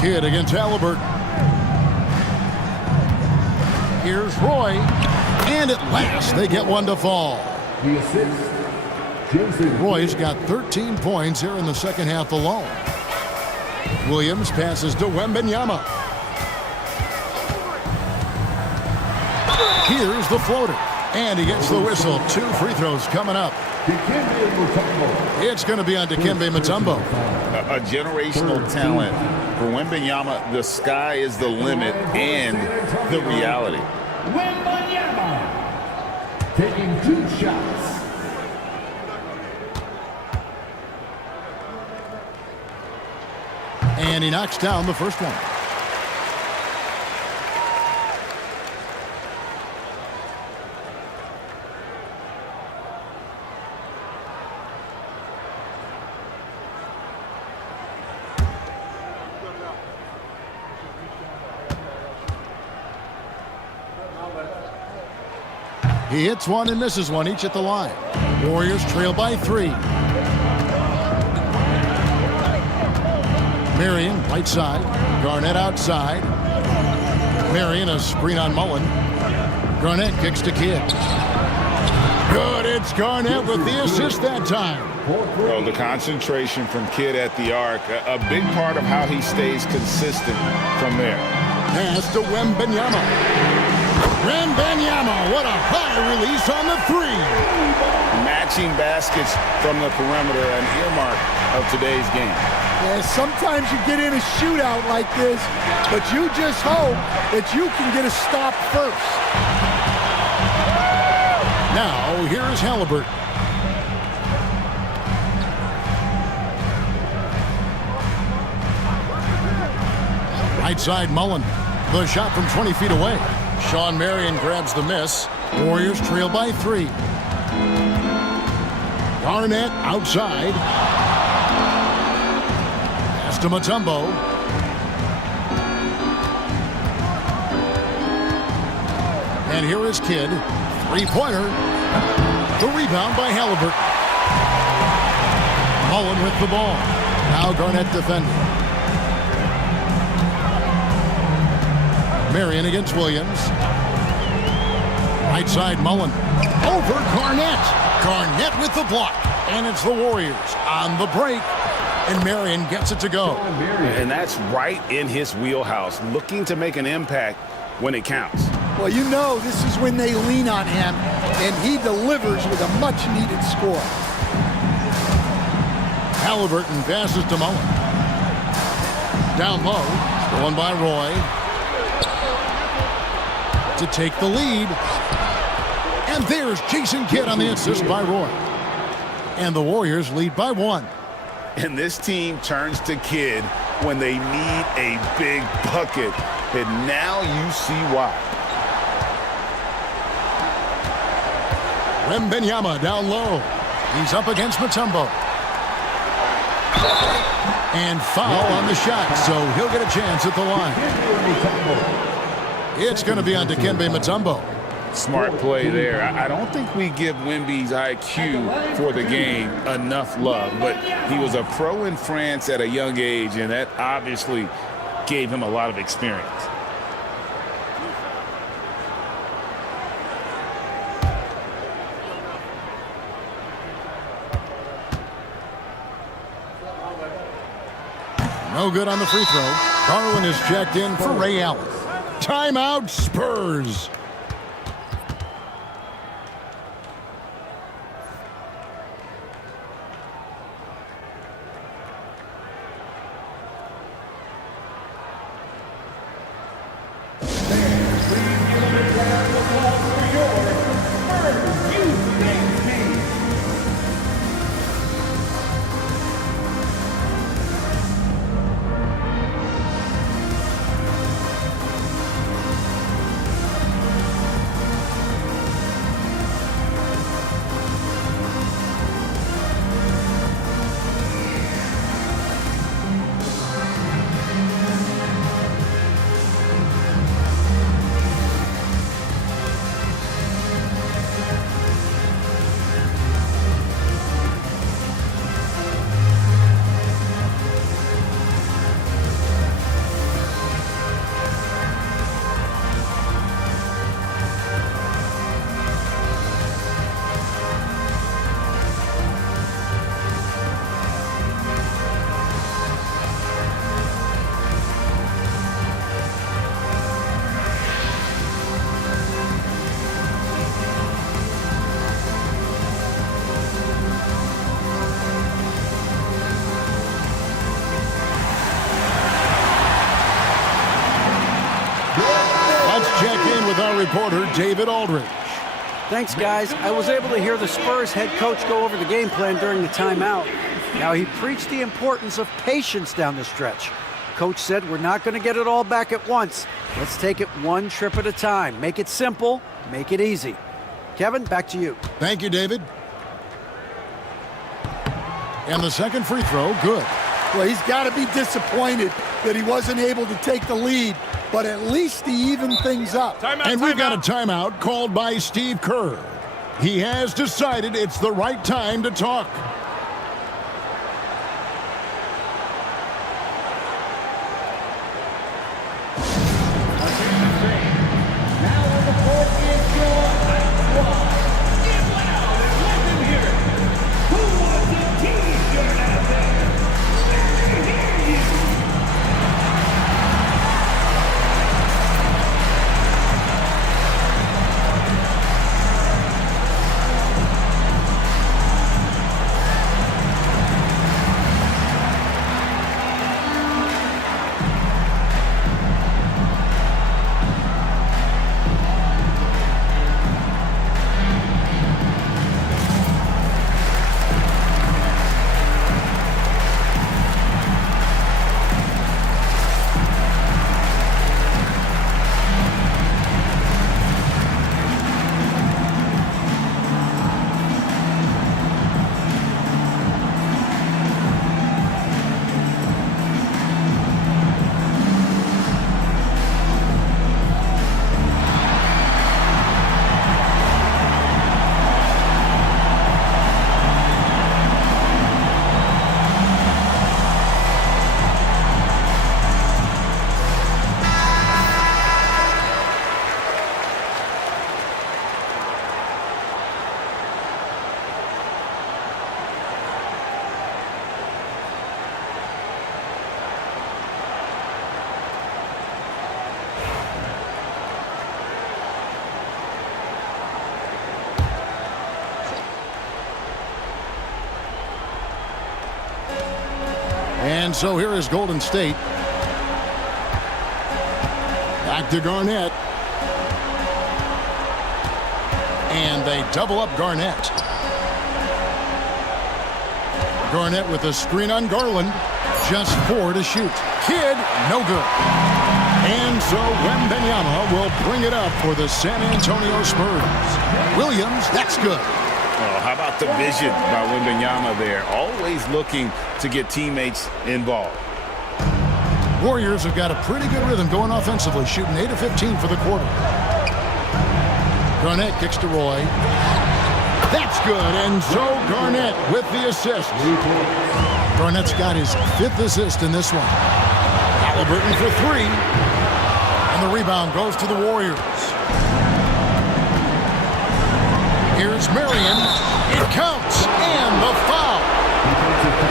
Kidd against Halliburton. Here's Roy. And at last, they get one to fall. The assist, Jason. Roy's got 13 points here in the second half alone. Williams passes to Wembanyama. Here's the floater. And he gets the whistle. 2 free throws coming up. It's going to be on Dikembe Mutombo. A generational talent. For Wembanyama, the sky is the limit and the reality. Wembanyama taking 2 shots. And he knocks down the first one. He hits one and misses one, each at the line. Warriors trail by 3. Marion, right side. Garnett outside. Marion, a screen on Mullen. Garnett kicks to Kidd. Good, it's Garnett with the assist that time. Oh, the concentration from Kidd at the arc, a big part of how he stays consistent from there. Pass to Wembanyama. Wembanyama, what a high release on the 3. Matching baskets from the perimeter, an earmark of today's game. Yeah, sometimes you get in a shootout like this, but you just hope that you can get a stop first. Now, here is Halliburton. Right side, Mullen. The shot from 20 feet away. Sean Marion grabs the miss. Warriors trail by 3. Garnett outside. Pass to Mutombo. And here is Kidd. 3-pointer. The rebound by Halliburton. Mullen with the ball. Now Garnett defending. Marion against Williams. Right side, Mullen. Over Garnett. Garnett with the block. And it's the Warriors on the break. And Marion gets it to go. And that's right in his wheelhouse, looking to make an impact when it counts. Well, you know this is when they lean on him, and he delivers with a much-needed score. Halliburton passes to Mullen. Down low. Stolen by Roy. To take the lead. And there's Jason Kidd on the assist by Roy. And the Warriors lead by 1. And this team turns to Kidd when they need a big bucket. And now you see why. Wembanyama down low. He's up against Mutombo. And foul on the shot, so he'll get a chance at the line. It's going to be on Dikembe Mutombo. Smart play there. I don't think we give Wemby's IQ for the game enough love, but he was a pro in France at a young age, and that obviously gave him a lot of experience. No good on the free throw. Garland is checked in for Ray Allen. Timeout, Spurs. with our reporter, David Aldridge. Thanks, guys. I was able to hear the Spurs head coach go over the game plan during the timeout. Now, he preached the importance of patience down the stretch. Coach said, we're not going to get it all back at once. Let's take it one trip at a time. Make it simple, make it easy. Kevin, back to you. Thank you, David. And the second free throw, good. Well, he's got to be disappointed that he wasn't able to take the lead, but at least he evened things up. And we've got a timeout called by Steve Kerr. He has decided it's the right time to talk. And so here is Golden State. Back to Garnett. And they double up Garnett. Garnett with a screen on Garland. Just 4 to shoot. Kidd, no good. And so Wembanyama will bring it up for the San Antonio Spurs. Williams, that's good. Oh, how about the vision by Wembanyama there? Always looking to get teammates involved. Warriors have got a pretty good rhythm going offensively, shooting 8 of 15 for the quarter. Garnett kicks to Roy. That's good, and so Garnett with the assist. Garnett's got his 5th assist in this one. Halliburton for 3. And the rebound goes to the Warriors. Here's Marion. It counts, and the foul.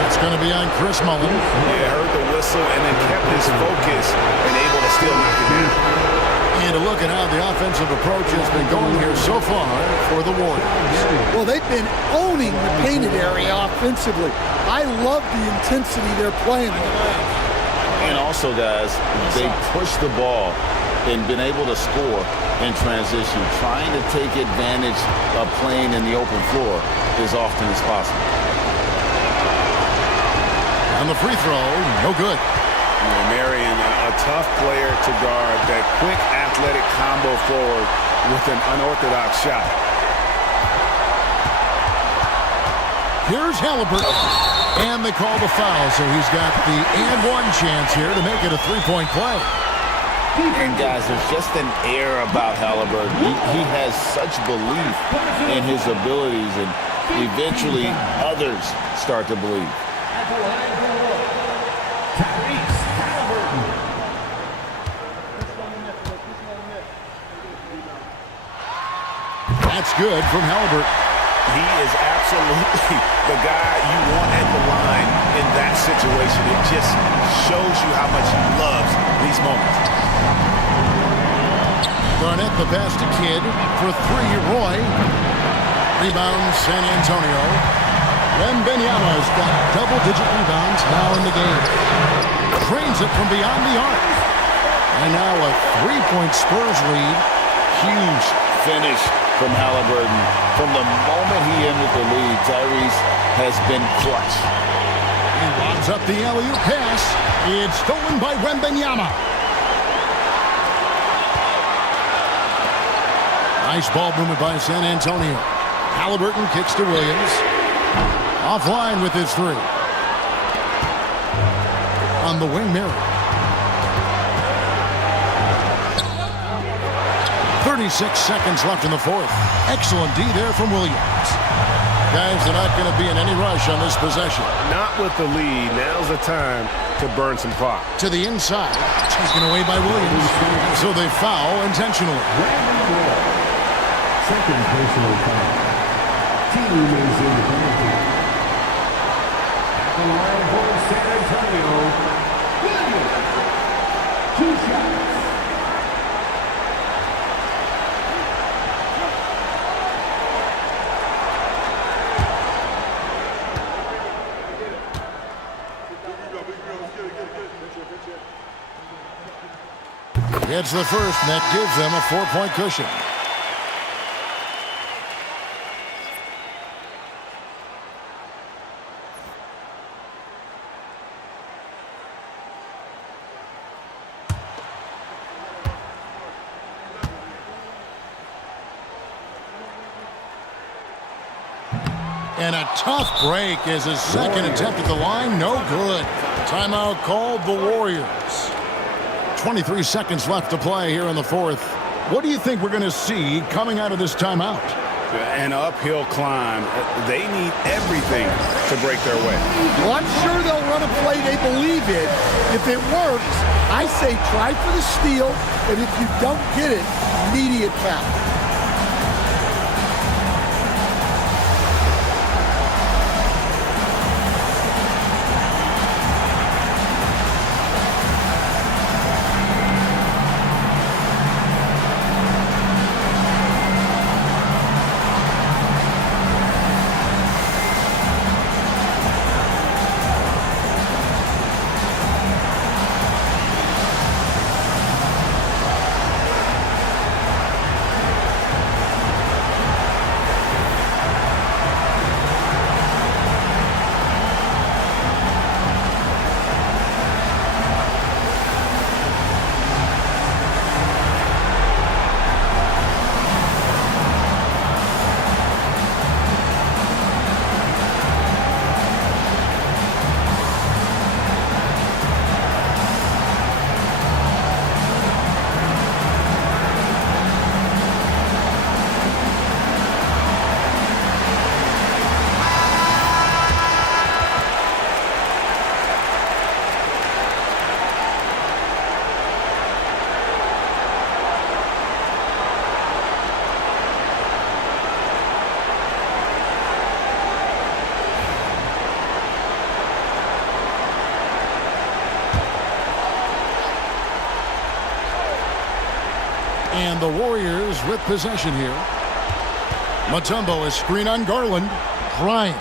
It's going to be on Chris Mullin. Yeah, heard the whistle and then kept his focus and able to still knock it down. And to look at how the offensive approach has been going here so far for the Warriors. Well, they've been owning the painted area offensively. I love the intensity they're playing with. And also, guys, they pushed the ball and been able to score in transition, trying to take advantage of playing in the open floor as often as possible. On the free throw, no good. Marion, a tough player to guard. That quick athletic combo forward with an unorthodox shot. Here's Halliburton. And they call the foul, so he's got the and-one chance here to make it a three-point play. And guys, there's just an air about Halliburton. He has such belief in his abilities, and eventually others start to believe. That's good from Halliburton. He is absolutely the guy you want at the line in that situation. It just shows you how much he loves these moments. Garnett the pass to Kidd for 3. Roy. Rebound San Antonio. Wembanyama's got double-digit rebounds now in the game. Trains it from beyond the arc. And now a 3-point Spurs lead. huge finish from Halliburton. From the moment he entered the league, Tyrese has been clutch. He lobs up the alley-oop pass. It's stolen by Wembanyama. Nice ball movement by San Antonio. Halliburton kicks to Williams. Offline with his three. On the wing, Mary. 36 seconds left in the fourth. Excellent D there from Williams. Guys, they're not going to be in any rush on this possession. Not with the lead. Now's the time to burn some clock. To the inside. Taken away by Williams. So they foul intentionally. Second personal foul. Team remains in the penalty. The line for San Antonio. Williams. 2 shots. It's the first, and that gives them a 4-point cushion. And a tough break as his second attempt at the line. No good. Timeout called the Warriors. 23 seconds left to play here in the fourth. What do you think we're going to see coming out of this timeout? An uphill climb. They need everything to break their way. Well, I'm sure they'll run a play they believe in. If it works, I say try for the steal, and if you don't get it, immediate foul. And the Warriors with possession here. Mutombo is screen on Garland. Grimes.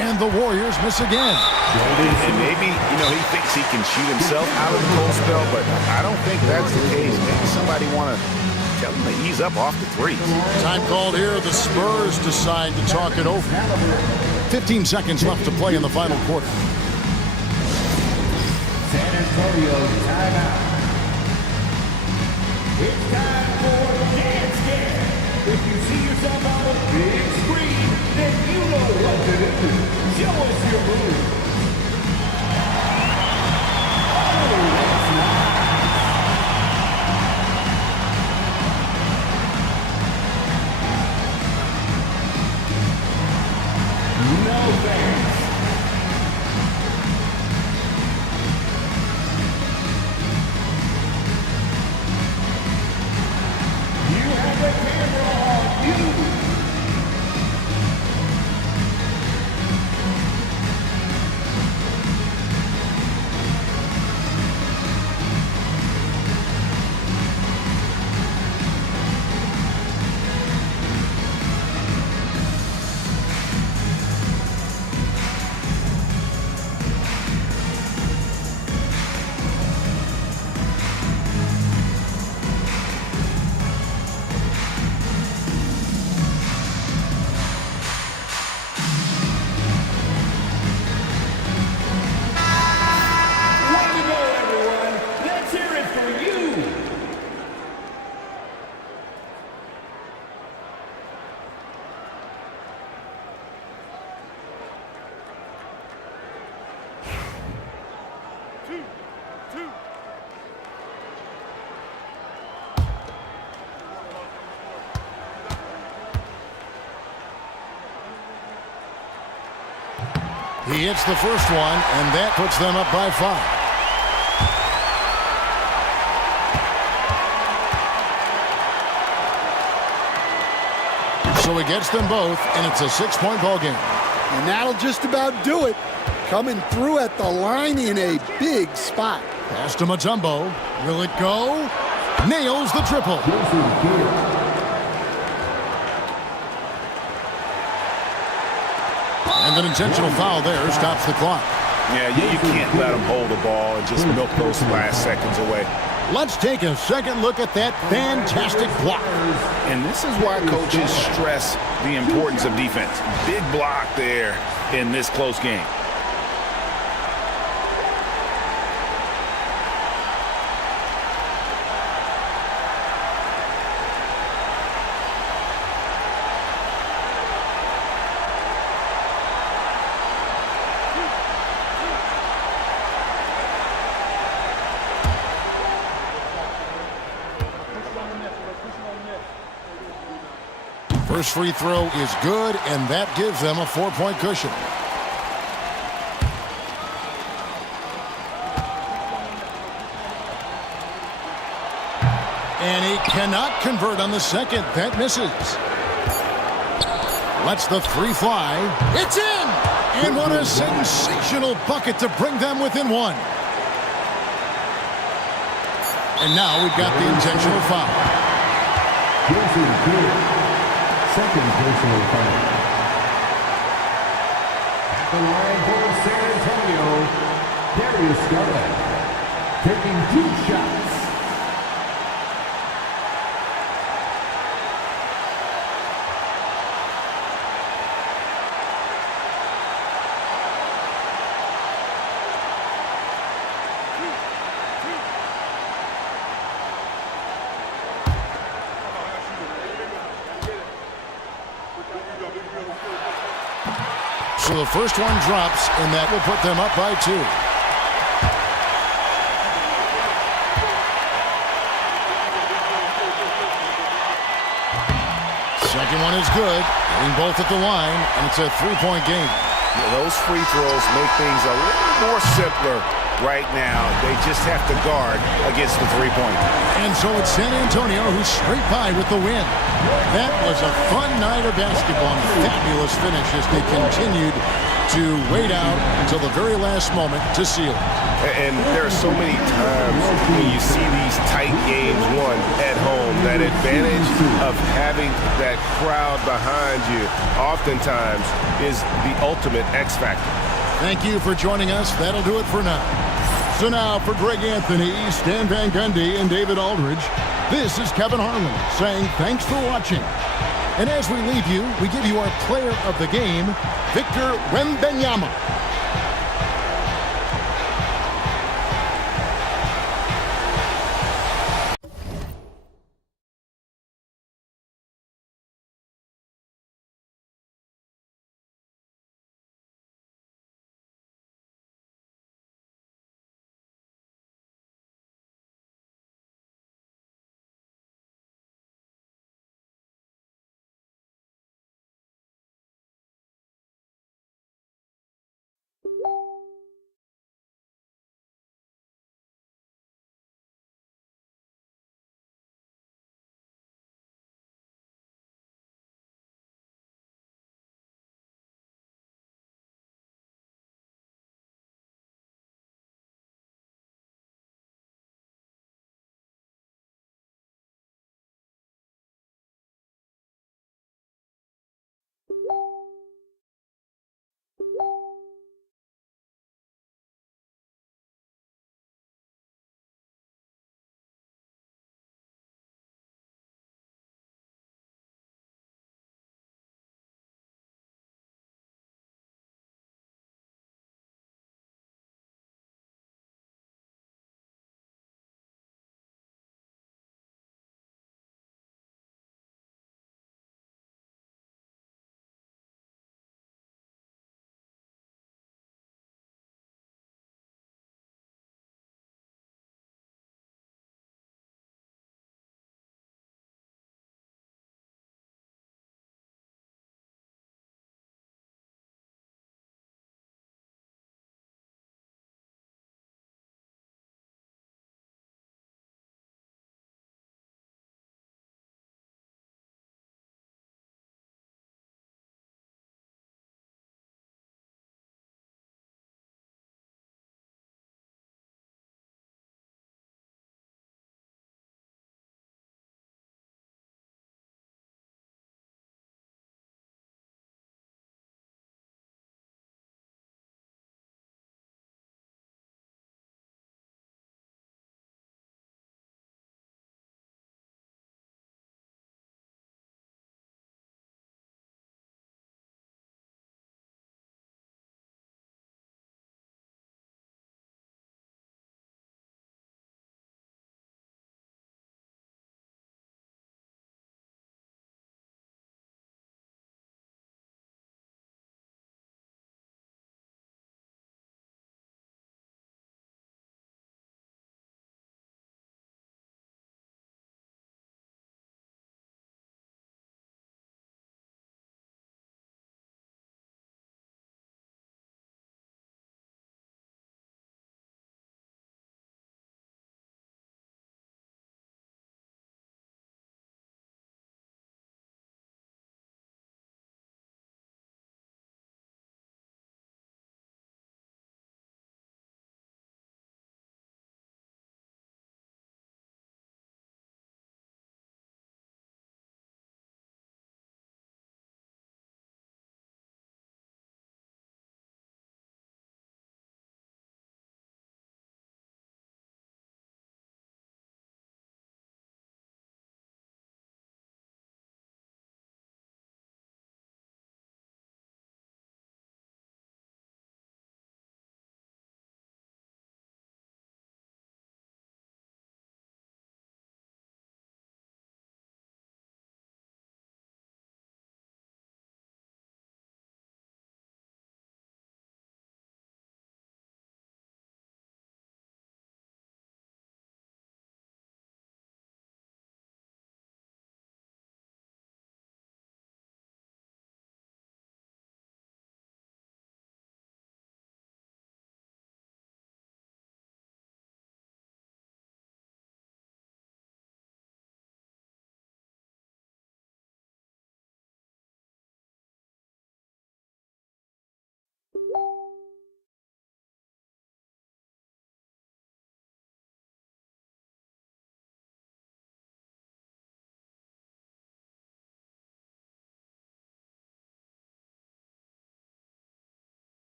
And the Warriors miss again. And maybe, he thinks he can shoot himself out of the cold spell, but I don't think that's the case. Maybe somebody want to tell him to ease up off the threes. Time called here. The Spurs decide to talk it over. 15 seconds left to play in the final quarter. San Antonio timeout. It's time for Dance Game. If you see yourself on the big screen, then you know what to do. Show us your moves. Oh, that's nice. No thanks. He hits the first one, and that puts them up by 5. So he gets them both, and it's a 6-point ball game. And that'll just about do it. Coming through at the line in a big spot. Pass to Mutombo. Will it go? Nails the triple. And an intentional foul there stops the clock. Yeah, you can't let them hold the ball and just milk those last seconds away. Let's take a second look at that fantastic block. And this is why coaches stress the importance of defense. Big block there in this close game. First free throw is good, and that gives them a 4-point cushion. And he cannot convert on the second. That misses. Lets the 3 fly. It's in! And what a sensational bucket to bring them within 1. And now we've got the intentional foul. Second personal foul. At the line for San Antonio, Darius Garnett taking 2 shots. So the first one drops, and that will put them up by 2. Second one is good, getting both at the line, and it's a 3-point game. Yeah, those free throws make things a little more simpler right now. They just have to guard against the 3-point. And so it's San Antonio who's straight by with the win. That was a fun night of basketball, and fabulous finish as they continued to wait out until the very last moment to seal it. And there are so many times when you see these tight games won at home, that advantage of having that crowd behind you oftentimes is the ultimate X factor. Thank you for joining us. That'll do it for now. So now for Greg Anthony, Stan Van Gundy, and David Aldridge, this is Kevin Harlan saying thanks for watching. And as we leave you, we give you our player of the game, Victor Wembanyama.